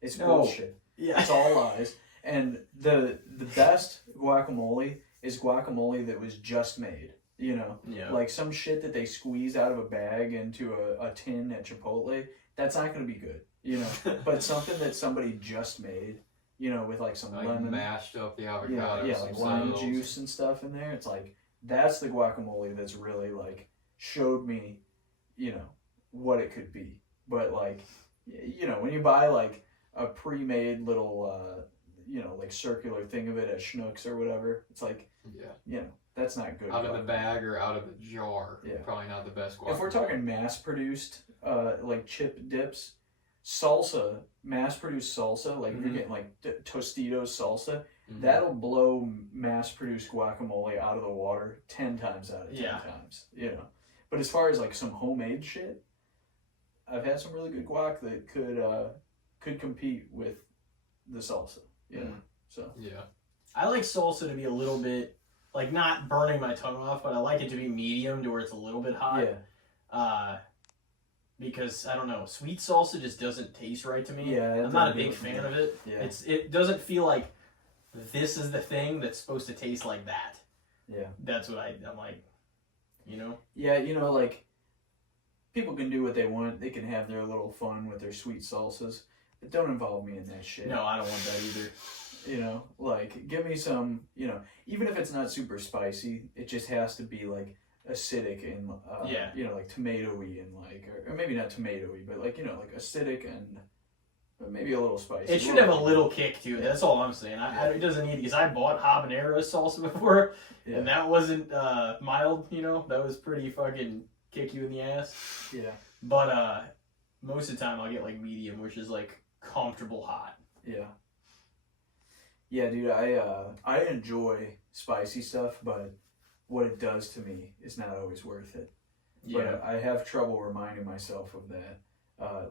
It's No. bullshit. Yeah. It's all lies. And the best guacamole is guacamole that was just made. You know? Yeah. Like some shit that they squeeze out of a bag into a tin at Chipotle, that's not going to be good. You know? But something that somebody just made, you know, with like some Like lemon. mashed up the avocado. Yeah, like lime juice and stuff in there. It's like, that's the guacamole that's really like showed me, you know, what it could be. But like, you know, when you buy like a pre-made little, you know, like circular thing of it at Schnucks or whatever, it's like, you know, that's not good. Out of the bag or out of the jar. Yeah. Probably not the best guacamole. If we're talking mass-produced, like chip dips, salsa, mass-produced salsa, like if you're getting like Tostitos salsa, that'll blow mass-produced guacamole out of the water 10 times out of 10 times, you know. But as far as like some homemade shit, I've had some really good guac that could compete with the salsa, you know. So I like salsa to be a little bit, like not burning my tongue off, but I like it to be medium to where it's a little bit hot. Because I don't know, sweet salsa just doesn't taste right to me. Yeah, I'm not a big fan of it. Yeah. It doesn't feel like this is the thing that's supposed to taste like that. Yeah. That's what I'm like, you know? Yeah, you know, like, people can do what they want. They can have their little fun with their sweet salsas. But don't involve me in that shit. No, I don't want that either. You know, like, give me some, you know, even if it's not super spicy, it just has to be, like, acidic and, you know, like, tomatoey and, like, or maybe not tomatoey, but, like, you know, like, acidic and maybe a little spicy. It should have a little kick to it. That's all I'm saying. It doesn't need, because I bought habanero salsa before, and that wasn't mild, you know? That was pretty fucking kick you in the ass. Yeah. But, most of the time I'll get like medium, which is like comfortable hot. Yeah. Yeah, dude, I enjoy spicy stuff, but what it does to me is not always worth it. Yeah. But I have trouble reminding myself of that.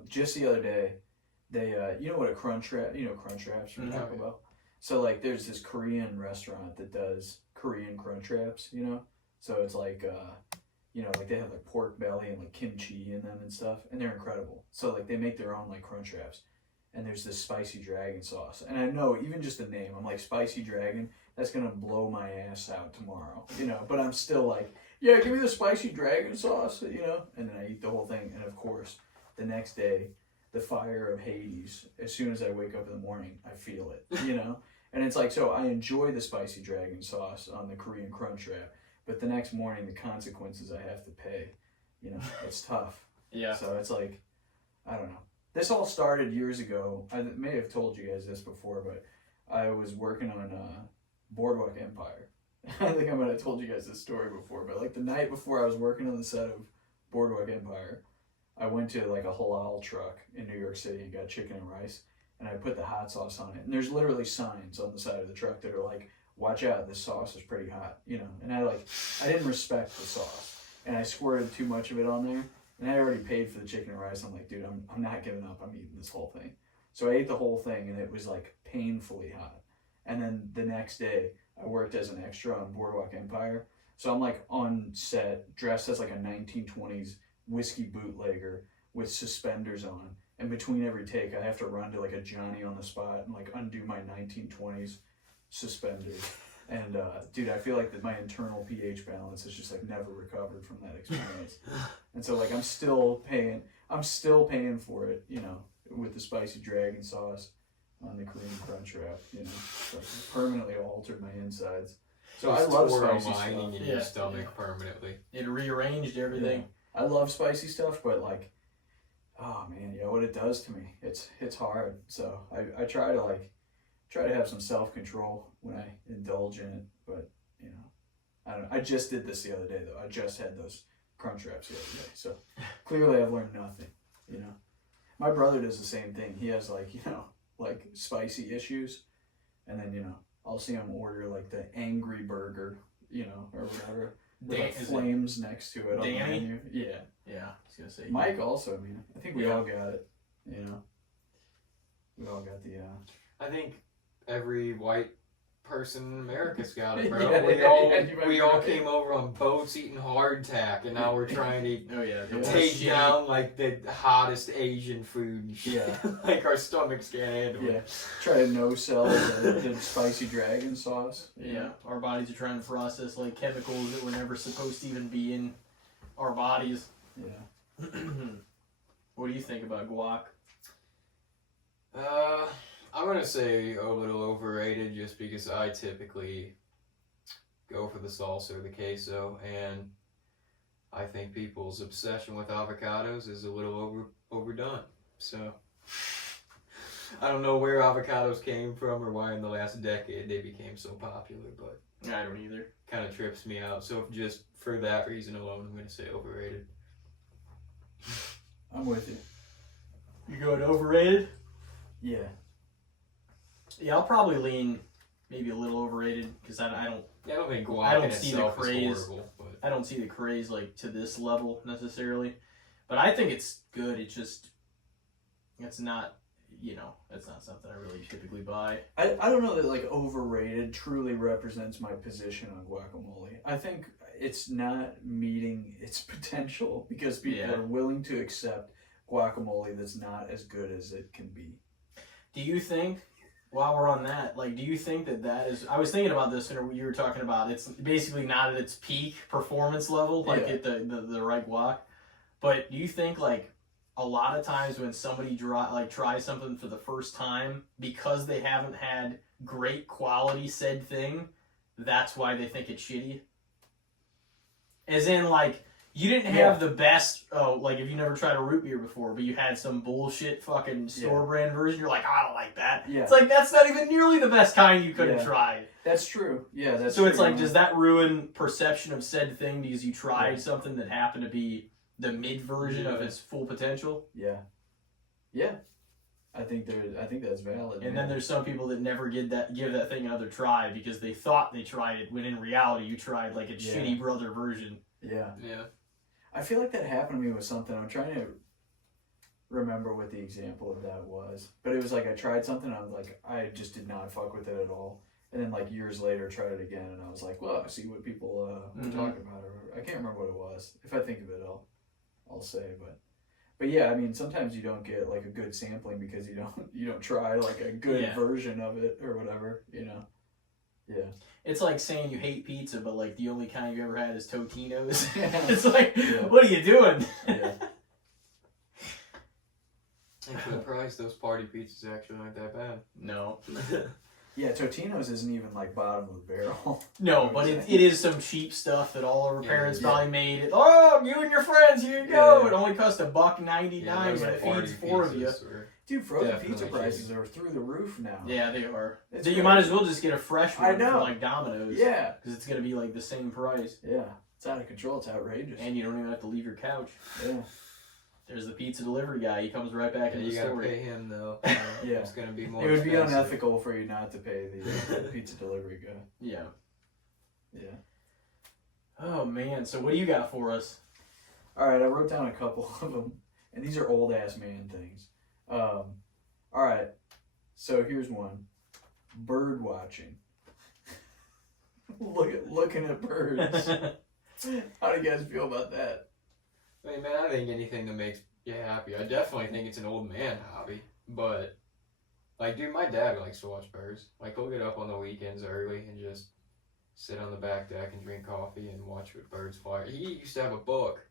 Just the other day, they, you know what a crunch wrap, crunch wraps from Taco Bell? So, like, there's this Korean restaurant that does Korean crunch wraps, So it's like, like they have like pork belly and like kimchi in them and stuff, and they're incredible. So, like, they make their own like crunch wraps. And there's this spicy dragon sauce. And I know, even just the name, I'm like, spicy dragon, that's going to blow my ass out tomorrow, But I'm still like, yeah, give me the spicy dragon sauce, And then I eat the whole thing. And of course, the next day, the fire of Hades, as soon as I wake up in the morning, I feel it, And it's like, so I enjoy the spicy dragon sauce on the Korean crunch wrap. But the next morning, the consequences I have to pay, it's tough. Yeah. So it's like, I don't know. This all started years ago. I may have told you guys this before, but I was working on Boardwalk Empire. I think I might have told you guys this story before, but like the night before I was working on the set of Boardwalk Empire, I went to like a halal truck in New York City and got chicken and rice, and I put the hot sauce on it. And there's literally signs on the side of the truck that are like, watch out, this sauce is pretty hot, And I didn't respect the sauce, and I squirted too much of it on there. And I already paid for the chicken and rice. I'm like, dude, I'm not giving up. I'm eating this whole thing. So I ate the whole thing, and it was like painfully hot. And then the next day, I worked as an extra on Boardwalk Empire. So I'm like on set, dressed as like a 1920s whiskey bootlegger with suspenders on. And between every take, I have to run to like a Johnny on the spot and like undo my 1920s suspenders. And dude, I feel like that my internal pH balance has just like never recovered from that experience. And so like I'm still paying for it, with the spicy dragon sauce on the Korean crunch wrap, It's like permanently altered my insides. So I love spicy stuff. In your stomach permanently. It rearranged everything. Yeah. I love spicy stuff, but like, oh man, what it does to me, it's hard. So I try to have some self-control when I indulge in it, but I don't know. I just did this the other day though. I just had those crunch wraps the other day, so clearly I've learned nothing. My brother does the same thing. He has like spicy issues, and then I'll see him order like the angry burger, or whatever, with like flames next to it on the menu. Yeah, I was gonna say Mike also. I think we all got it. We all got the. I think every white person in America's got it, bro. We all came over on boats eating hardtack, and now we're trying to take down like the hottest Asian food. Yeah, like our stomachs can't handle it. Try to no-sell the spicy dragon sauce. Yeah, our bodies are trying to process like chemicals that were never supposed to even be in our bodies. Yeah. What do you think about guac? I'm gonna say a little overrated just because I typically go for the salsa or the queso, and I think people's obsession with avocados is a little overdone. So I don't know where avocados came from or why in the last decade they became so popular, but I don't either. Kind of trips me out. So just for that reason alone, I'm gonna say overrated. I'm with you. You going overrated? Yeah. Yeah, I'll probably lean maybe a little overrated because I don't. Yeah, I don't think guac in itself is horrible. But I don't see the craze like to this level necessarily, but I think it's good. It's just, it's not, it's not something I really typically buy. I don't know that like overrated truly represents my position on guacamole. I think it's not meeting its potential because people are willing to accept guacamole that's not as good as it can be. Do you think? While we're on that, do you think that is... I was thinking about this when you were talking about it's basically not at its peak performance level, at the right guac. But do you think, a lot of times when somebody tries something for the first time, because they haven't had great quality said thing, that's why they think it's shitty? As in, you didn't have the best, if you never tried a root beer before, but you had some bullshit fucking store brand version, you're like, I don't like that. Yeah. It's that's not even nearly the best kind you could have tried. That's true. Yeah, that's so true. So it's does that ruin perception of said thing because you tried something that happened to be the mid version of its full potential? Yeah. Yeah. I think that's valid. And then there's some people that never give that thing another try because they thought they tried it, when in reality you tried like a shitty brother version. Yeah. Yeah. I feel like that happened to me with something. I'm trying to remember what the example of that was. But it was like I tried something, I was like, I just did not fuck with it at all. And then like years later tried it again and I was like, well, I see what people were talking about. Or I can't remember what it was. If I think of it, I'll say. But yeah, I mean, sometimes you don't get like a good sampling because you don't try like a good version of it or whatever, you know. Yeah. It's like saying you hate pizza, but like the only kind you ever had is Totino's. Yeah. It's like, what are you doing? Yeah. And for the price, those party pizzas actually aren't that bad. No. Yeah, Totino's isn't even like bottom of the barrel. No, but it is some cheap stuff that all our parents probably made. Oh, you and your friends, here you go. It only cost $1.99 and it feeds 4 of you. Dude, frozen pizza prices are through the roof now. Yeah, they are. So you might as well just get a fresh one for like Domino's. Yeah. Because it's going to be like the same price. Yeah. It's out of control. It's outrageous. And you don't even have to leave your couch. Yeah. There's the pizza delivery guy. He comes right back in the store. You gotta pay him though. Yeah. It's gonna be more. It would be expensive. unethical for you not to pay the pizza delivery guy. Yeah. Yeah. Oh man. So what do you got for us? All right, I wrote down a couple of them, and these are old ass man things. All right. So here's one. Bird watching. Looking at birds. How do you guys feel about that? I mean, man, I think anything that makes you happy. I definitely think it's an old man hobby. But, like, dude, my dad likes to watch birds. Like, he'll get up on the weekends early and just sit on the back deck and drink coffee and watch what birds fly. He used to have a book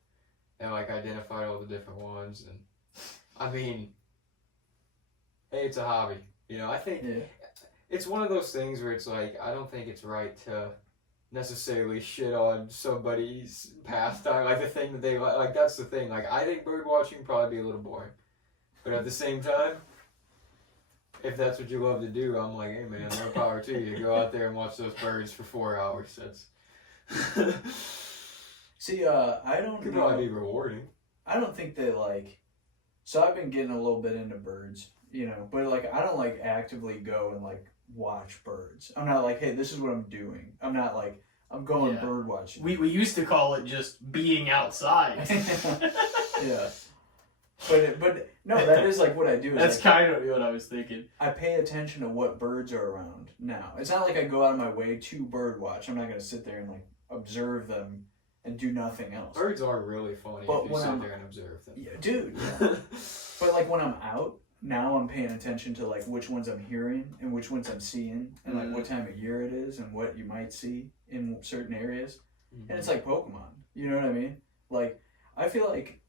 that, like, identified all the different ones. And, I mean, hey, it's a hobby. You know, I think it's one of those things where it's like, I don't think it's right to necessarily shit on somebody's pastime, like the thing that they like. That's the thing. Like, I think bird watching probably be a little boring, but at the same time, if that's what you love to do, I'm like, hey man, more power to you. Go out there and watch those birds for 4 hours. That's See, I don't. Could probably be rewarding. I don't think that like. So I've been getting a little bit into birds, you know, but like I don't like actively go and like watch birds. I'm not like, hey, this is what I'm doing. I'm not like, I'm going bird watching. We used to call it just being outside. Yeah. But no, that is like what I do. That's like, kind of what I was thinking. I pay attention to what birds are around now. It's not like I go out of my way to bird watch. I'm not going to sit there and like observe them and do nothing else. Birds are really funny But if you sit there and observe them. Yeah, dude. Yeah. But like when I'm out, now I'm paying attention to like which ones I'm hearing and which ones I'm seeing and like what time of year it is and what you might see in certain areas. And it's like Pokemon. You know what I mean? Like, I feel like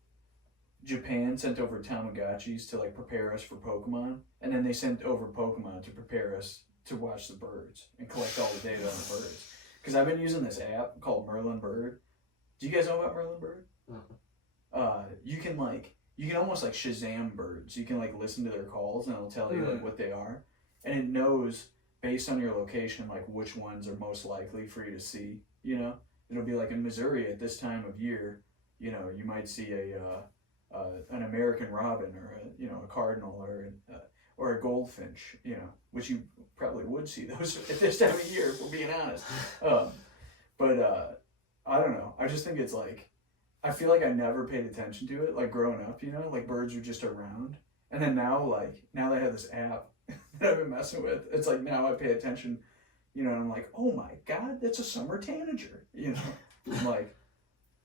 Japan sent over Tamagotchis to like prepare us for Pokemon, and then they sent over Pokemon to prepare us to watch the birds and collect all the data on the birds. Because I've been using this app called Merlin Bird. Do you guys know about Merlin Bird? You can almost like Shazam birds. You can like listen to their calls and it'll tell you like what they are, and it knows based on your location like which ones are most likely for you to see. You know, it'll be like in Missouri at this time of year. You know, you might see an American robin or a cardinal or a goldfinch. You know, which you probably would see those at this time of year, if we're being honest. But I don't know. I just think it's like, I feel like I never paid attention to it, like growing up, you know, like birds are just around. And then now they have this app that I've been messing with. It's like now I pay attention, you know, and I'm like, oh my God, that's a summer tanager, you know. I'm like,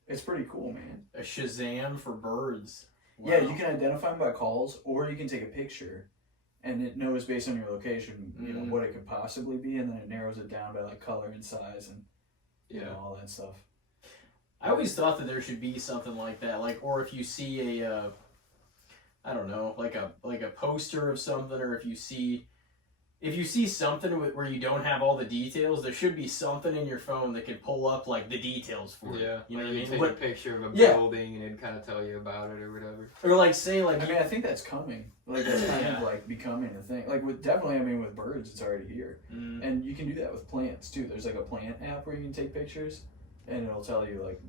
it's pretty cool, man. A Shazam for birds. Wow. Yeah, you can identify them by calls, or you can take a picture, and it knows based on your location, you know, what it could possibly be, and then it narrows it down by like color and size and you know, all that stuff. I always thought that there should be something like that, like, or if you see a, I don't know, like a poster of something, or if you see something where you don't have all the details, there should be something in your phone that can pull up like the details for you. Yeah, you know like what I mean? Take a picture of a building and it'd kind of tell you about it or whatever. Or like say like, I mean, I think that's coming. Like that's kind of like becoming a thing. Like with with birds, it's already here, and you can do that with plants too. There's like a plant app where you can take pictures. and it'll tell you like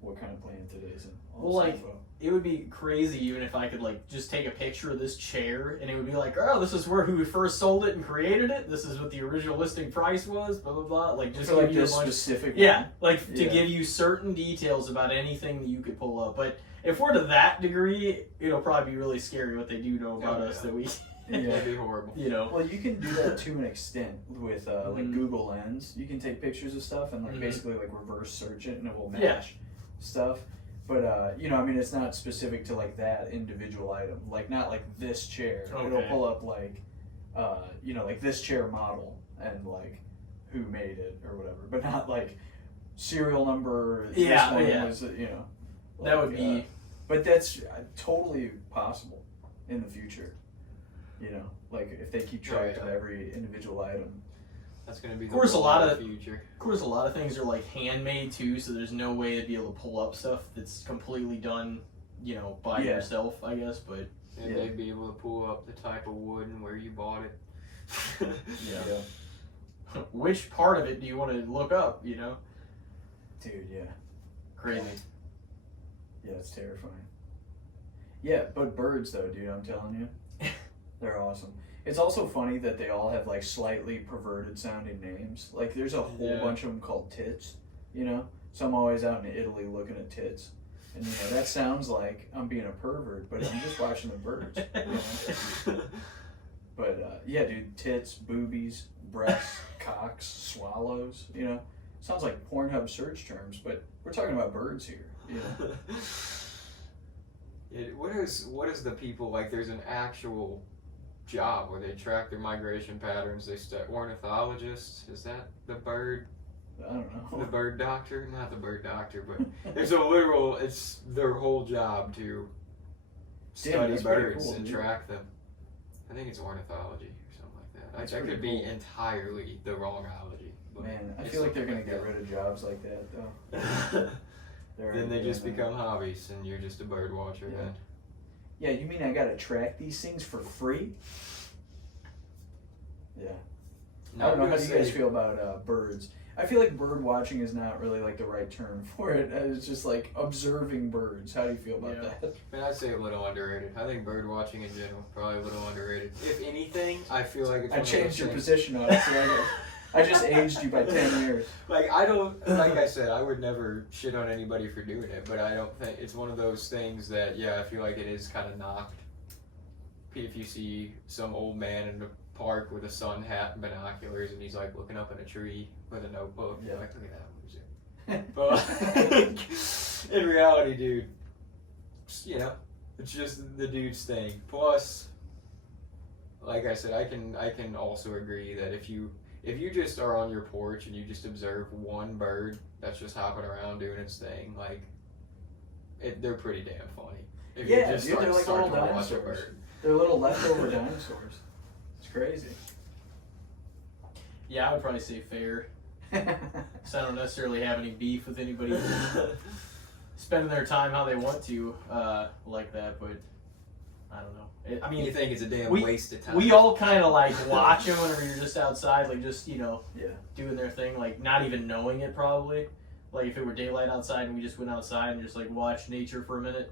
what kind of plant it is and all Well, this like, info. It would be crazy even if I could like just take a picture of this chair and it would be like, oh, this is who first sold it and created it. This is what the original listing price was. Blah blah blah. Like just for give like you this a bunch. specific Yeah, like to Yeah. give you certain details about anything that you could pull up. But if we're to that degree, it'll probably be really scary what they do know about us that we. Yeah. That'd be horrible. Well, you can do that to an extent with like Mhm. Google Lens. You can take pictures of stuff and like Mhm. basically like reverse search it and it will match Yeah. stuff. But it's not specific to like that individual item. Like not like this chair. It'll Okay. pull up like like this chair model and like who made it or whatever. But not like serial number. Yeah, this one yeah. was, That would be. But that's totally possible in the future. Like if they keep track of every individual item. That's gonna be Of course, the a lot wild of- future. Of course, a lot of things are like handmade too, so there's no way to be able to pull up stuff that's completely done, by Yeah. yourself, I guess. But And Yeah. they'd be able to pull up the type of wood and where you bought it. Yeah. which part of it do you want to look up? Dude, yeah. Crazy. Yeah, it's terrifying. Yeah, but birds though, dude, I'm telling you. They're awesome. It's also funny that they all have like slightly perverted sounding names. Like there's a whole Yeah. bunch of them called tits, So I'm always out in Italy looking at tits. And that sounds like I'm being a pervert, but I'm just watching the birds. But yeah, dude, tits, boobies, breasts, cocks, swallows, Sounds like Pornhub search terms, but we're talking about birds here. What is the people like? There's an actual job where they track their migration patterns. They start ornithologists. Is that the bird? I don't know. The bird doctor? Not the bird doctor, but there's a literal. It's their whole job to study that's pretty birds cool, and dude. track them. I think it's ornithology or something like that. That's That pretty could be cool. entirely the wrong ology. but Man, I it's feel like they're something gonna get that. rid of jobs like that though. Then they just become hobbies, and you're just a bird watcher. Yeah. Then. Yeah, you mean I gotta track these things for free? Yeah. I don't know how do you guys feel about birds. I feel like bird watching is not really like the right term for it. It's just like observing birds. How do you feel about that? Man, I'd say a little underrated. I think bird watching in general probably a little underrated. If anything, I feel like it's I one of changed those your things- position on it. So I just aged you by 10 years. Like I said, I would never shit on anybody for doing it, but I don't think it's one of those things that I feel like it is kind of knocked. If you see some old man in the park with a sun hat and binoculars, and he's like looking up in a tree with a notebook, Yeah. you're like, look at that loser. But in reality, dude, it's just the dude's thing. Plus, like I said, I can also agree that if you just are on your porch and you just observe one bird that's just hopping around doing its thing, like they're pretty damn funny. If you Yeah, just dude, they're like start little to watch a dinosaurs. bird. They're little leftover dinosaurs. It's crazy. Yeah, I would probably say fair. So I don't necessarily have any beef with anybody spending their time how they want to like that, but I don't know. I mean, You think it's a damn we- waste of time? we all kind of like watch them whenever you're just outside, like just Yeah. doing their thing, like not even knowing it probably. Like if it were daylight outside and we just went outside and just like watched nature for a minute.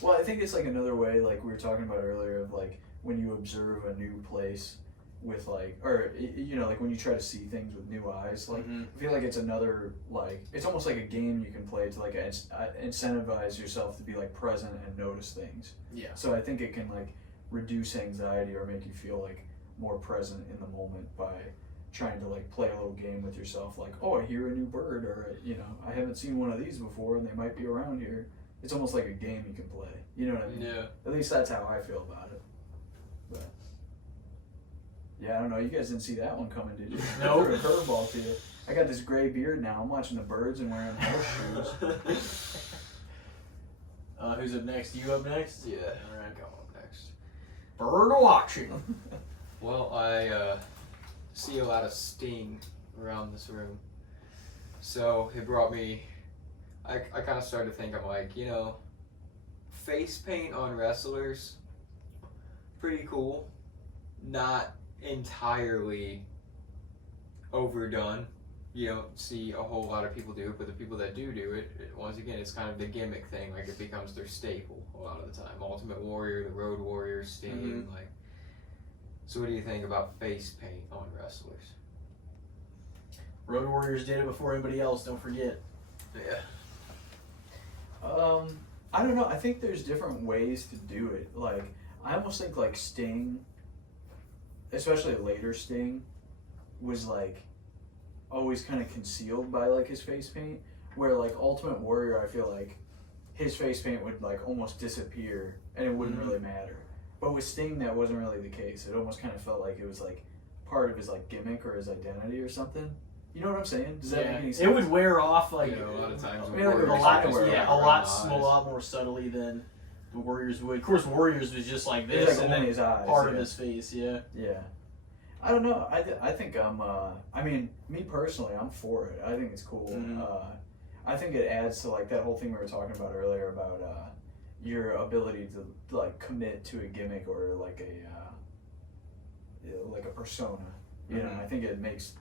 Well, I think it's like another way, like we were talking about earlier, of like when you observe a new place with like, or like when you try to see things with new eyes. Like Mhm. I feel like it's another like it's almost like a game you can play to like incentivize yourself to be like present and notice things. Yeah. So I think it can like reduce anxiety or make you feel like more present in the moment by trying to like play a little game with yourself. Like, oh, I hear a new bird, or I haven't seen one of these before, and they might be around here. It's almost like a game you can play. You know what I mean? Yeah. At least that's how I feel about it. But yeah, I don't know. You guys didn't see that one coming, did you? No. I threw a curveball to you. I got this gray beard now. I'm watching the birds and wearing horseshoes. Who's up next? You up next? Yeah. All right. Go up next. Bird watching. Well, I see a lot of sting around this room, so it brought me. I kind of started to think, I'm like, face paint on wrestlers, pretty cool. Not entirely overdone. you don't see a whole lot of people do it, but the people that do it, once again, it's kind of the gimmick thing. Like, it becomes their staple a lot of the time. Ultimate Warrior, the Road Warrior, Sting, like. So what do you think about face paint on wrestlers? Road Warriors did it before anybody else, don't forget. Yeah. I don't know. I think there's different ways to do it. Like, I almost think like Sting, especially later Sting, was like always kind of concealed by like his face paint. Where like Ultimate Warrior, I feel like his face paint would like almost disappear and it wouldn't really matter. But with Sting, that wasn't really the case. It almost kind of felt like it was like part of his like gimmick or his identity or something. You know what I'm saying? Does that make any sense? It would wear off like a lot of times. I mean, like, a lot more subtly than the Warriors would. Of course, Warriors was just like this, like and then his eyes, part of his face. Yeah. Yeah. I don't know. I think I'm. I mean, me personally, I'm for it. I think it's cool. I think it adds to like that whole thing we were talking about earlier about your ability to like commit to a gimmick or like a persona. You know, I think it makes.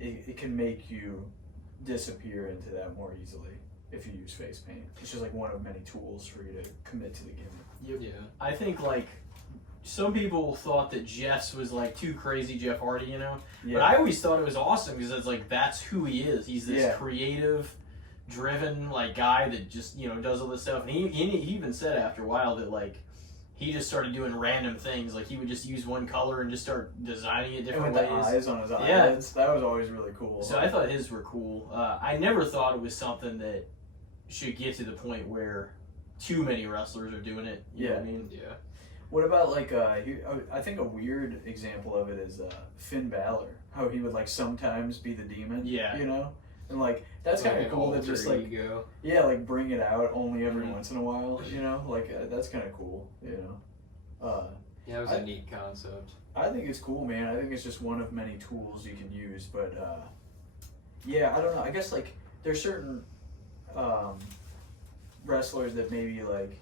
It can make you disappear into that more easily if you use face paint. It's just like one of many tools for you to commit to the gimmick. Yeah. I think like some people thought that Jeff's was like too crazy, Jeff Hardy, you know. Yeah. But I always thought it was awesome because it's like that's who he is. He's this creative, driven like guy that just does all this stuff. And he even said after a while that like he just started doing random things. Like he would just use one color and just start designing it different ways. And with the eyes on his eyelids, that was always really cool. So I thought his were cool. I never thought it was something that should get to the point where too many wrestlers are doing it. You know what I mean? Yeah. What about like I think a weird example of it is Finn Balor. How he would like sometimes be the demon. Yeah. You know? And like that's kind of cool to just like ego. like bring it out only every once in a while, you know? Like that's kind of cool, you know. Yeah, it was a neat concept. I think it's cool, man. I think it's just one of many tools you can use, but yeah, I don't know. I guess like there's certain wrestlers that maybe like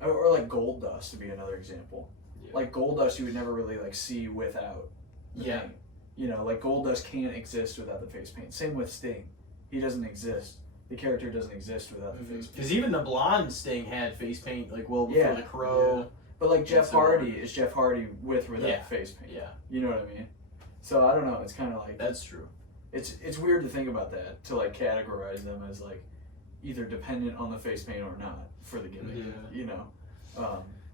or like Goldust would be another example. Yeah. Like Goldust you would never really like see without the paint. You know, like Goldust can't exist without the face paint. Same with Sting. He doesn't exist. The character doesn't exist without the face paint. Because even the blonde Sting had face paint, like before the Crow. Yeah. But like Jeff Hardy is Jeff Hardy with or without face paint. Yeah. You know what I mean? So I don't know. It's kind of like that's true. It's weird to think about that, to like categorize them as like either dependent on the face paint or not for the gimmick. You know.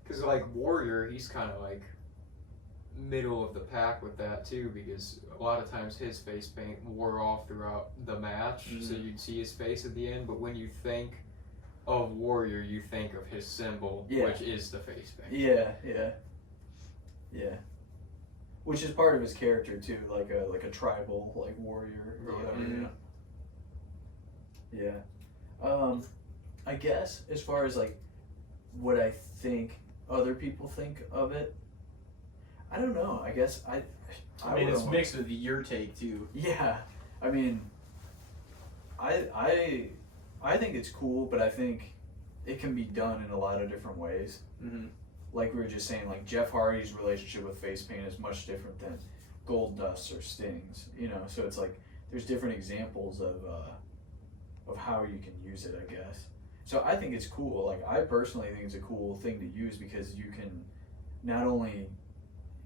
Because like Warrior, he's kind of like middle of the pack with that too, because a lot of times his face paint wore off throughout the match, so you'd see his face at the end, but when you think of Warrior, you think of his symbol, which is the face paint. Yeah. Which is part of his character too, like a tribal like warrior or whatever. Yeah. I guess as far as like what I think other people think of it, I don't know. I guess I mean, it's mixed with your take too. Yeah, I mean, I think it's cool, but I think it can be done in a lot of different ways. Like we were just saying, like Jeff Hardy's relationship with face paint is much different than Goldust or Sting's. You know, so it's like there's different examples of how you can use it, I guess. So I think it's cool. Like I personally think it's a cool thing to use because you can not only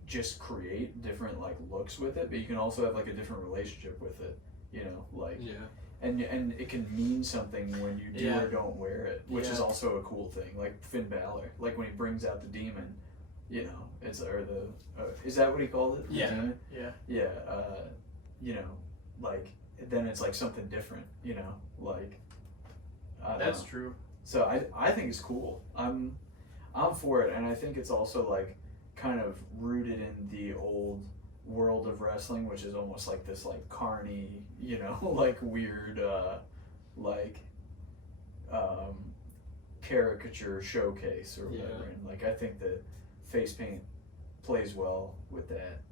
just create different like looks with it, but you can also have like a different relationship with it, you know, like and it can mean something when you do or don't wear it, which is also a cool thing. Like Finn Balor, like when he brings out the demon, you know, it's is that what he called it? Yeah. Demon? Yeah. You know, like then it's like something different, you know, like that's true. So I think it's cool. I'm for it, and I think it's also like kind of rooted in the old world of wrestling, which is almost like this like carny, you know, like weird caricature showcase or whatever. And like I think that face paint plays well with that.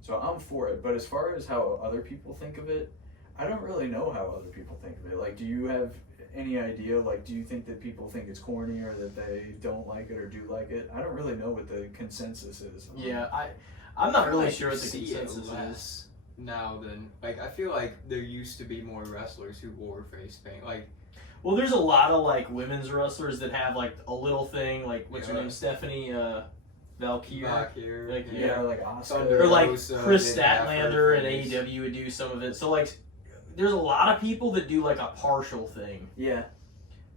So I'm for it. But as far as how other people think of it, I don't really know how other people think of it. Like, do you have any idea? Like, do you think that people think it's corny or that they don't like it or do like it? I don't really know what the consensus is. Yeah, I'm not really sure what the consensus is. now than like I feel like there used to be more wrestlers who wore face paint. Like, well, there's a lot of like women's wrestlers that have like a little thing, like what's her Yeah. name, Stephanie Valkyrie. back here, Like, Yeah, like Oscar. Thunder Or like Rosa Chris did half her Statlander and face. AEW would do some of it. So like, there's a lot of people that do like a partial thing. Yeah.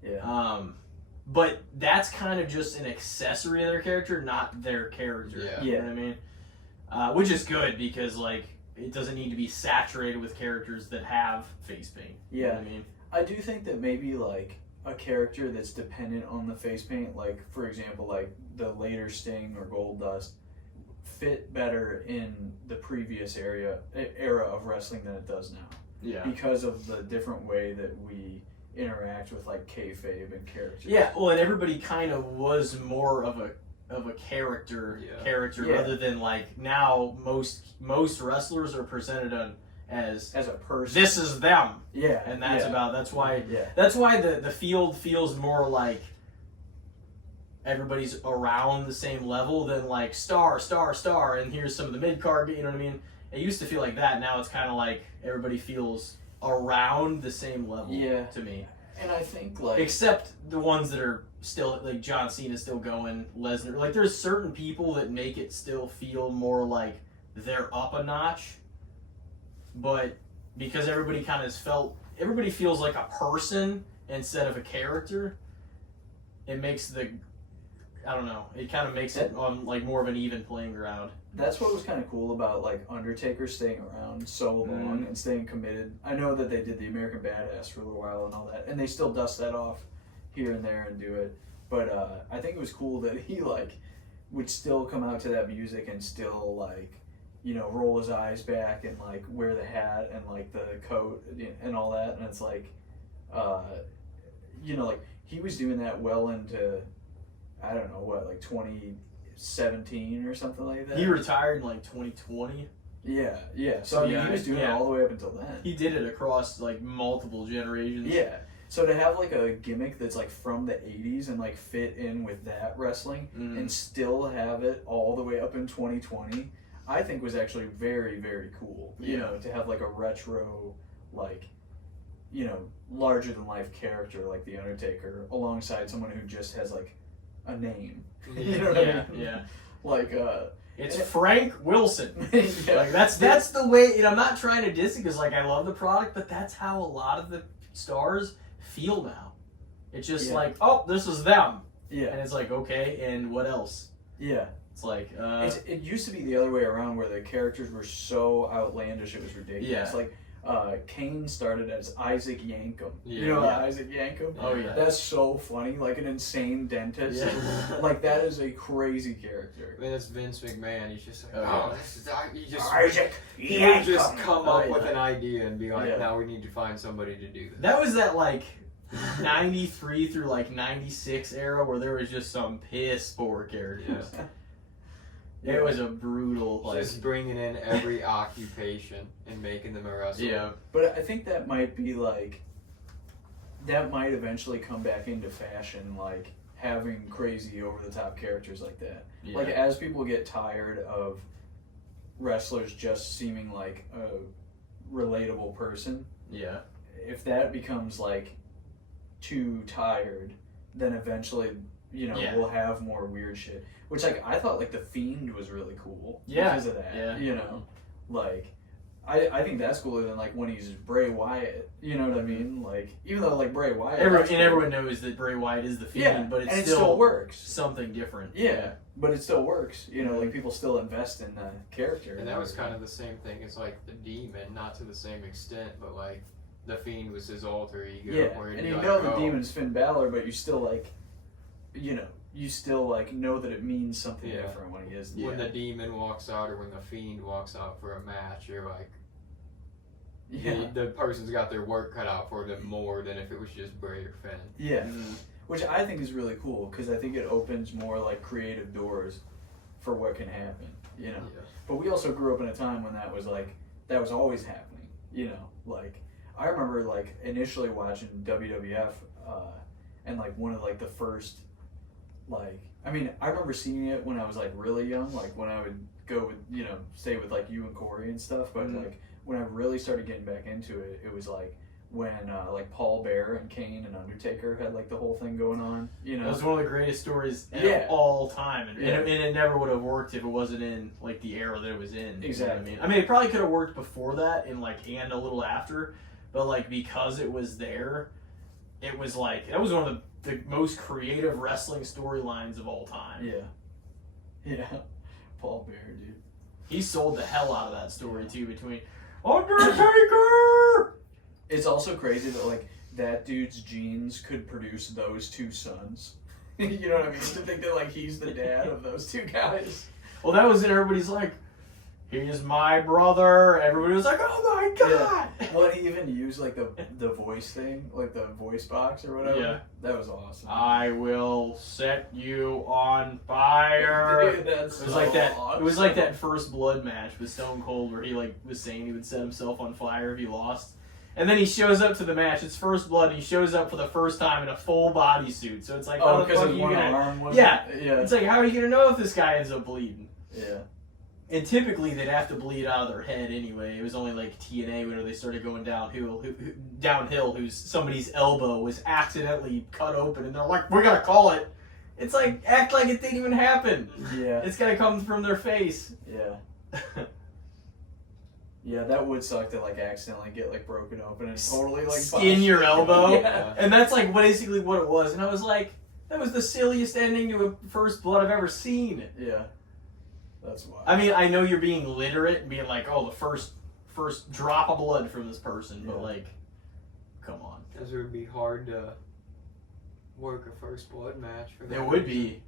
Yeah. But that's kind of just an accessory of their character, not their character. Yeah. You know what I mean? Which is good because like it doesn't need to be saturated with characters that have face paint. You know Yeah. what I mean? I do think that maybe like a character that's dependent on the face paint, like for example, like the later Sting or Goldust, fit better in the previous era of wrestling than it does now Yeah. because of the different way that we interact with like kayfabe and characters. Yeah, well, and everybody kind of was more of a character Yeah. Yeah. rather than like now most wrestlers are presented as As a person. this is them, Yeah. and that's yeah. that's why Yeah. the field feels more like everybody's around the same level than like star, and here's some of the mid card. You know what I mean? It used to feel like that. Now it's kind of like everybody feels around the same level. Yeah. To me. And I think like Except the ones that are still like John Cena's still going, Lesnar. Like there's certain people that make it still feel more like they're up a notch, but because everybody feels like a person instead of a character. It makes I don't know. It kind of makes it on like more of an even playing ground. that's what was kind of cool about like Undertaker staying around so long and staying committed. I know that they did the American Badass for a little while and all that, and they still dust that off here and there and do it. But I think it was cool that he like would still come out to that music and still like, you know, roll his eyes back and like wear the hat and like the coat and all that. And it's like, you know, like he was doing that well into, I don't know what, like 2017 or something like that. He retired in like 2020. Yeah. So I mean, he was doing it all the way up until then. He did it across like multiple generations. Yeah. So to have like a gimmick that's like from the 80s and like fit in with that wrestling and still have it all the way up in 2020, I think was actually very, very cool. You know, to have like a retro, like, you know, larger than life character like The Undertaker alongside someone who just has like a name. You know what I mean? Yeah. Like, It's Frank Wilson. yeah. Like that's the way. And I'm not trying to diss it because like I love the product, but that's how a lot of the stars feel now. It's just like, oh, this is them, Yeah. and it's like, okay, and what else? Yeah. It's like, It used to be the other way around where the characters were so outlandish it was ridiculous. Yeah. Like, Kane started as Isaac Yankum. Yeah. You know Yeah. Isaac Yankum? Oh, yeah. That's so funny. Like an insane dentist. Yeah. Like that is a crazy character. I mean, it's Vince McMahon. He's just like, Oh, oh, this is he just Isaac he would just Yankum. come Oh, up yeah. with an idea and be like, Yeah. now we need to find somebody to do this. that was that like 93 through like 96 era where there was just some piss poor characters. It was a brutal like. Just bringing in every occupation and making them a wrestler. Yeah. But I think that might be like, that might eventually come back into fashion, like having crazy over the top characters like that. Yeah. Like as people get tired of wrestlers just seeming like a relatable person, Yeah. if that becomes like too tired, then eventually, you know, Yeah. we'll have more weird shit. Which like I thought like the Fiend was really cool Yeah. because of that. Yeah. You know, like I think that's cooler than like when he's Bray Wyatt. You know what I mean? Like even though like Bray Wyatt, Everyone knows that Bray Wyatt is the Fiend, yeah, but and it's it still works. something different. Yeah, but it still works. You know, like people still invest in the character. And that was kind of the same thing as like the Demon, not to the same extent, but like the Fiend was his alter ego. yeah, where it'd and be you like, know the oh, Demon's Finn Balor, but you still like, you know, you still like know that it means something Yeah. different when he is. when Yeah. the Demon walks out or when the Fiend walks out for a match, you're like, Yeah, the person's got their work cut out for them more than if it was just Bray or Finn. yeah, which I think is really cool because I think it opens more like creative doors for what can happen. You know. Yeah. But we also grew up in a time when that was always happening, you know, like I remember like initially watching WWF and like one of like the first like I mean I remember seeing it when I was like really young, like when I would go with, stay with like you and Corey and stuff, but like when I really started getting back into it, it was like when like Paul Bear and Kane and Undertaker had like the whole thing going on. It was one of the greatest stories of all time, and it never would have worked if it wasn't in like the era that it was in. Exactly. You know what I mean, it probably could have worked before that and a little after, but like because it was there, it was like that was one of the most creative wrestling storylines of all time. Yeah. Paul Bear, dude. He sold the hell out of that story too, between Undertaker. It's also crazy that like that dude's genes could produce those two sons. You know what I mean? To think that like he's the dad of those two guys. Well, that was it. Everybody's like, "He's my brother." Everybody was like, "Oh my god!" Yeah. Well, he even used like the voice thing, like the voice box or whatever. Yeah, that was awesome. I will set you on fire. Dude, that's it was like that. awesome. It was like that first blood match with Stone Cold, where he like was saying he would set himself on fire if he lost. And then he shows up to the match. It's First Blood, and he shows up for the first time in a full bodysuit. So it's like, oh, because his one arm was. Yeah. It's like, how are you gonna know if this guy ends up bleeding? Yeah. And typically they'd have to bleed out of their head anyway. It was only like TNA whenever they started going downhill, whose somebody's elbow was accidentally cut open, and they're like, "We're gonna call it." It's like act like it didn't even happen. Yeah. It's gotta come from their face. Yeah. Yeah, that would suck to like accidentally get like broken open and totally like skin your elbow. Yeah. And that's like basically what it was. And I was like, that was the silliest ending to a First Blood I've ever seen. Yeah. That's wild. I mean, I know you're being literate and being like, oh, the first drop of blood from this person, but like, come on. Because it would be hard to work a First Blood match for that. It would be.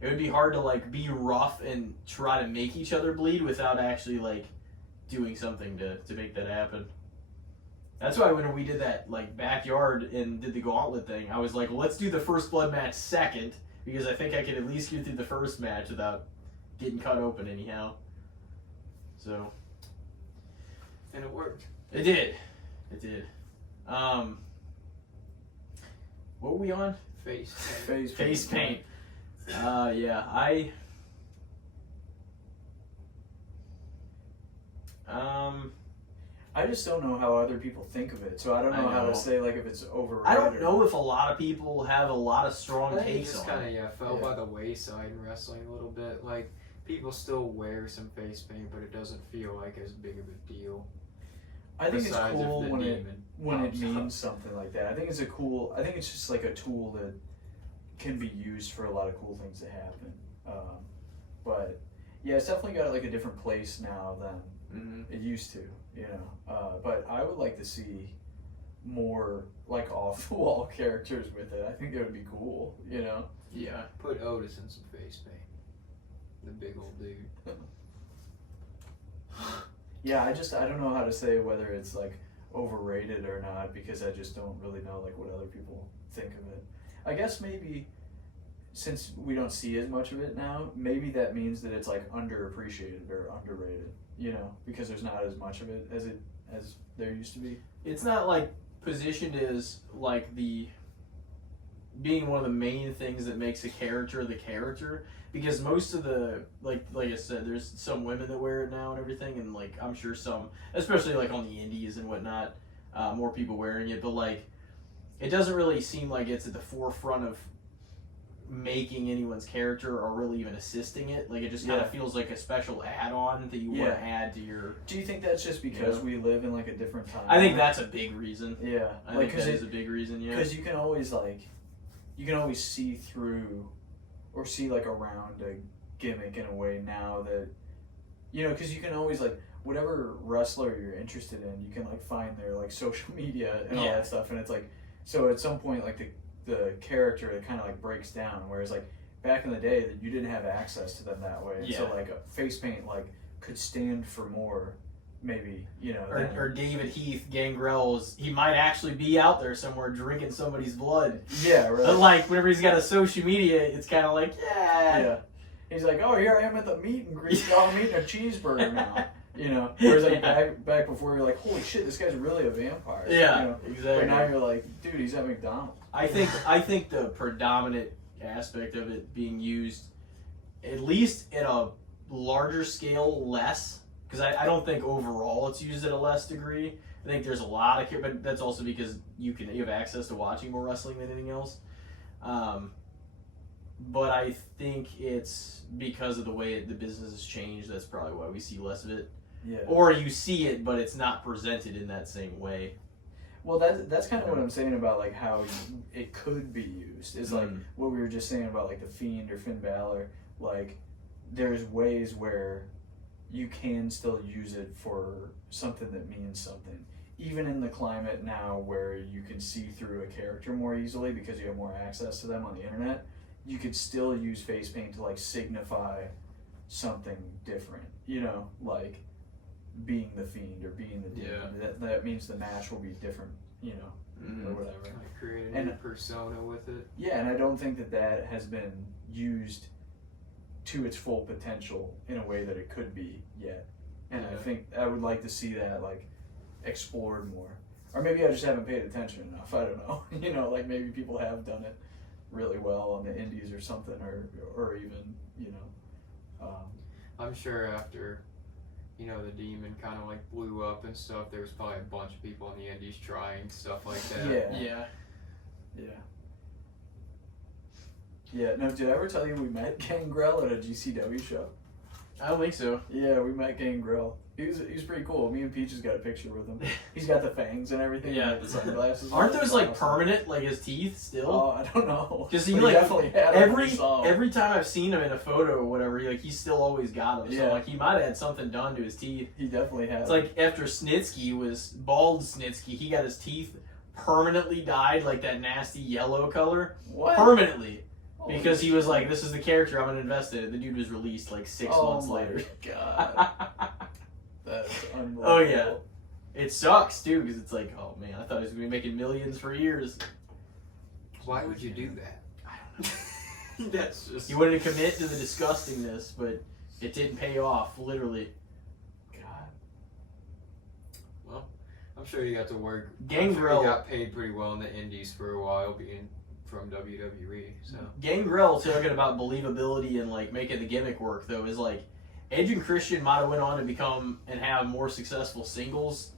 It would be hard to like be rough and try to make each other bleed without actually like doing something to make that happen. That's why when we did that like backyard and did the gauntlet thing, I was like, let's do the First Blood match second, because I think I could at least get through the first match without getting cut open anyhow. So. And it worked. It did. It did. What were we on? Face paint. Yeah, I just don't know how other people think of it, so I don't know how to say like if it's overrated. I don't know if a lot of people have a lot of strong I think it takes just on kind it. of fell by the wayside in wrestling a little bit. Like people still wear some face paint, but it doesn't feel like as big of a deal. I think it's Besides cool if the when it pops means something like that. I think it's just like a tool that can be used for a lot of cool things to happen. But yeah, it's definitely got like a different place now than it used to, you know. But I would like to see more like off the wall characters with it. I think that would be cool, you know. Yeah. Put Otis in some face paint. The big old dude. Yeah, I don't know how to say whether it's like overrated or not, because I just don't really know like what other people think of it. I guess maybe since we don't see as much of it now, maybe that means that it's like underappreciated or underrated, you know, because there's not as much of it as there used to be. It's not like positioned as like the being one of the main things that makes a character the character, because most of the like I said, there's some women that wear it now and everything, and like I'm sure some, especially like on the indies and whatnot, more people wearing it, but like it doesn't really seem like it's at the forefront of making anyone's character or really even assisting it. Like it just kind of feels like a special add-on that you want to add to your. Do you think that's just because we live in like a different time? I think that's a big reason. Yeah, I think that is a big reason. Yeah, because you can always see through or see like around a gimmick in a way now that, you know, because you can always like whatever wrestler you're interested in, you can like find their like social media and all that stuff, and it's like, so at some point like the character, it kind of like breaks down, whereas like back in the day that you didn't have access to them that way, and so like a face paint like could stand for more, maybe, you know. Or David Heath, Gangrel, he might actually be out there somewhere drinking somebody's blood. Yeah, right. But like whenever he's got a social media, it's kind of like yeah. He's like, oh, here I am at the meet and greet. Oh, I'm eating a cheeseburger now. You know, whereas like back before you're like, holy shit, this guy's really a vampire. Yeah, you know? exactly. But now you're like, dude, he's at McDonald's. I think the predominant aspect of it being used, at least in a larger scale less, because I don't think overall it's used at a less degree. I think there's a lot of, but that's also because you have access to watching more wrestling than anything else. But I think it's because of the way the business has changed. That's probably why we see less of it. Yeah. Or you see it, but it's not presented in that same way. Well, that's kind of what I'm saying about like how it could be used. Is like what we were just saying about like the Fiend or Finn Balor. Like, there's ways where you can still use it for something that means something. Even in the climate now where you can see through a character more easily because you have more access to them on the internet, you could still use face paint to like signify something different. You know, like being the Fiend or being the Demon. That means the match will be different, you know, or whatever. Like create a new persona with it. Yeah, and I don't think that has been used to its full potential in a way that it could be yet. And I think I would like to see that like explored more. Or maybe I just haven't paid attention enough. I don't know. You know, like maybe people have done it really well on the indies or something, or even, you know. I'm sure after, you know, the Demon kind of like blew up and stuff, there was probably a bunch of people in the indies trying stuff like that. Yeah, no, did I ever tell you we met Gangrel at a GCW show? I don't think so. Yeah, we met Gangrel. He was pretty cool. Me and Peaches got a picture with him. He's got the fangs and everything. Yeah, and the sunglasses. Aren't those like permanent, like his teeth still? Oh, I don't know. Because he But like definitely had every time I've seen him in a photo or whatever, he's still always got them. So like he might have had something done to his teeth. He definitely had. It's like after Snitsky was bald Snitsky, he got his teeth permanently dyed like that nasty yellow color. What? Permanently. Because he was like, this is the character I'm going to invest in. The dude was released like 6 months later. Oh my god. That's unbelievable. Oh yeah. It sucks too, because it's like, oh man, I thought he was going to be making millions for years. Why would you do that? I don't know. That's just... He wanted to commit to the disgustingness, but it didn't pay off, literally. God. Well, I'm sure you got to work. Gangrel He got paid pretty well in the indies for a while, being from WWE. So Gangrel, talking about believability and like making the gimmick work, though, is like Edge and Christian might have went on to become and have more successful singles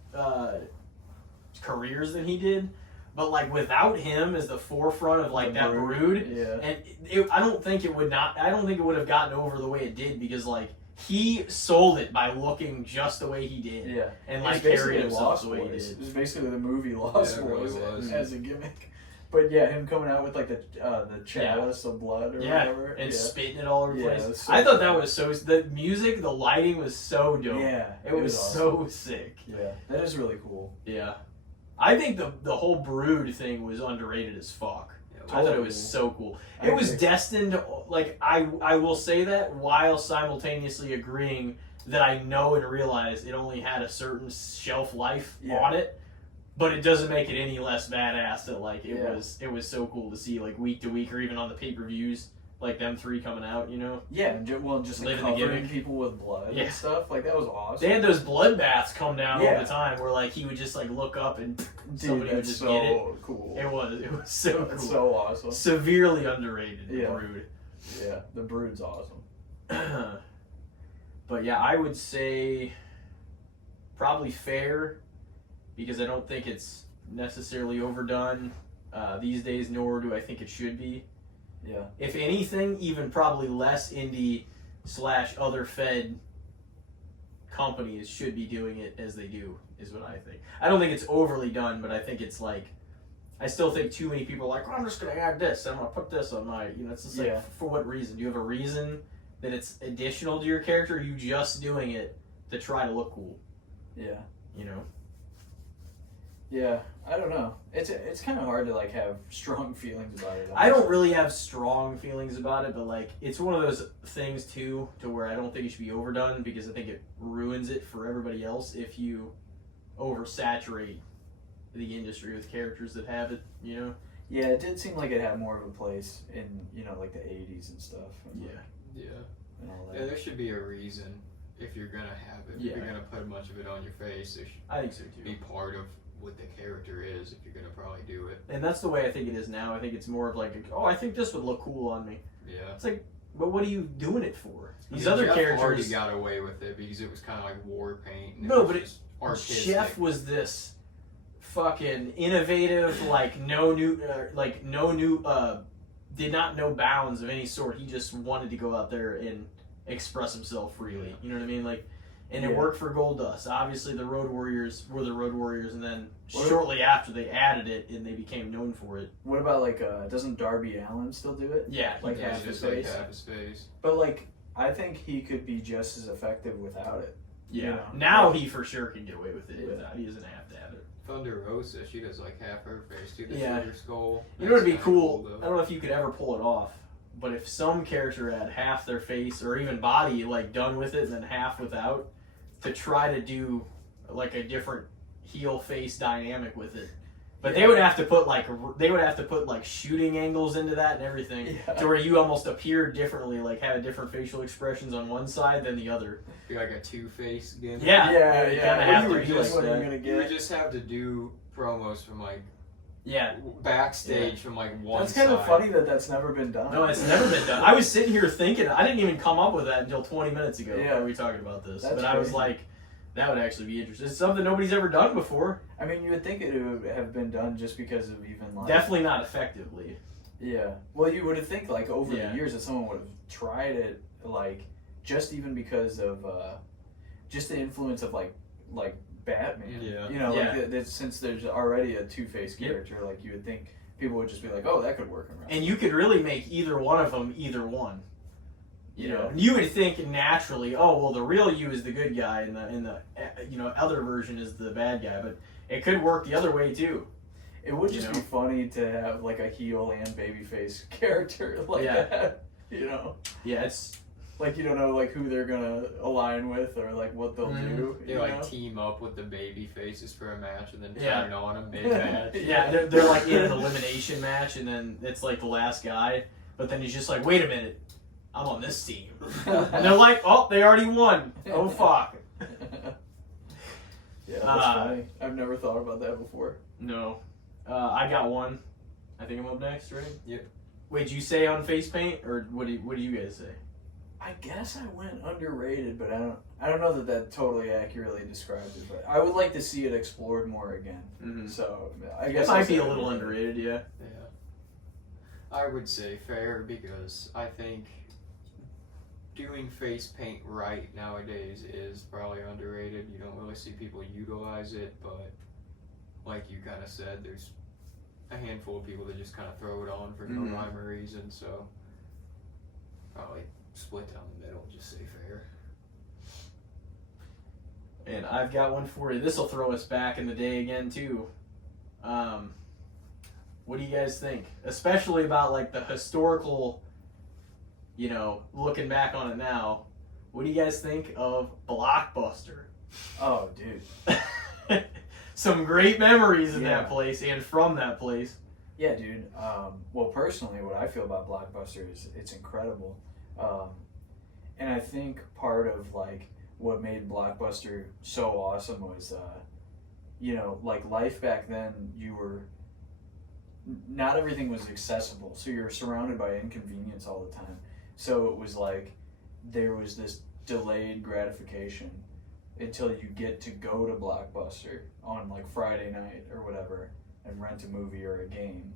careers than he did, but like without him as the forefront of like that brood, and I don't think it would have gotten over the way it did, because like he sold it by looking just the way he did, and like carried himself the way he did. It was basically the movie Lost Boys was. as a gimmick. But yeah, him coming out with like the chalice of blood or whatever. And spitting it all over the place. So I thought that was so... The music, the lighting was so dope. Yeah. It was awesome. so sick. Yeah, that is really cool. Yeah. I think the whole Brood thing was underrated as fuck. I thought it was so cool. It was destined... Like, I will say that while simultaneously agreeing that I know and realize it only had a certain shelf life on it. But it doesn't make it any less badass that like it was so cool to see like week to week or even on the pay-per-views, like them three coming out, you know? Yeah, and just like covering people with blood and stuff. Like that was awesome. They had those bloodbaths come down all the time where like he would just like look up and somebody would just get it. Cool. It was so cool. That's so awesome. Severely underrated, the Brood. Yeah, the Brood's awesome. But yeah, I would say probably fair, because I don't think it's necessarily overdone these days, nor do I think it should be. Yeah. If anything, even probably less indie / other Fed companies should be doing it as they do, is what I think. I don't think it's overly done, but I think it's like, I still think too many people are like, oh, I'm just going to add this, I'm going to put this on my, you know, it's just like, for what reason? Do you have a reason that it's additional to your character, or are you just doing it to try to look cool? Yeah. You know? Yeah, I don't know. It's kind of hard to like have strong feelings about it. I don't really have strong feelings about it, but like it's one of those things too, to where I don't think it should be overdone, because I think it ruins it for everybody else if you oversaturate the industry with characters that have it, you know? Yeah, it did seem like it had more of a place in, you know, like the 80s and stuff. And and all that. Yeah, there should be a reason if you're gonna have it. If you're gonna put much of it on your face, there should I think so too. Be part of what the character is if you're gonna probably do it. And that's the way I think it is now. I think it's more of like, oh, I think this would look cool on me. Yeah. It's like, But what are you doing it for? These I mean, other Jeff characters Hardy got away with it because it was kind of like war paint. And No, it was but just artistic. Jeff was this fucking innovative, like no new, did not know bounds of any sort. He just wanted to go out there and express himself freely. You know what I mean? Like, and it worked for Goldust. Obviously, the Road Warriors were the Road Warriors, and then shortly after they added it, and they became known for it. What about like doesn't Darby Allin still do it? Yeah, Like Yeah, half his just like face. half his face. But like I think he could be just as effective without it. yeah. You know? Now he for sure can get away with it. Without he doesn't have to have it. Thunder Rosa, she does like half her face too. The Yeah. sugar skull. You know what'd be That's kinda cool? though. I don't know if you could ever pull it off, but if some character had half their face or even body like done with it and then half without, to try to do like a different heel face dynamic with it. But they would have to put like shooting angles into that and everything to where you almost appear differently, like have different facial expressions on one side than the other. Be like a Two-Face gimmick. Yeah, Yeah, you yeah. kinda have to What are be you like just- what are you that. gonna You would get? just have to do promos from like Yeah. backstage from like one That's kind of side. funny that that's never been done. No, it's never been done. I was sitting here thinking, I didn't even come up with that until 20 minutes ago. Yeah. When we were talking about this, That's but I was crazy. like, that would actually be interesting. It's something nobody's ever done before. I mean, you would think it would have been done just because of even like. Definitely not effectively. Yeah. Well, you would have think like over Yeah. the years that someone would have tried it, like just even because of just the influence of like Batman. Yeah. You know, Yeah. like that since there's already a Two-Face Yep. character, like you would think people would just be like, oh, that could work around. And you could really make either one of them either one. You know, you would think naturally, oh well, the real you is the good guy, and the other version is the bad guy. But it could work the other way too. It would just You be know? funny to have like a heel and babyface character like Yeah. that. You know, Yeah, it's like you don't know like who they're gonna align with or like what they'll Mhm. do. They you like know? team up with the baby faces for a match and then Yeah. turn on them mid-match. yeah, they're like in an elimination match, and then it's like the last guy. But then he's just like, wait a minute, I'm on this team, and they're like, oh, they already won. Oh fuck. Yeah, that's Uh, funny. I've never thought about that before. No, I got one. I think I'm up next, right? Yep. Wait, did you say on face paint, or what do you guys say? I guess I went underrated, but I don't know that totally accurately describes it. But I would like to see it explored more again. Mm-hmm. So I It guess I'll might be say a little underrated, yeah. Yeah. I would say fair because I think doing face paint right nowadays is probably underrated. You don't really see people utilize it, but like you kind of said, there's a handful of people that just kind of throw it on for no Mhm. rhyme or reason, so probably split down the middle, just say fair. And I've got one for you. This will throw us back in the day again too. What do you guys think? Especially about like the historical, looking back on it now. What do you guys think of Blockbuster? Oh, dude. Some great memories in Yeah. that place and from that place. Yeah, dude. Well, personally, what I feel about Blockbuster is it's incredible, and I think part of like what made Blockbuster so awesome was, like life back then. Not everything was accessible, so you're surrounded by inconvenience all the time. So it was like there was this delayed gratification until you get to go to Blockbuster on like Friday night or whatever and rent a movie or a game.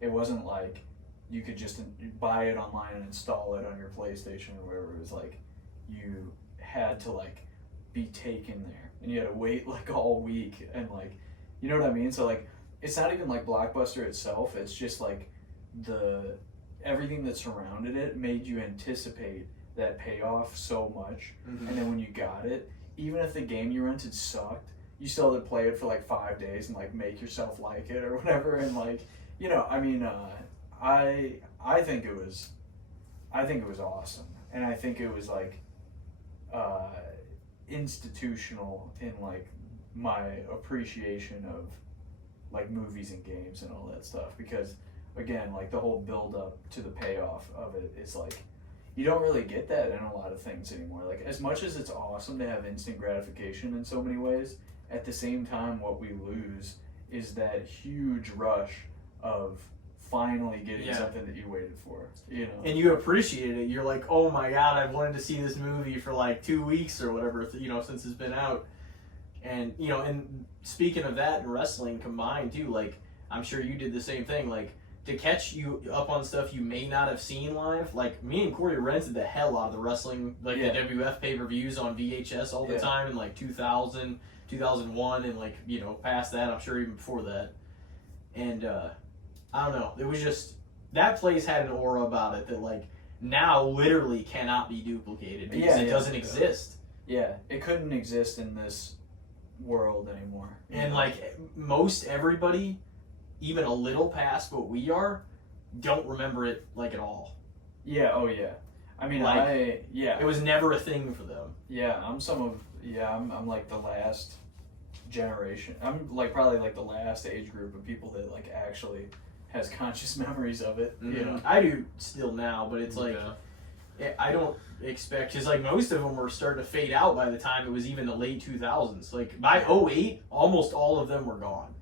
It wasn't like you could just buy it online and install it on your PlayStation or whatever. It was like you had to like be taken there and you had to wait like all week and like, you know what I mean? So like it's not even like Blockbuster itself. It's just like everything that surrounded it made you anticipate that payoff so much. Mm-hmm. And then when you got it, even if the game you rented sucked, you still had to play it for like 5 days and like make yourself like it or whatever. And like, I think it was awesome. And I think it was like institutional in like my appreciation of like movies and games and all that stuff, because again, like the whole build up to the payoff of it is like you don't really get that in a lot of things anymore. Like as much as it's awesome to have instant gratification in so many ways, at the same time what we lose is that huge rush of finally getting Yeah. something that you waited for, you know. And you appreciated it. You're like, oh my god, I've wanted to see this movie for like 2 weeks or whatever, you know, since it's been out. And, you know, and speaking of that and wrestling combined too, like, I'm sure you did the same thing. Like, to catch you up on stuff you may not have seen live, like, me and Corey rented the hell out of the wrestling, like, Yeah. the WF pay-per-views on VHS all the Yeah. time in, like, 2000, 2001, and, like, you know, past that, I'm sure even before that. And, I don't know, it was just, that place had an aura about it that, like, now literally cannot be duplicated because it doesn't exist. Yeah, it couldn't exist in this world anymore. And like most everybody, even a little past what we are, don't remember it like at all. Yeah, oh yeah. I mean, Like, yeah. It was never a thing for them. Yeah, I'm like the last generation. I'm like probably like the last age group of people that like actually has conscious memories of it, you know. I do still now, but it's like, Yeah. I don't expect, because like most of them were starting to fade out by the time it was even the late 2000s. Like by 08, almost all of them were gone.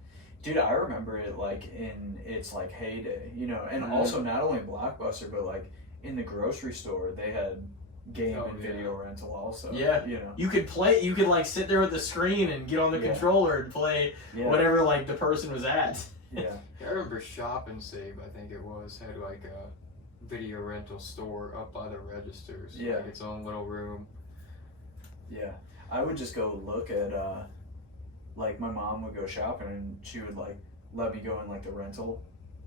Dude, I remember it like in its like heyday, you know, and also not only Blockbuster, but like in the grocery store they had game and video rental also. Yeah, you know, you could like sit there with the screen and get on the controller and play whatever like the person was at. Yeah. I remember Shop and Save, I think it was, had like a video rental store up by the registers. Yeah. Like its own little room. Yeah. I would just go look at, like my mom would go shopping and she would like let me go in like the rental,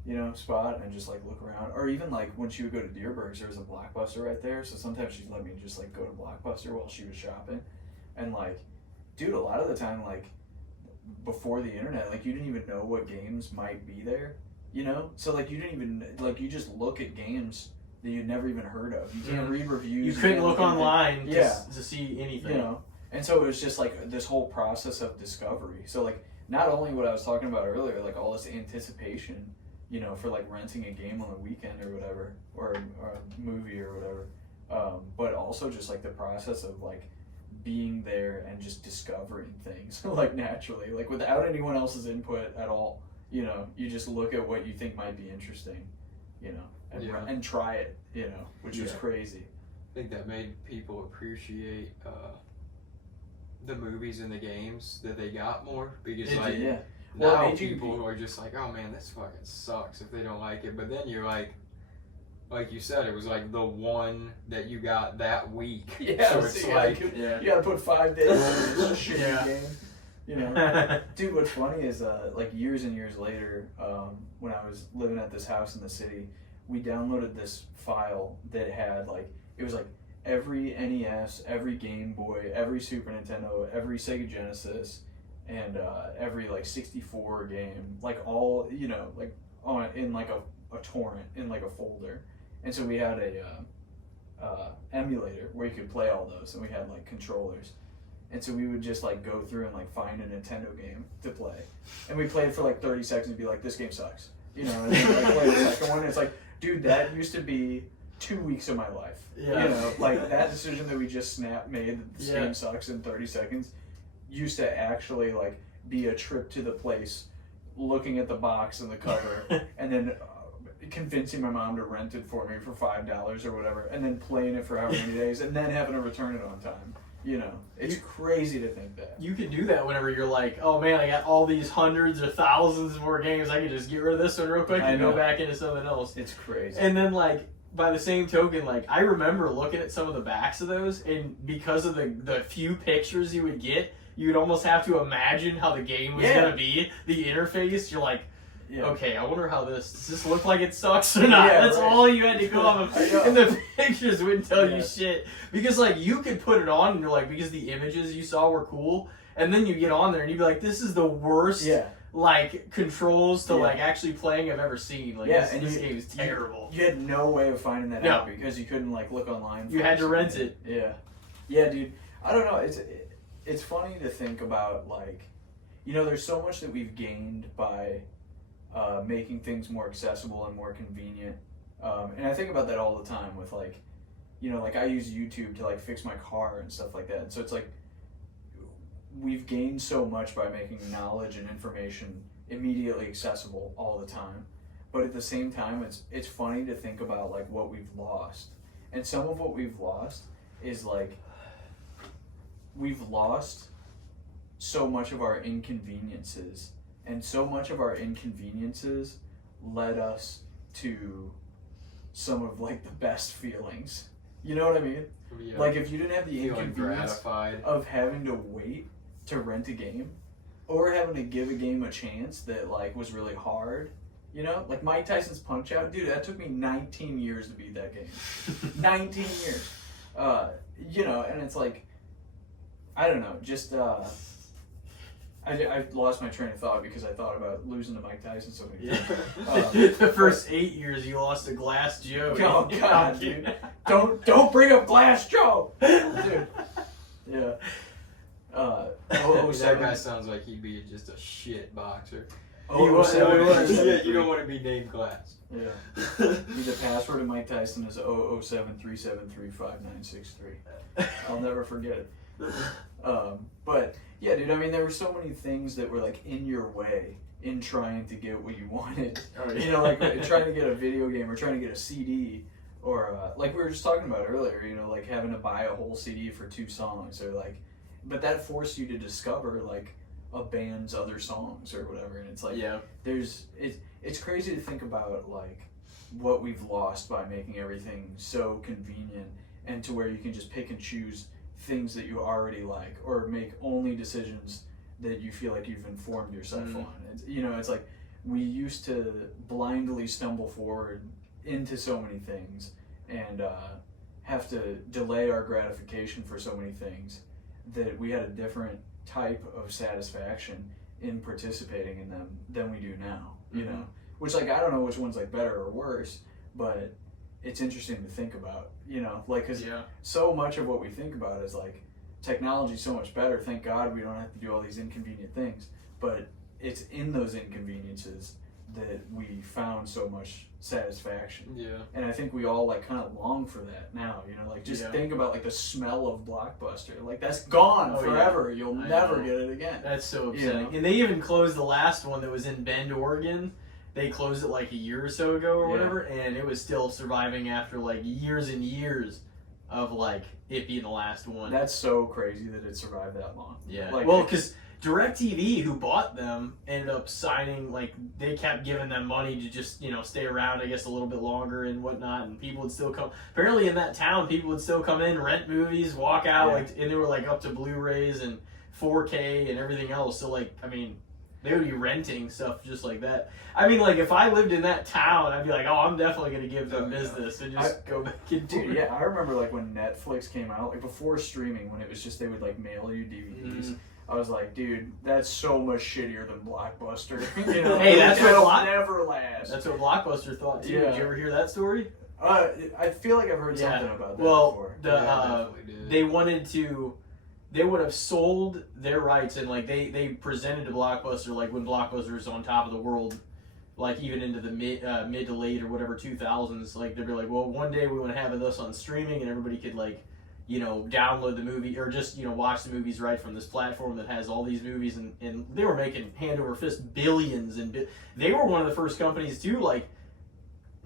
you know, spot and just like look around. Or even like when she would go to Deerberg's, there was a Blockbuster right there. So sometimes she'd let me just like go to Blockbuster while she was shopping. And like, dude, a lot of the time, like before the internet, like you didn't even know what games might be there. You know, so like you didn't even like you just look at games that you'd never even heard of. You can't read reviews. You couldn't look online to see anything. You know, and so it was just like this whole process of discovery. So like not only what I was talking about earlier, like all this anticipation, you know, for like renting a game on the weekend or whatever, or a movie or whatever, but also just like the process of like being there and just discovering things like naturally, like without anyone else's input at all. You know, you just look at what you think might be interesting, you know, and try it, you know, which is crazy. I think that made people appreciate the movies and the games that they got more because now people are just like, oh man, this fucking sucks if they don't like it. But then you're like you said, it was like the one that you got that week. Yeah, so it's like you gotta put 5 days on this shitty game. You know, dude, what's funny is like years and years later, when I was living at this house in the city, we downloaded this file that had like, it was like every NES, every Game Boy, every Super Nintendo, every Sega Genesis, and every like 64 game, like all, you know, like in like a torrent, in like a folder. And so we had a emulator where you could play all those, and we had like controllers. And so we would just like go through and like find a Nintendo game to play, and we played for like 30 seconds and be like, this game sucks, you know, and then like play the second one, and it's like, dude, that used to be 2 weeks of my life. You know, like that decision that we just made that this game sucks in 30 seconds used to actually like be a trip to the place, looking at the box and the cover, and then convincing my mom to rent it for me for $5 or whatever, and then playing it for however many days, and then having to return it on time. You know, it's crazy to think that. You could do that whenever you're like, oh man, I got all these hundreds or thousands more games. I could just get rid of this one real quick and go back into something else. It's crazy. And then like, by the same token, like I remember looking at some of the backs of those, and because of the few pictures you would get, you'd almost have to imagine how the game was gonna be. The interface, you're like, okay, I wonder how does this look like it sucks or not? That's all you had to go off of. And the pictures wouldn't tell you shit. Because like you could put it on and you're like, because the images you saw were cool, and then you get on there and you'd be like, this is the worst like controls to like actually playing I've ever seen. Like this game is terrible. You had no way of finding that out because you couldn't like look online. You had to rent it. Yeah, dude. I don't know. It's funny to think about, like, you know, there's so much that we've gained by making things more accessible and more convenient. And I think about that all the time with, like, you know, like I use YouTube to like fix my car and stuff like that. And so it's like we've gained so much by making knowledge and information immediately accessible all the time. but at the same time, it's funny to think about like what we've lost, and some of what we've lost is like we've lost so much of our inconveniences, and so much of our inconveniences led us to some of like the best feelings. You know what I mean? Yeah. Like if you didn't have the Feeling inconvenience gratified. of having to wait to rent a game, or having to give a game a chance that like was really hard, you know, like Mike Tyson's Punch Out, dude, that took me 19 years to beat that game. 19 years. You know, and it's like, I don't know, just I lost my train of thought because I thought about losing to Mike Tyson so many times. The first 8 years you lost to Glass Joe. Oh God, dude! Don't bring up Glass Joe, dude. Yeah. That guy sounds like he'd be just a shit boxer. He was. Yeah, you don't want to be named Glass. Yeah. The password of Mike Tyson is 00737359963. I'll never forget it. But yeah, dude. I mean, there were so many things that were like in your way in trying to get what you wanted. Oh, yeah. You know, like trying to get a video game or trying to get a CD, or like we were just talking about earlier. You know, like having to buy a whole CD for 2 songs, or like, but that forced you to discover like a band's other songs or whatever, and it's like it's crazy to think about like what we've lost by making everything so convenient and to where you can just pick and choose things that you already like, or make only decisions that you feel like you've informed yourself on. It's, you know, it's like we used to blindly stumble forward into so many things and have to delay our gratification for so many things that we had a different type of satisfaction in participating in them than we do now, you know, which like I don't know which one's like better or worse, but it's interesting to think about, you know, like because so much of what we think about is like technology's so much better, thank God we don't have to do all these inconvenient things, but it's in those inconveniences that we found so much satisfaction. Yeah. And I think we all like kind of long for that now, you know, like just think about like the smell of Blockbuster, like that's gone forever. You'll never get it again. That's so upsetting. You know? And they even closed the last one that was in Bend, Oregon. They closed it like a year or so ago or whatever, and it was still surviving after like years and years of like it being the last one. That's so crazy that it survived that long. Yeah. Like, well, because DirecTV, who bought them, ended up signing, like, they kept giving them money to just, you know, stay around, I guess, a little bit longer and whatnot, and people would still come. Apparently in that town, people would still come in, rent movies, walk out, like, and they were, like, up to Blu-rays and 4K and everything else. So, like, I mean, they would be renting stuff just like that. I mean, like, if I lived in that town, I'd be like, oh, I'm definitely going to give them business and just go back and do it. Dude, yeah, I remember, like, when Netflix came out, like, before streaming, when it was just, they would, like, mail you DVDs. I was like, dude, that's so much shittier than Blockbuster. You know, hey, that's what never last. That's what Blockbuster thought too. Yeah. Did you ever hear that story? I feel like I've heard something about that before. Well, they wanted to. They would have sold their rights, and like they presented to Blockbuster, like when Blockbuster was on top of the world, like even into the mid to late or whatever 2000s. Like they'd be like, well, one day we want to have this on streaming, and everybody could like, you know, download the movie or just, you know, watch the movies right from this platform that has all these movies, and they were making hand over fist billions, and they were one of the first companies too. Like,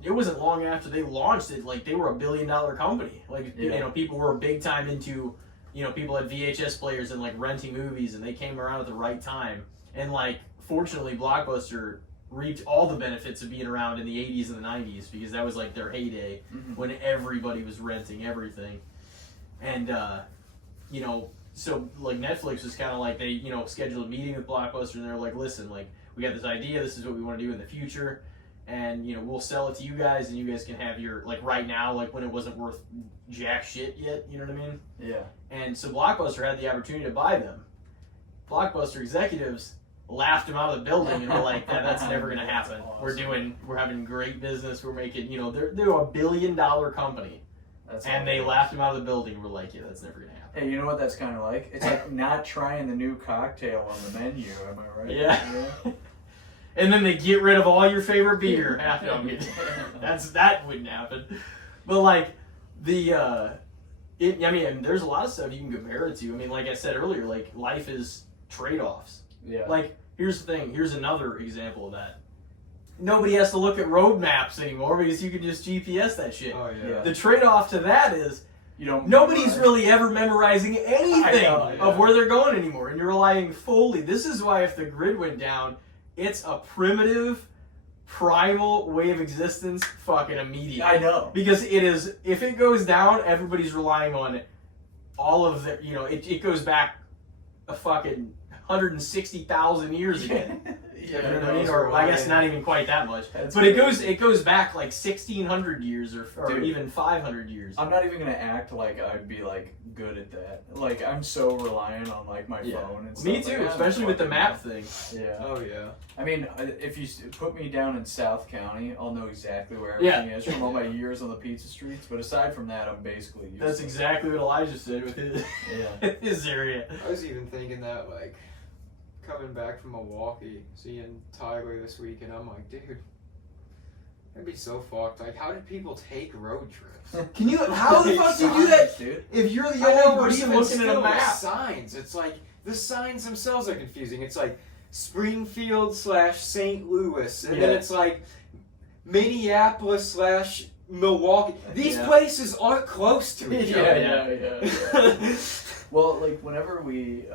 it wasn't long after they launched it, like they were $1 billion company. Like, you know, people were big time into, you know, people had VHS players and like renting movies, and they came around at the right time. And like, fortunately, Blockbuster reaped all the benefits of being around in the 80s and the 90s, because that was like their heyday when everybody was renting everything. And, you know, so, like, Netflix was kind of like, they, you know, scheduled a meeting with Blockbuster, and they're like, listen, like, we got this idea, this is what we want to do in the future, and, you know, we'll sell it to you guys, and you guys can have your, like, right now, like, when it wasn't worth jack shit yet, you know what I mean? Yeah. And so Blockbuster had the opportunity to buy them. Blockbuster executives laughed them out of the building, and were like, that's never going to happen. Awesome. We're having great business, we're making, you know, they're $1 billion company. And they laughed him out of the building. We're like, yeah, that's never going to happen. Hey, you know what that's kind of like? It's like not trying the new cocktail on the menu, am I right? Yeah. And then they get rid of all your favorite beer. That wouldn't happen. But, like, I mean, there's a lot of stuff you can compare it to. I mean, like I said earlier, like, life is trade-offs. Yeah. Like, here's the thing. Here's another example of that. nobody has to look at road maps anymore because you can just GPS that shit. Oh yeah. Yeah. The trade-off to that is You don't. nobody's really ever memorizing anything I know, of where they're going anymore, and you're relying fully. This is why if the grid went down, it's a primitive, primal way of existence fucking immediate. I know. Because it is, if it goes down, everybody's relying on all of the, it goes back a fucking 160,000 years again. Yeah, You know what I mean? Or I guess not even quite that much. That's But crazy. it goes back like 1,600 years or Dude. even 500 years. I'm not even gonna act like I'd be like good at that. Like I'm so reliant on like my Yeah. phone and stuff. Me Like, too, I'm especially with the fucking- map thing. Yeah. Oh yeah. I mean, if you put me down in South County, I'll know exactly where Yeah. everything is from all my years on the pizza streets. But aside from that, I'm basically useless. That's exactly what Elijah said with his, Yeah. his area. I was even thinking that, like, coming back from Milwaukee, seeing Tyler this week, and I'm like, dude, that'd be so fucked. Like, how did people take road trips? Can you, how the fuck do you do that dude? if you're the I know, only but person even looking at still, a the map? signs, it's like, the signs themselves are confusing. It's like Springfield / St. Louis, and then Yeah. it's like Minneapolis / Milwaukee. These Yeah. places aren't close to each Yeah, other. yeah. Well, like whenever we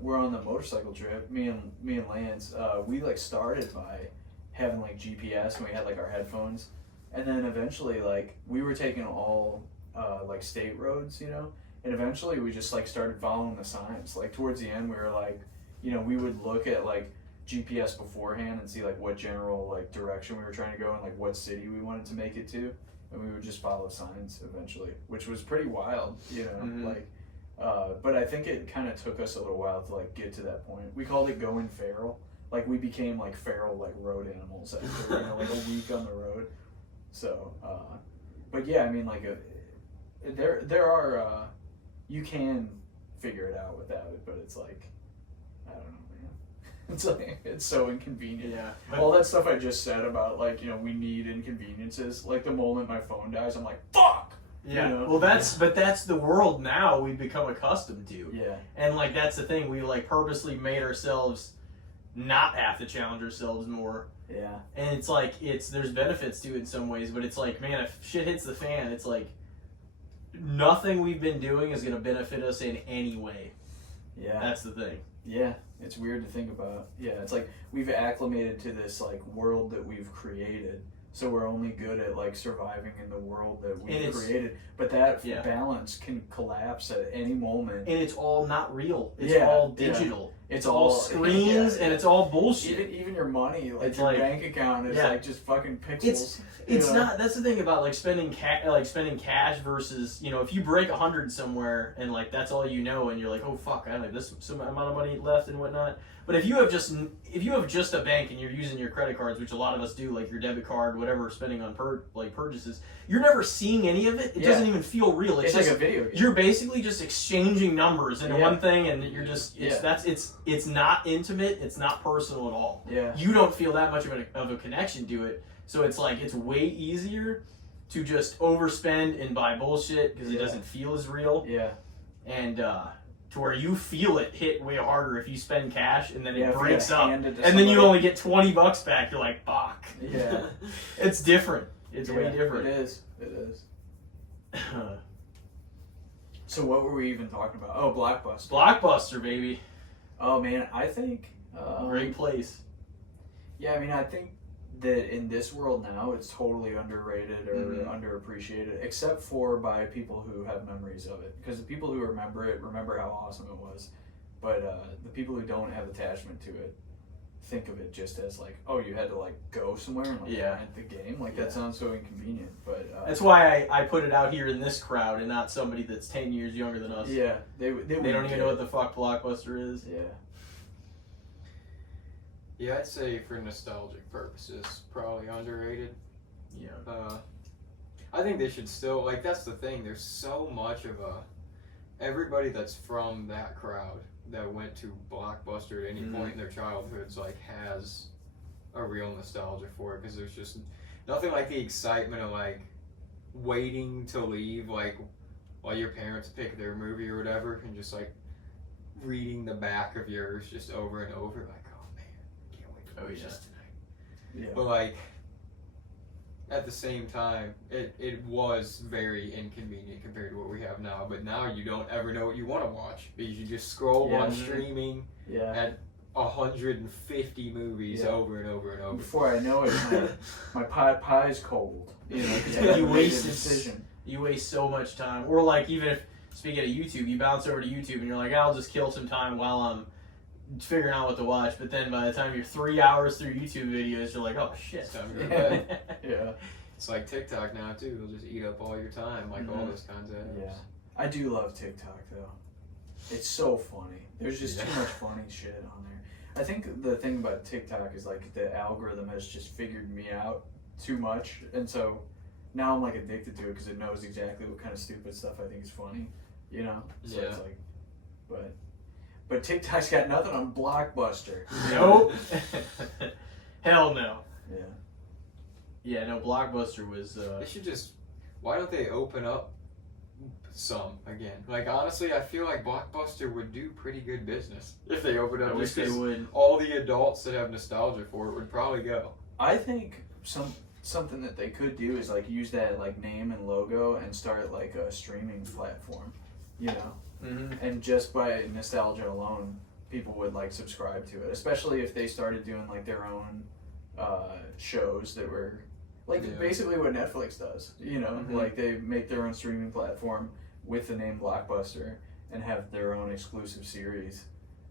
were on the motorcycle trip, me and Lance, we like started by having like GPS and we had like our headphones, and then eventually like we were taking all like state roads, and eventually we just like started following the signs. Like towards the end, we were like, we would look at like GPS beforehand and see like what general like direction we were trying to go and like what city we wanted to make it to, and we would just follow signs eventually, which was pretty wild, Mhm. like. But I think it kind of took us a little while to like get to that point. We called it going feral. Like we became like feral like road animals after like a week on the road. So, but yeah, I mean like there are you can figure it out without it, but it's like I don't know, man. It's like it's so inconvenient. Yeah. All that stuff I just said about like we need inconveniences. Like the moment my phone dies, I'm like fuck. Yeah. Well, that's the world now we've become accustomed to. Yeah. And like that's the thing, we like purposely made ourselves not have to challenge ourselves more. Yeah. And it's like there's benefits to it in some ways, but it's like, man, if shit hits the fan, it's like nothing we've been doing is gonna benefit us in any way. Yeah. That's the thing. Yeah, it's weird to think about. Yeah, it's like we've acclimated to this like world that we've created, so we're only good at like surviving in the world that And we've it's- created. But that Yeah. balance can collapse at any moment. And it's all not real. It's Yeah, all yeah. digital. It's all screens yeah, and it's all bullshit. even your money, like It's your like- bank account is yeah. like just fucking pixels. It's not. That's the thing about like spending cash versus if you break 100 somewhere and like that's all and you're like, oh fuck, I have this some amount of money left and whatnot. But if you have just a bank and you're using your credit cards, which a lot of us do, like your debit card, whatever, spending on purchases, you're never seeing any of it. It Yeah. doesn't even feel real. It's just like a video game. you're basically just exchanging numbers into Yeah. one thing, and you're just Yeah. it's not intimate. It's not personal at all. Yeah. You don't feel that much of a connection to it. So it's like it's way easier to just overspend and buy bullshit because it Yeah. doesn't feel as real, Yeah. and to where you feel it hit way harder if you spend cash and then Yeah, it if you breaks gotta up, hand it to and then you somebody. only get $20 back. You're like, fuck. Yeah. It's different. It's way Yeah, different. It is. It is. So what were we even talking about? Oh, Blockbuster. Blockbuster, baby. Oh man, I think. Great place. Yeah, I mean, I think that in this world now, it's totally underrated or Mhm. underappreciated, except for by people who have memories of it. Because the people who remember it remember how awesome it was, but the people who don't have attachment to it think of it just as like, oh, you had to like go somewhere and like Yeah. rent the game. Like Yeah. that sounds so inconvenient, but That's why I put it out here in this crowd and not somebody that's 10 years younger than us. yeah, they They don't even know what the fuck Blockbuster is. Yeah. Yeah, I'd say for nostalgic purposes, probably underrated. Yeah. I think they should still, like, that's the thing, there's so much of everybody that's from that crowd that went to Blockbuster at any Mhm. point in their childhoods, like, has a real nostalgia for it, because there's just nothing like the excitement of, like, waiting to leave, like, while your parents pick their movie or whatever, and just, like, reading the back of yours just over and over, like, oh man, can't wait to watch yeah. this tonight. Yeah. But like, at the same time, it was very inconvenient compared to what we have now. But now you don't ever know what you want to watch because you just scroll on streaming at 150 movies over and over and over. Before I know it, my pot pie's cold. You know, because You made a wasted decision. You waste so much time. Or like even if speaking of YouTube, you bounce over to YouTube and you're like, I'll just kill some time while I'm figuring out what to watch. But then by the time you're 3 hours through YouTube videos, you're like, oh shit. It's time to go to bed. Yeah. It's like TikTok now too. It'll just eat up all your time, like all those kinds of apps. Yeah. I do love TikTok though. It's so funny. There's just too much funny shit on there. I think the thing about TikTok is like the algorithm has just figured me out too much, and so now I'm like addicted to it because it knows exactly what kind of stupid stuff I think is funny, you know. So it's like, but TikTok's got nothing on Blockbuster. Nope. Hell no. Yeah. Yeah, no. Blockbuster was. They should just. Why don't they open up some again? Like honestly, I feel like Blockbuster would do pretty good business if they opened up. I wish they would. All the adults that have nostalgia for it would probably go. I think something that they could do is like use that like name and logo and start like a streaming platform, you know. Mm-hmm. And just by nostalgia alone, people would like subscribe to it, especially if they started doing like their own shows that were like basically what Netflix does, you know. Like they make their own streaming platform with the name Blockbuster and have their own exclusive series,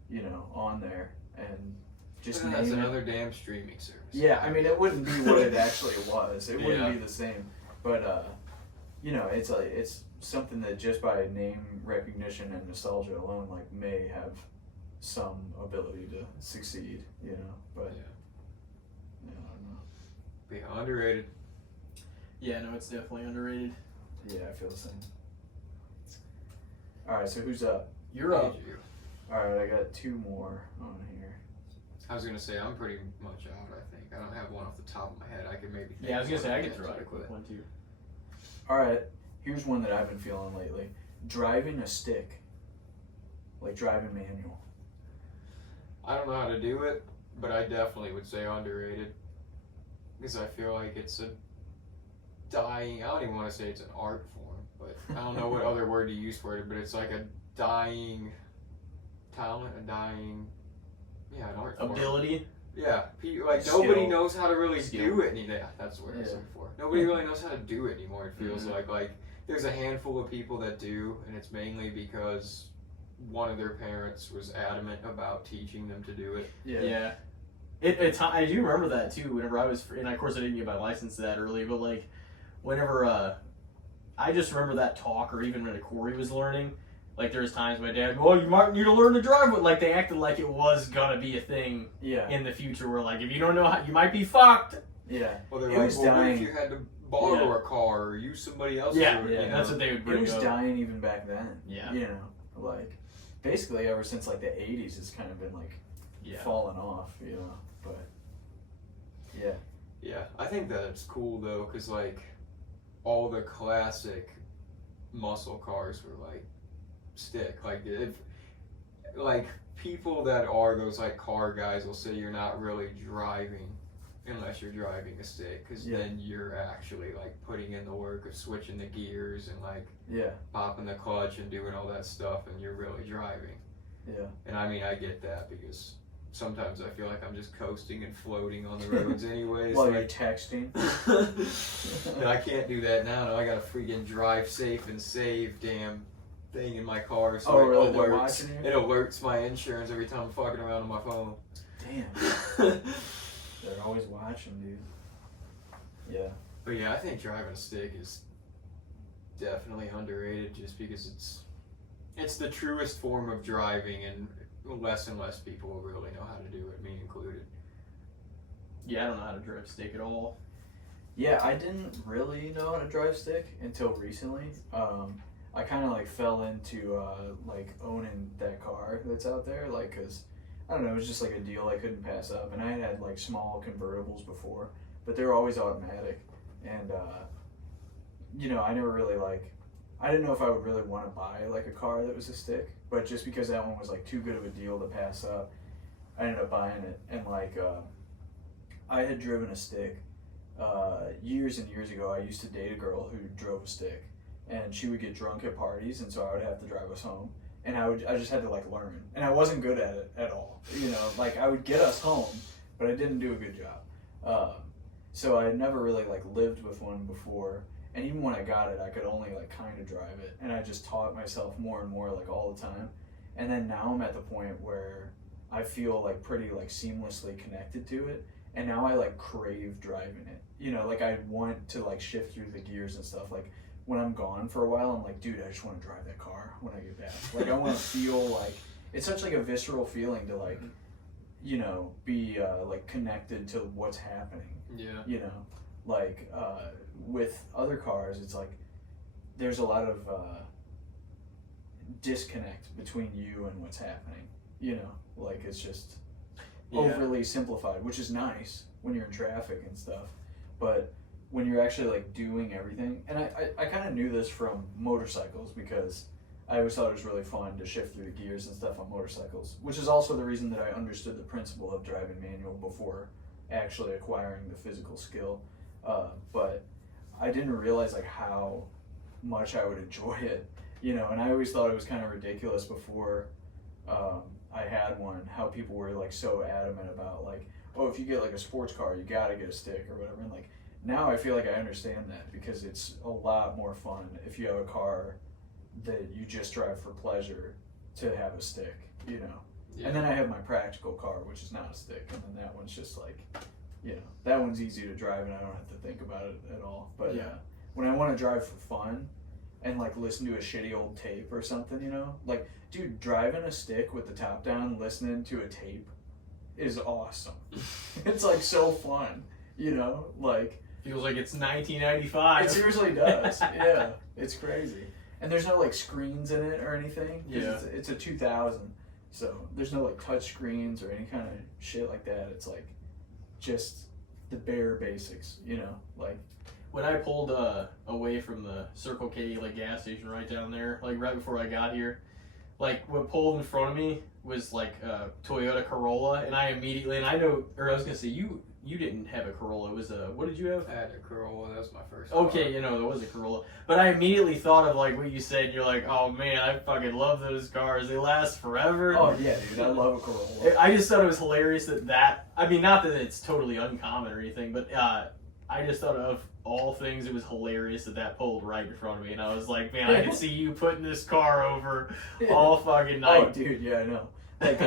you know, on there, and just name that's it. another damn streaming service. Yeah, I mean it wouldn't be what it actually was. It wouldn't be the same, but you know, it's like it's something that just by name recognition and nostalgia alone, like may have some ability to succeed, you know. But I don't know. Yeah, underrated. Yeah, no, it's definitely underrated. Yeah, I feel the same. All right, so who's up? You're up. All right, I got two more on here. I was gonna say I'm pretty much out. I think I don't have one off the top of my head. I could maybe. Think Yeah, I was gonna say I could could throw out a quick one too. All right, here's one that I've been feeling lately: driving a stick, like driving manual. I don't know how to do it, but I definitely would say underrated because I feel like it's a dying. I don't even want to say it's an art form, but I don't know what other word to use for it. But it's like a dying talent, an art form. Ability. Yeah, like Skill. nobody knows how to really Skill. do it anymore. Yeah, that's what I was looking for. Nobody really knows how to do it anymore. It feels like there's a handful of people that do, and it's mainly because one of their parents was adamant about teaching them to do it. Yeah. I do remember that too. Whenever I was, and of course I didn't get my license that early, but like, whenever I just remember that talk, or even when Corey was learning, like there was times my dad, well, you might need to learn to drive, but like they acted like it was gonna be a thing in the future, where like if you don't know how, you might be fucked. Yeah. Well, they're It was like, well, what if dying. you had to borrow a car or use somebody else's? Yeah, route, you know? that's what they would bring It was up. dying even back then. Yeah. You know, like basically ever since like the 80s, it's kind of been like falling off, you know. But yeah, I think that's cool though, because like all the classic muscle cars were like stick. Like if like people that are those like car guys will say you're not really driving unless you're driving a stick, because then you're actually like putting in the work of switching the gears and like popping the clutch and doing all that stuff, and you're really driving. Yeah. And I mean, I get that because sometimes I feel like I'm just coasting and floating on the roads anyways. While like, you're texting. but I can't do that now. I gotta freaking drive safe and save damn thing in my car. So really? it They're alerts. watching you? It alerts my insurance every time I'm fucking around on my phone. Damn. They're always watching, dude. Yeah. But yeah, I think driving a stick is definitely underrated, just because it's the truest form of driving, and less people will really know how to do it, me included. Yeah, I don't know how to drive stick at all. Yeah, I didn't really know how to drive stick until recently. I kind of like fell into like owning that car that's out there, like, cause I don't know, it was just like a deal I couldn't pass up, and I had like small convertibles before, but they were always automatic, and you know, I never really like, I didn't know if I would really want to buy like a car that was a stick, but just because that one was like too good of a deal to pass up, I ended up buying it, and like I had driven a stick years and years ago. I used to date a girl who drove a stick, and she would get drunk at parties, and so I would have to drive us home. And I just had to like learn, and I wasn't good at it at all. You know, like I would get us home, but I didn't do a good job. So I had never really like lived with one before, and even when I got it, I could only like kind of drive it, and I just taught myself more and more like all the time. And then now I'm at the point where I feel like pretty like seamlessly connected to it, and now I like crave driving it. You know, like I want to like shift through the gears and stuff. Like when I'm gone for a while, I'm like, dude, I just want to drive that car when I get back. Like I want to feel like it's such like a visceral feeling to like, you know, be like connected to what's happening. Yeah. You know, like with other cars, it's like there's a lot of disconnect between you and what's happening. You know, like it's just overly simplified, which is nice when you're in traffic and stuff, but when you're actually like doing everything, and I kind of knew this from motorcycles because I always thought it was really fun to shift through the gears and stuff on motorcycles, which is also the reason that I understood the principle of driving manual before actually acquiring the physical skill. But I didn't realize like how much I would enjoy it, you know, and I always thought it was kind of ridiculous before I had one, how people were like so adamant about like, oh, if you get like a sports car, you gotta get a stick or whatever. And like now I feel like I understand that because it's a lot more fun if you have a car that you just drive for pleasure to have a stick, you know. Yeah. And then I have my practical car, which is not a stick, and then that one's just like, you know, that one's easy to drive and I don't have to think about it at all. But when I want to drive for fun and like listen to a shitty old tape or something, you know, like, dude, driving a stick with the top down, listening to a tape is awesome. It's like so fun, you know, like feels like it's 1995. It seriously does. Yeah, it's crazy. And there's no like screens in it or anything. Yeah, it's a 2000, so there's no like touch screens or any kind of shit like that. It's like just the bare basics, you know, like. When I pulled away from the Circle K like gas station right down there, like right before I got here, like what pulled in front of me was like a Toyota Corolla, and I was gonna say you didn't have a Corolla. It was what did you have? I had a Corolla. That was my first car. Okay, you know, there was a Corolla. But I immediately thought of like what you said. You're like, oh man, I fucking love those cars. They last forever. Oh yeah, dude, I love a Corolla. I just thought it was hilarious that I mean, not that it's totally uncommon or anything, but I just thought of all things, it was hilarious that pulled right in front of me, and I was like, man, I can see you putting this car over all fucking night. Oh, dude, yeah, I know. Like,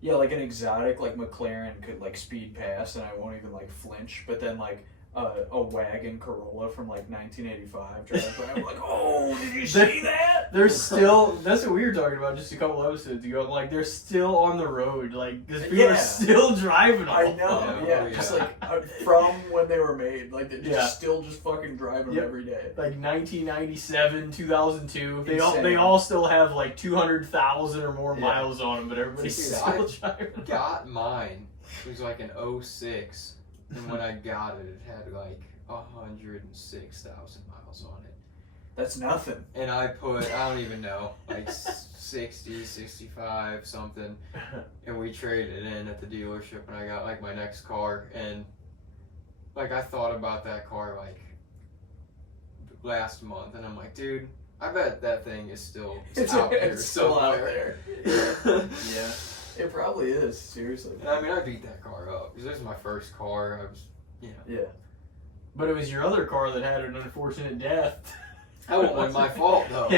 yeah, like an exotic, like McLaren could like speed past, and I won't even like flinch. But then like a wagon Corolla from like 1985 drives by, I'm like, oh, did you see that? They're still. That's what we were talking about just a couple episodes ago. I'm like, they're still on the road, like, because people are still driving them. I know, yeah, just like from when they were made, like they're just still just fucking driving them every day. Like 1997, 2002, they all still have like 200,000 or more miles on them, but everybody's still driving. I got mine. It was like an 06. And when I got it, it had like 106,000 miles on it. That's nothing. And I don't even know, like 60, 65, something. And we traded it in at the dealership, and I got like my next car. And like I thought about that car like last month, and I'm like, dude, I bet that thing is still out there. It's still out there. Yeah. It probably is, seriously. And I mean, I beat that car up because this was my first car. I was, Yeah. But it was your other car that had an unfortunate death. That wasn't my fault, though.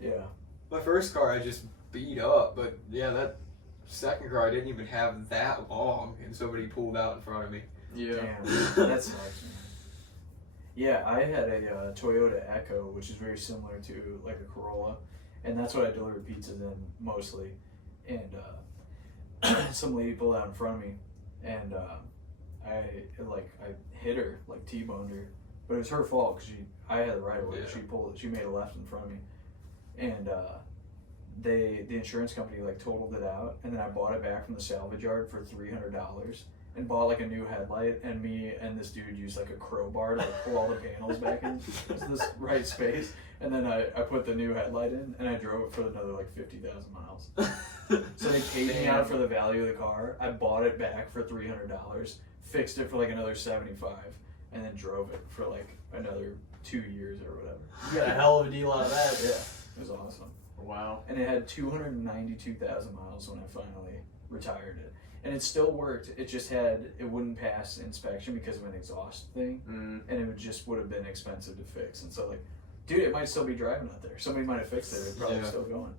Yeah. My first car I just beat up, but yeah, that second car I didn't even have that long, and somebody pulled out in front of me. Yeah. Damn, that sucks, man. Yeah, I had a Toyota Echo, which is very similar to like a Corolla. And that's what I deliver pizzas in mostly. And some lady pulled out in front of me, and I hit her, like T-boned her, but it was her fault because I had the right of way. Yeah. She made a left in front of me, and the insurance company like totaled it out, and then I bought it back from the salvage yard for $300. And bought like a new headlight, and me and this dude used like a crowbar to like pull all the panels back in this right space. And then I put the new headlight in, and I drove it for another like 50,000 miles. So they paid me out for the value of the car. I bought it back for $300, fixed it for like another 75, and then drove it for like another 2 years or whatever. You got a hell of a deal out of that. Yeah, it was awesome. Wow. And it had 292,000 miles when I finally retired it. And it still worked. It just it wouldn't pass inspection because of an exhaust thing. Mm. And it would have been expensive to fix. And so, like, dude, it might still be driving out there. Somebody might have fixed it. It's probably still going.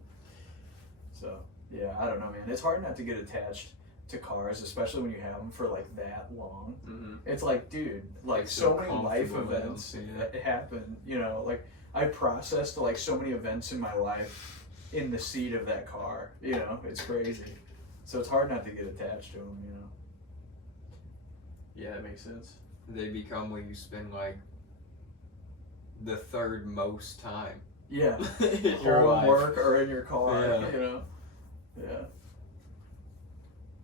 So, yeah, I don't know, man. It's hard not to get attached to cars, especially when you have them for, like, that long. Mm-hmm. It's like, dude, like, It's so so many life events comfortable, that happen, you know, like, I processed, like, so many events in my life in the seat of that car, you know? It's crazy. So it's hard not to get attached to them, you know? Yeah, that makes sense. They become where you spend like the third most time. Yeah. in your Home, life. work, or in your car, Yeah. you know? Yeah.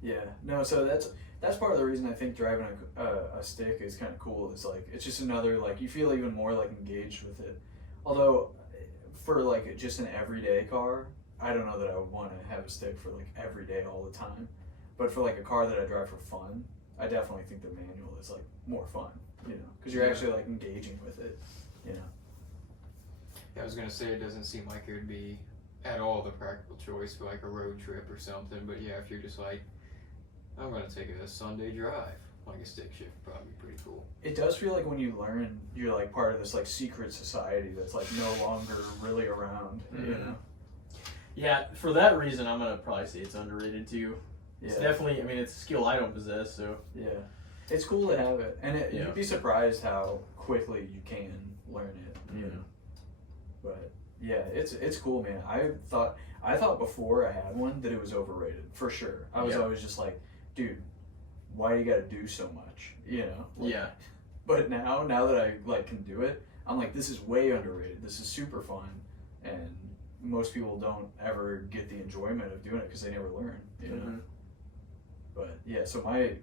Yeah. No, so that's part of the reason I think driving a stick is kind of cool. It's like, it's just another, like, you feel even more, like, engaged with it. Although, for, like, just an everyday car, I don't know that I would want to have a stick for, like, every day all the time. But for, like, a car that I drive for fun, I definitely think the manual is, like, more fun, you know? Because you're actually, like, engaging with it, you know? Yeah, I was gonna say it doesn't seem like it would be at all the practical choice for like a road trip or something. But yeah, if you're just like, I'm gonna take a Sunday drive, like a stick shift would probably be pretty cool. It does feel like when you learn, you're, like, part of this, like, secret society that's, like, no longer really around, you know? Yeah, for that reason, I'm gonna probably say it's underrated too. Yeah. It's definitely, I mean, it's a skill I don't possess, so. Yeah. It's cool to have it. And Yeah. you'd be surprised how quickly you can learn it, you know? But yeah, it's cool, man. I thought before I had one that it was overrated, for sure. I was always just like, dude, why do you gotta do so much? You know? Like, Yeah. But now that I, like, can do it, I'm like, this is way underrated. This is super fun. And most people don't ever get the enjoyment of doing it because they never learn, you know? Mhm. But yeah, so my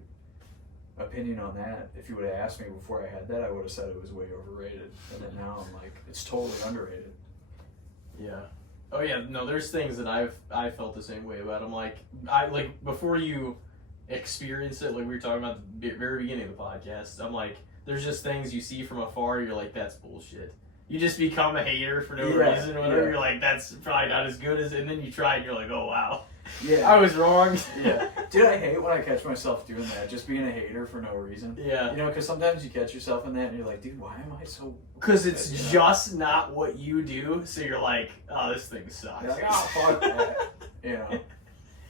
opinion on that, if you would have asked me before I had that, I would have said it was way overrated. And then now I'm like, it's totally underrated. Yeah. Oh yeah, no, there's things that I felt the same way about. I'm like, I like before you experience it, like we were talking about at the very beginning of the podcast, I'm like, there's just things you see from afar, you're like, that's bullshit. You just become a hater for no reason, whatever. Yeah. You're like, that's probably not as good as, and then you try and you're like, oh wow, Yeah. I was wrong. Yeah. Dude, I hate when I catch myself doing that, just being a hater for no reason. Yeah. You know, because sometimes you catch yourself in that and you're like, dude, why am I so... Because it's you know? just not what you do, so you're like, oh, this thing sucks. You're like, oh, fuck that. You know?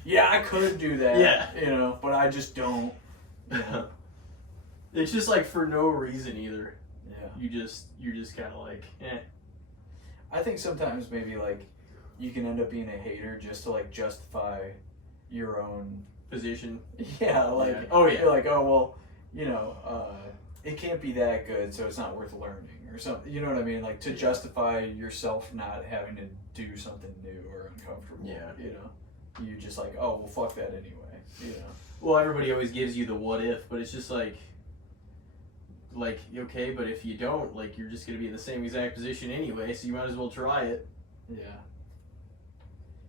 Yeah, I could do that. Yeah. You know, but I just don't. You know? It's just like for no reason either. Yeah. You're just kind of like, eh. I think sometimes maybe, like, you can end up being a hater just to, like, justify your own... Position. Yeah, like... Yeah. Oh, yeah. You're like, oh, well, you know, it can't be that good, so it's not worth learning, or something. You know what I mean? Like, to justify yourself not having to do something new or uncomfortable. Yeah. You know? You just like, oh, well, fuck that anyway. You know? Well, everybody always gives you the what if, but it's just like, okay, but if you don't, like, you're just going to be in the same exact position anyway, so you might as well try it. Yeah.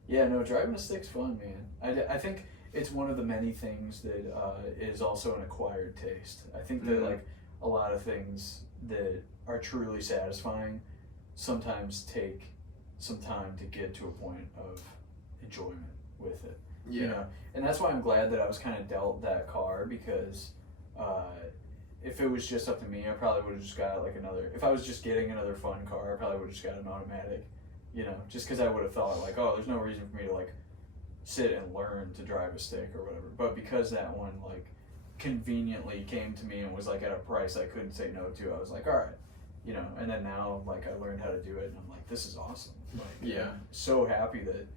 Yeah, no, driving a stick's fun, man. I think it's one of the many things that is also an acquired taste. I think that, like, a lot of things that are truly satisfying sometimes take some time to get to a point of enjoyment with it. Yeah. You know? And that's why I'm glad that I was kind of dealt that car, because if it was just up to me, I probably would have just got like another, if I was just getting another fun car, I probably would have just got an automatic, you know, just because I would have thought like, oh, there's no reason for me to like sit and learn to drive a stick or whatever. But because that one like conveniently came to me and was like at a price I couldn't say no to, I was like, all right, you know. And then now like I learned how to do it and I'm like, this is awesome. Like, Yeah. I'm so happy that,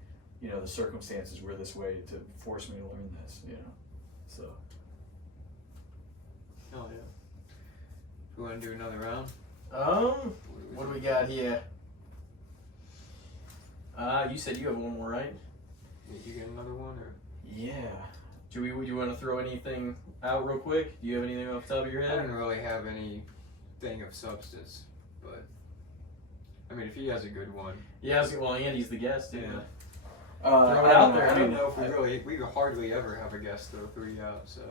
you know, the circumstances were this way to force me to learn this, you know. So Oh yeah. We want to do another round? What do we got here? You said you have one more, right? Did you get another one or? yeah. Do you want to throw anything out real quick? Do you have anything off the top of your I head? didn't really have anything of substance, but I mean, if he has a good one. Yeah, well, Andy's the guest. Yeah. Throw it I out don't there. know. I don't know if we hardly ever have a guest throw 3 out, so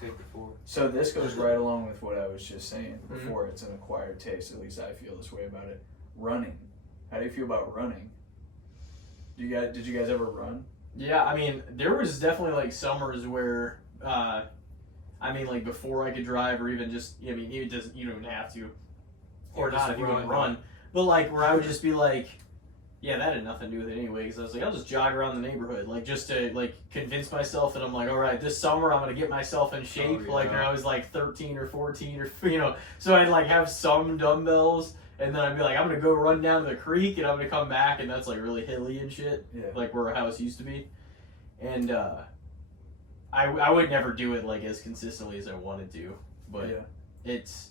take the 4. So this goes right along with what I was just saying before. It's an acquired taste. At least I feel this way about it. Running. How do you feel about running? Did you guys ever run? Yeah, I mean, there was definitely like summers where, I mean, like before I could drive, or even just, I mean, you don't even have to, or Yeah, not just if you want run. to run. But like where I would just be like, yeah, that had nothing to do with it anyway. Because I was like, I'll just jog around the neighborhood, like just to like convince myself that I'm like, all right, this summer I'm gonna get myself in shape. Oh, yeah. Like when I was like 13 or 14 or so I'd like have some dumbbells. And then I'd be like, I'm gonna go run down to the creek, and I'm gonna come back, and that's like really hilly and shit, Yeah. like where our house used to be. And I would never do it like as consistently as I wanted to, but Yeah. it's,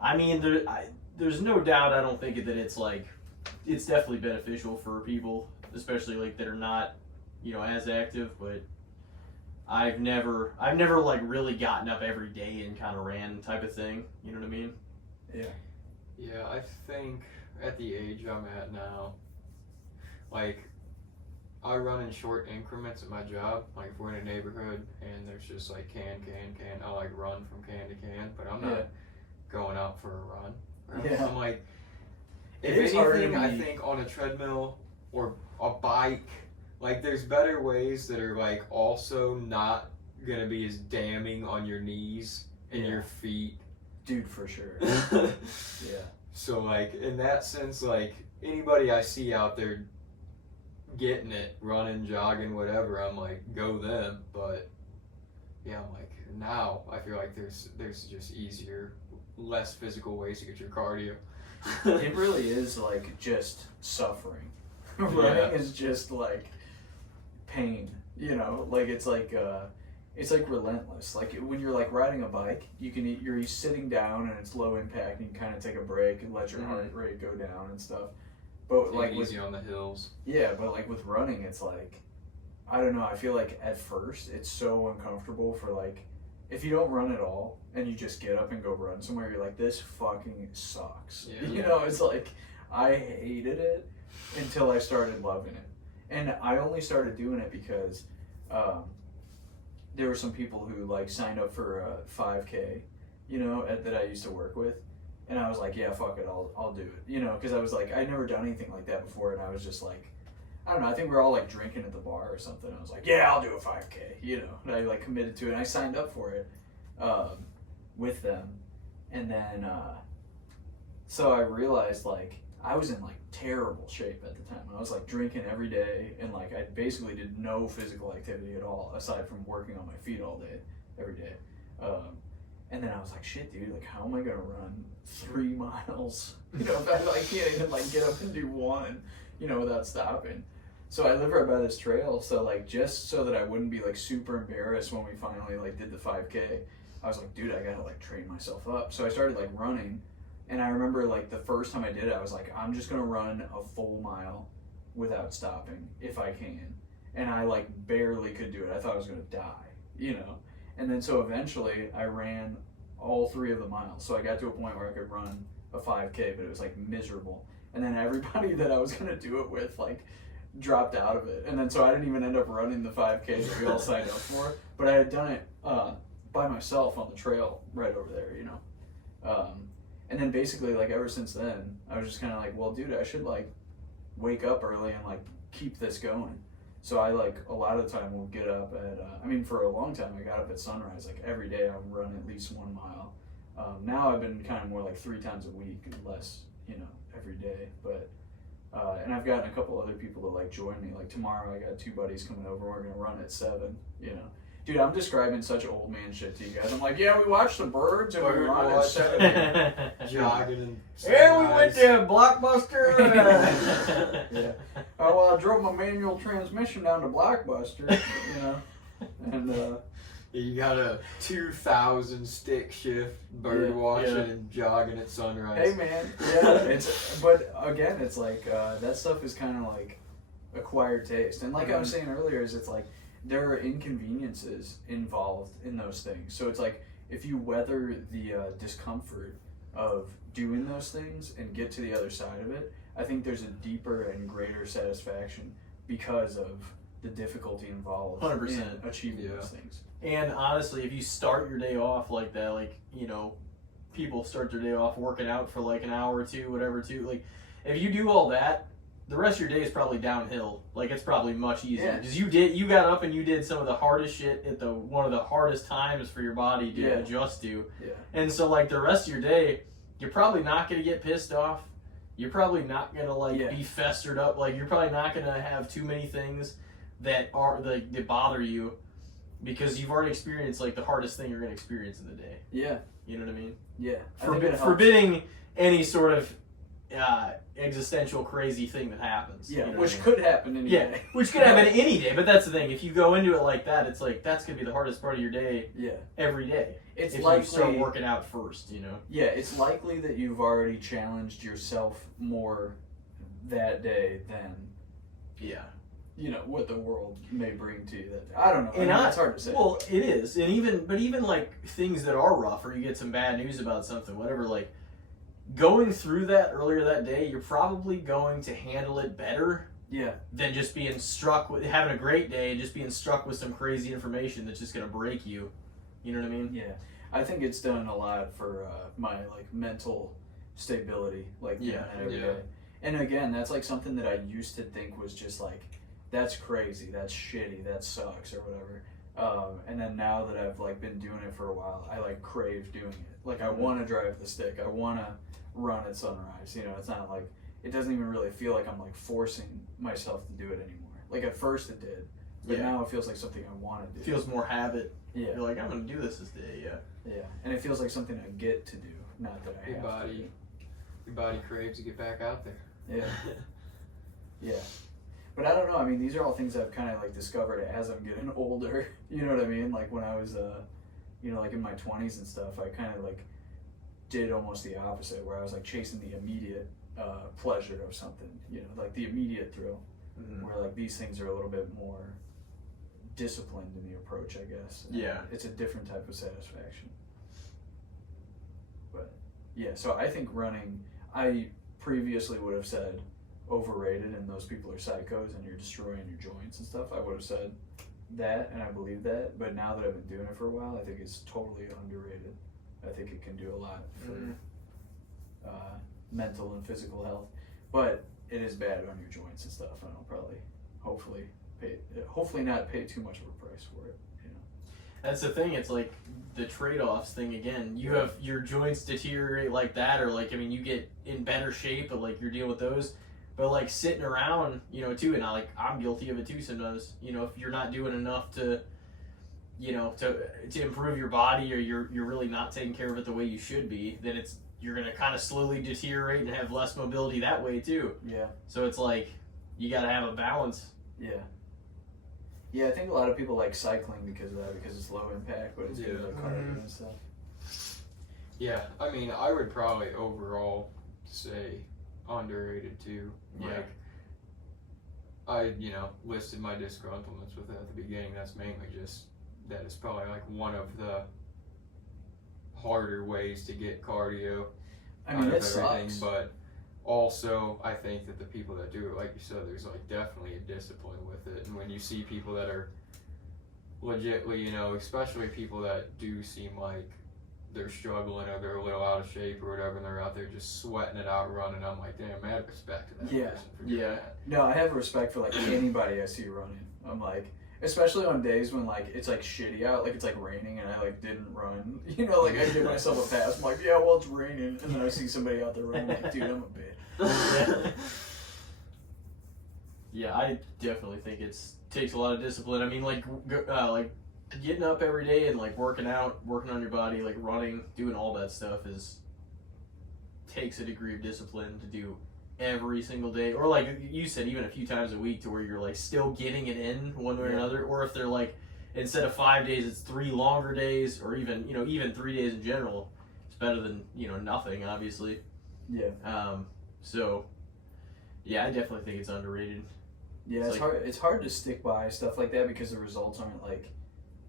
I mean, there's no doubt. I don't think that it's like, it's definitely beneficial for people, especially like that are not, as active. But I've never like really gotten up every day and kind of ran type of thing. You know what I mean? Yeah. Yeah, I think at the age I'm at now, like, I run in short increments at my job. Like, if we're in a neighborhood and there's just like can, I like run from can to can, but I'm not going out for a run. Right? Yeah. I'm like, It if is hard to anything, I be- think on a treadmill or a bike, like, there's better ways that are like also not gonna be as damning on your knees and your feet. Dude, for sure. Yeah. So, like, in that sense, like, anybody I see out there getting it, running, jogging, whatever, I'm like, go them. But, yeah, I'm like, now I feel like there's just easier, less physical ways to get your cardio. It really is like just suffering. Running is just like pain, like it's like relentless. Like when you're like riding a bike, you're sitting down and it's low impact and you kind of take a break and let your heart rate go down and stuff. But Take like it easy on the hills. Yeah, but like with running, it's like, I don't know, I feel like at first it's so uncomfortable for like, if you don't run at all and you just get up and go run somewhere, you're like, this fucking sucks. Yeah. It's like, I hated it until I started loving it. And I only started doing it because there were some people who like signed up for a 5K, that I used to work with. And I was like, yeah, fuck it, I'll do it. Because I was like, I'd never done anything like that before, and I was just like, I don't know, I think we were all like drinking at the bar or something. I was like, yeah, I'll do a 5K, and I like committed to it, and I signed up for it with them. And then, so I realized like, I was in like terrible shape at the time. I was like drinking every day, and like I basically did no physical activity at all, aside from working on my feet all day, every day. And then I was like, shit, dude, like, how am I gonna run 3 miles? If I can't even like get up and do one, without stopping. So I live right by this trail, so like just so that I wouldn't be like super embarrassed when we finally like did the 5K, I was like, dude, I gotta like train myself up. So I started like running, and I remember like the first time I did it, I was like, I'm just gonna run a full mile without stopping if I can. And I like barely could do it. I thought I was gonna die, And then so eventually I ran all 3 of the miles. So I got to a point where I could run a 5K, but it was like miserable. And then everybody that I was gonna do it with like dropped out of it. And then so I didn't even end up running the 5K that we all signed up for. But I had done it by myself on the trail right over there, And then basically like ever since then, I was just kind of like, well, dude, I should like wake up early and like keep this going. So I like a lot of the time will get up at, for a long time I got up at sunrise, like every day I would run at least 1 mile. Now I've been kind of more like 3 times a week, less, every day. But, and I've gotten a couple other people to like join me. Like tomorrow I got 2 buddies coming over, we're gonna run at 7, Dude, I'm describing such old man shit to you guys. I'm like, yeah, we watched the birds and we run at 7. Jogging and Yeah, we went to Blockbuster. Yeah. Oh, well, I drove my manual transmission down to Blockbuster, and You got a 2,000 stick shift, bird watching and jogging at sunrise. hey man, yeah, but again, it's like that stuff is kind of like acquired taste, and like I was saying earlier, is it's like there are inconveniences involved in those things. So it's like if you weather the discomfort of doing those things and get to the other side of it, I think there's a deeper and greater satisfaction because of the difficulty involved 100%. in achieving Yeah. those things. And honestly, if you start your day off like that, like, you know, people start their day off working out for like an hour or two, whatever, too. Like, if you do all that, the rest of your day is probably downhill. Like, it's probably much easier Yeah. because you got up and you did some of the hardest shit at one of the hardest times for your body to Yeah. adjust to. Yeah. And so, like, the rest of your day, you're probably not going to get pissed off. You're probably not going to, like, Yeah. be festered up. Like, you're probably not going to have too many things that bother you because you've already experienced, like, the hardest thing you're going to experience in the day. Yeah. You know what I mean? Yeah. I think it helps. Forbidding any sort of existential crazy thing that happens. Yeah, you know which what I mean? could happen any Yeah, day. which could happen any day. But that's the thing. If you go into it like that, it's like that's gonna be the hardest part of your day Yeah. every day. It's if likely you start working out first, you know. Yeah, it's likely that you've already challenged yourself more that day than Yeah. you know what the world may bring to you. That I don't know. And it's hard to say. Well, it is, and even like things that are rough, or you get some bad news about something, whatever. Like going through that earlier that day, you're probably going to handle it better yeah, than just being struck with having a great day and just being struck with some crazy information that's just gonna break you. You know what I mean? yeah. I think it's done a lot for my like mental stability, like doing Yeah, that every yeah. day. And again, that's like something that I used to think was just like that's crazy, that's shitty, that sucks, or whatever. And then now that I've like been doing it for a while, I like crave doing it. Like I want to drive the stick. I want to run at sunrise. You know, it's not like it doesn't even really feel like I'm like forcing myself to do it anymore. Like at first it did, but Yeah. now it feels like something I want to do. It feels more habit. Yeah, You're like, I'm gonna do this day. Yeah. yeah, and it feels like something I get to do, not that I Your have body, your body craves to get back out there. to. Yeah, yeah. But I don't know. I mean, these are all things I've kind of like discovered as I'm getting older. You know what I mean? Like when I was, you know, like in my 20s and stuff, I kind of like did almost the opposite, where I was like chasing the immediate pleasure of something. You know, like the immediate thrill. Mm-hmm. Where like these things are a little bit more disciplined in the approach, I guess. And Yeah. it's a different type of satisfaction. But yeah, so I think running, I previously would have said overrated and those people are psychos and you're destroying your joints and stuff. I would have said that and I believe that, but now that I've been doing it for a while, I think it's totally underrated. I think it can do a lot for mental and physical health, but it is bad on your joints and stuff, and I'll probably hopefully not pay too much of a price for it, you know. That's the thing. It's like the trade-offs thing again. You have your joints deteriorate like that, or like, I mean, you get in better shape, but like you're dealing with those. But like sitting around, you know, too, and I'm guilty of it too sometimes. You know, if you're not doing enough to, you know, to improve your body, or you're really not taking care of it the way you should be, then you're gonna kind of slowly deteriorate and have less mobility that way too. Yeah. So it's like you got to have a balance. Yeah. Yeah, I think a lot of people like cycling because of that, because it's low impact, but it's good Yeah. like cardio and stuff. Yeah, I mean, I would probably overall say underrated too. Yeah. Like, I, you know, listed my disgruntlements with it at the beginning. That's mainly just that it's probably like one of the harder ways to get cardio I mean, out it of everything, sucks. but also I think that the people that do it, like you said, there's like definitely a discipline with it. And when you see people that are legitly, you know, especially people that do seem like they're struggling or they're a little out of shape or whatever, and they're out there just sweating it out running, I'm like, damn, mad respect to that Yeah. person for doing Yeah. that. No, I have respect for like anybody I see running. I'm like, especially on days when like it's like shitty out, like it's like raining and I like didn't run. You know, like I give myself a pass. I'm like, yeah, well it's raining, and then I see somebody out there running. I'm like, dude, I'm a bitch. Yeah, I definitely think takes a lot of discipline. I mean, like getting up every day and like working out, working on your body, like running, doing all that stuff takes a degree of discipline to do every single day, or like you said, even a few times a week, to where you're like still getting it in one way or another. Or if they're like, instead of 5 days, it's 3 longer days, or even 3 days in general. It's better than nothing, obviously. Yeah. So yeah, I definitely think it's underrated. Yeah, it's hard. It's hard to stick by stuff like that because the results aren't like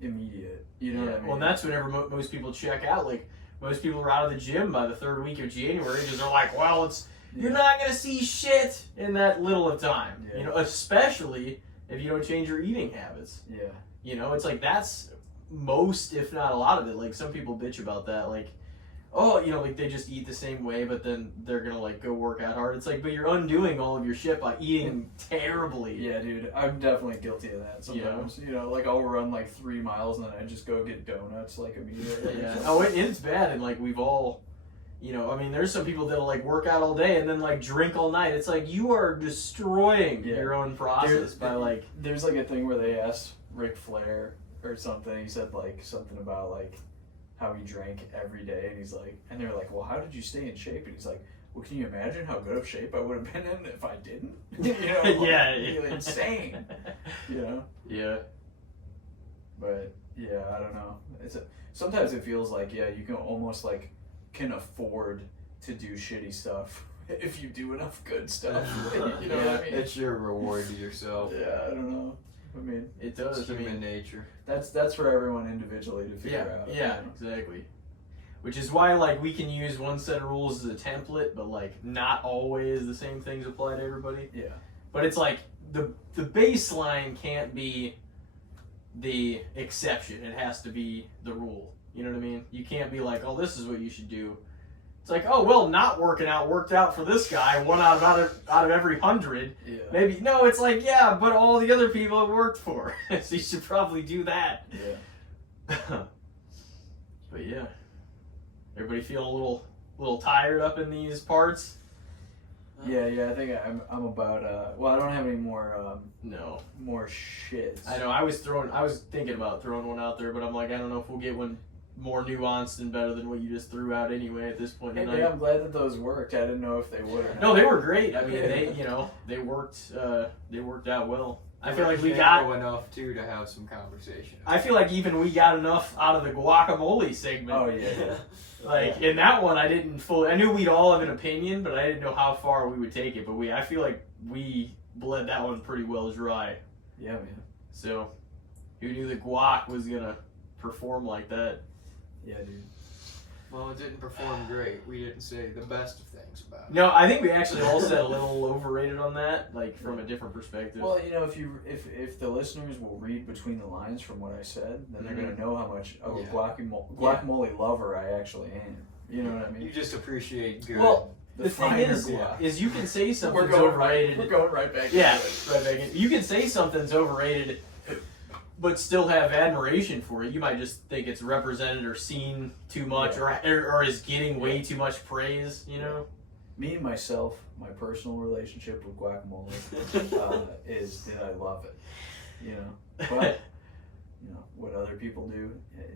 immediate. You know what I mean? Well, and that's whenever most people check out. Like most people are out of the gym by the 3rd week of January because they're like, well, you're not gonna see shit in that little of time. Yeah. You know, especially if you don't change your eating habits. Yeah. You know, it's like that's most, if not a lot of it. Like some people bitch about that, like, oh, you know, like they just eat the same way, but then they're gonna like go work out hard. It's like, but you're undoing all of your shit by eating terribly. Yeah, dude, I'm definitely guilty of that sometimes. You know, like I'll run like 3 miles and then I just go get donuts like immediately. Yeah. Oh, it's bad, and like we've all, you know, I mean, there's some people that'll like work out all day and then like drink all night. It's like you are destroying your own process by like. There's like a thing where they asked Ric Flair or something. He said like something about like how he drank every day, and he's like, and they're like, well, how did you stay in shape? And he's like, well, can you imagine how good of shape I would have been in if I didn't? You know, like, yeah, insane. You know. Yeah. But yeah, I don't know. Sometimes it feels like you can almost like can afford to do shitty stuff if you do enough good stuff. You know what I mean? It's your reward to yourself. Yeah, I don't know. I mean, it does. It's human nature. That's for everyone individually to figure out. Yeah, exactly. Which is why like we can use one set of rules as a template, but like not always the same things apply to everybody. Yeah. But it's like the baseline can't be the exception. It has to be the rule. You know what I mean? You can't be like, oh, this is what you should do. It's like, oh, well, not working out worked out for this guy. 1 out of every 100. Yeah. Maybe no. It's like, yeah, but all the other people it worked for, so you should probably do that. Yeah. But yeah, everybody feel a little tired up in these parts. Yeah. I think I'm about. Well, I don't have any more. No. More shit. I know. I was thinking about throwing one out there, but I'm like, I don't know if we'll get one more nuanced and better than what you just threw out anyway at this point in the night. Yeah, I'm glad that those worked. I didn't know if they would or not. No, they were great. I mean, they worked out well. I feel like we got enough too to have some conversation. I feel like even we got enough out of the guacamole segment. Oh yeah. Like in that one, I knew we'd all have an opinion, but I didn't know how far we would take it. But I feel like we bled that one pretty well dry. Yeah, man. So, who knew the guac was gonna perform like that? Yeah, dude. Well, it didn't perform great. We didn't say the best of things about it. No, I think we actually all said a little overrated on that, like from a different perspective. Well, you know, if the listeners will read between the lines from what I said, then they're gonna know how much of a guacamole lover I actually am. You know what I mean? You just appreciate good. Well, the thing is you can say something's overrated. We're going right back. Yeah, right back in. You can say something's overrated, but still have admiration for it. You might just think it's represented or seen too much, or is getting way too much praise. You know. Me and myself, my personal relationship with guacamole is that I love it. You know, but you know what other people do,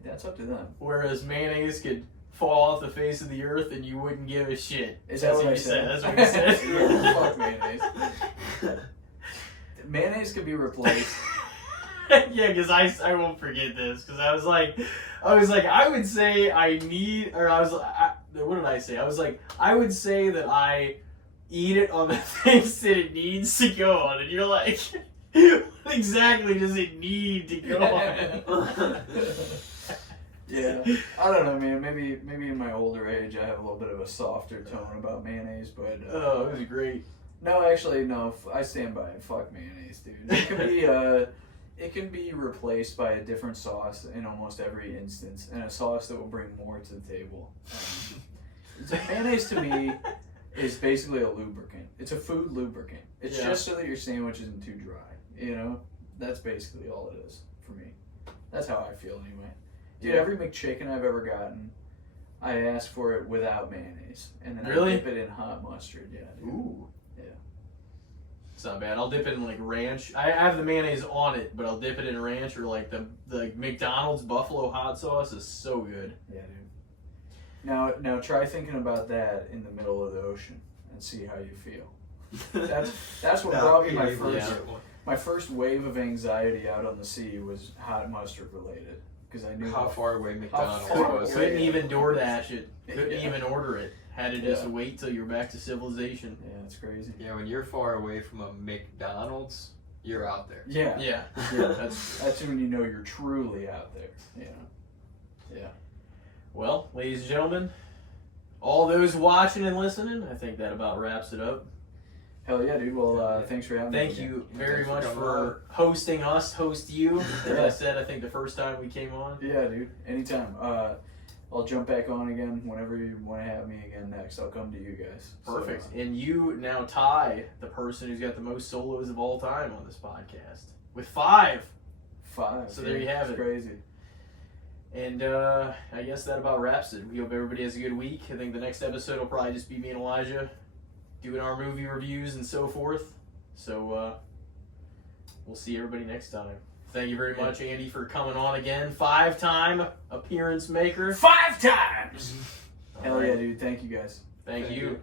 that's up to them. Whereas mayonnaise could fall off the face of the earth and you wouldn't give a shit. Is that what I said? That's what you said. Yeah, fuck mayonnaise. Mayonnaise could be replaced. Yeah, because I won't forget this, because I was like, I would say what did I say? I was like, I would say that I eat it on the things that it needs to go on, and you're like, what exactly does it need to go on? Yeah, I don't know, man. Maybe in my older age, I have a little bit of a softer tone about mayonnaise, but oh, it was great. No, actually, no. I stand by it. Fuck mayonnaise, dude. It can be replaced by a different sauce in almost every instance, and a sauce that will bring more to the table. Mayonnaise to me is basically a lubricant. It's a food lubricant. It's just so that your sandwich isn't too dry. You know, that's basically all it is for me. That's how I feel anyway. Dude, every McChicken I've ever gotten, I ask for it without mayonnaise, and then I dip it in hot mustard. Yeah, dude. Ooh. Yeah. It's not bad. I'll dip it in like ranch. I have the mayonnaise on it, but I'll dip it in ranch, or like the McDonald's buffalo hot sauce is so good. Yeah, dude. Now try thinking about that in the middle of the ocean and see how you feel. That's what brought me my first wave of anxiety out on the sea was hot mustard related, because I knew how far away McDonald's was. Couldn't even DoorDash it. Couldn't even order it. Had to just wait till you're back to civilization. Yeah, it's crazy. Yeah, when you're far away from a McDonald's, you're out there. Yeah. That's when you know you're truly out there. Yeah. Well, ladies and gentlemen, all those watching and listening, I think that about wraps it up. Hell yeah, dude. Well, thanks for having me. Thank you very Thanks for much coming for hosting us, host you. As Yeah. I said, I think the first time we came on. Yeah, dude. Anytime. I'll jump back on again whenever you want to have me again next. I'll come to you guys. Perfect. So, And you now tie the person who's got the most solos of all time on this podcast with 5. 5. So there you have it's it. Crazy. And I guess that about wraps it. We hope everybody has a good week. I think the next episode will probably just be me and Elijah doing our movie reviews and so forth. So we'll see everybody next time. Thank you very much, Andy, for coming on again. 5-time appearance maker. 5 times! All Hell right. yeah, dude. Thank you guys. Thank you.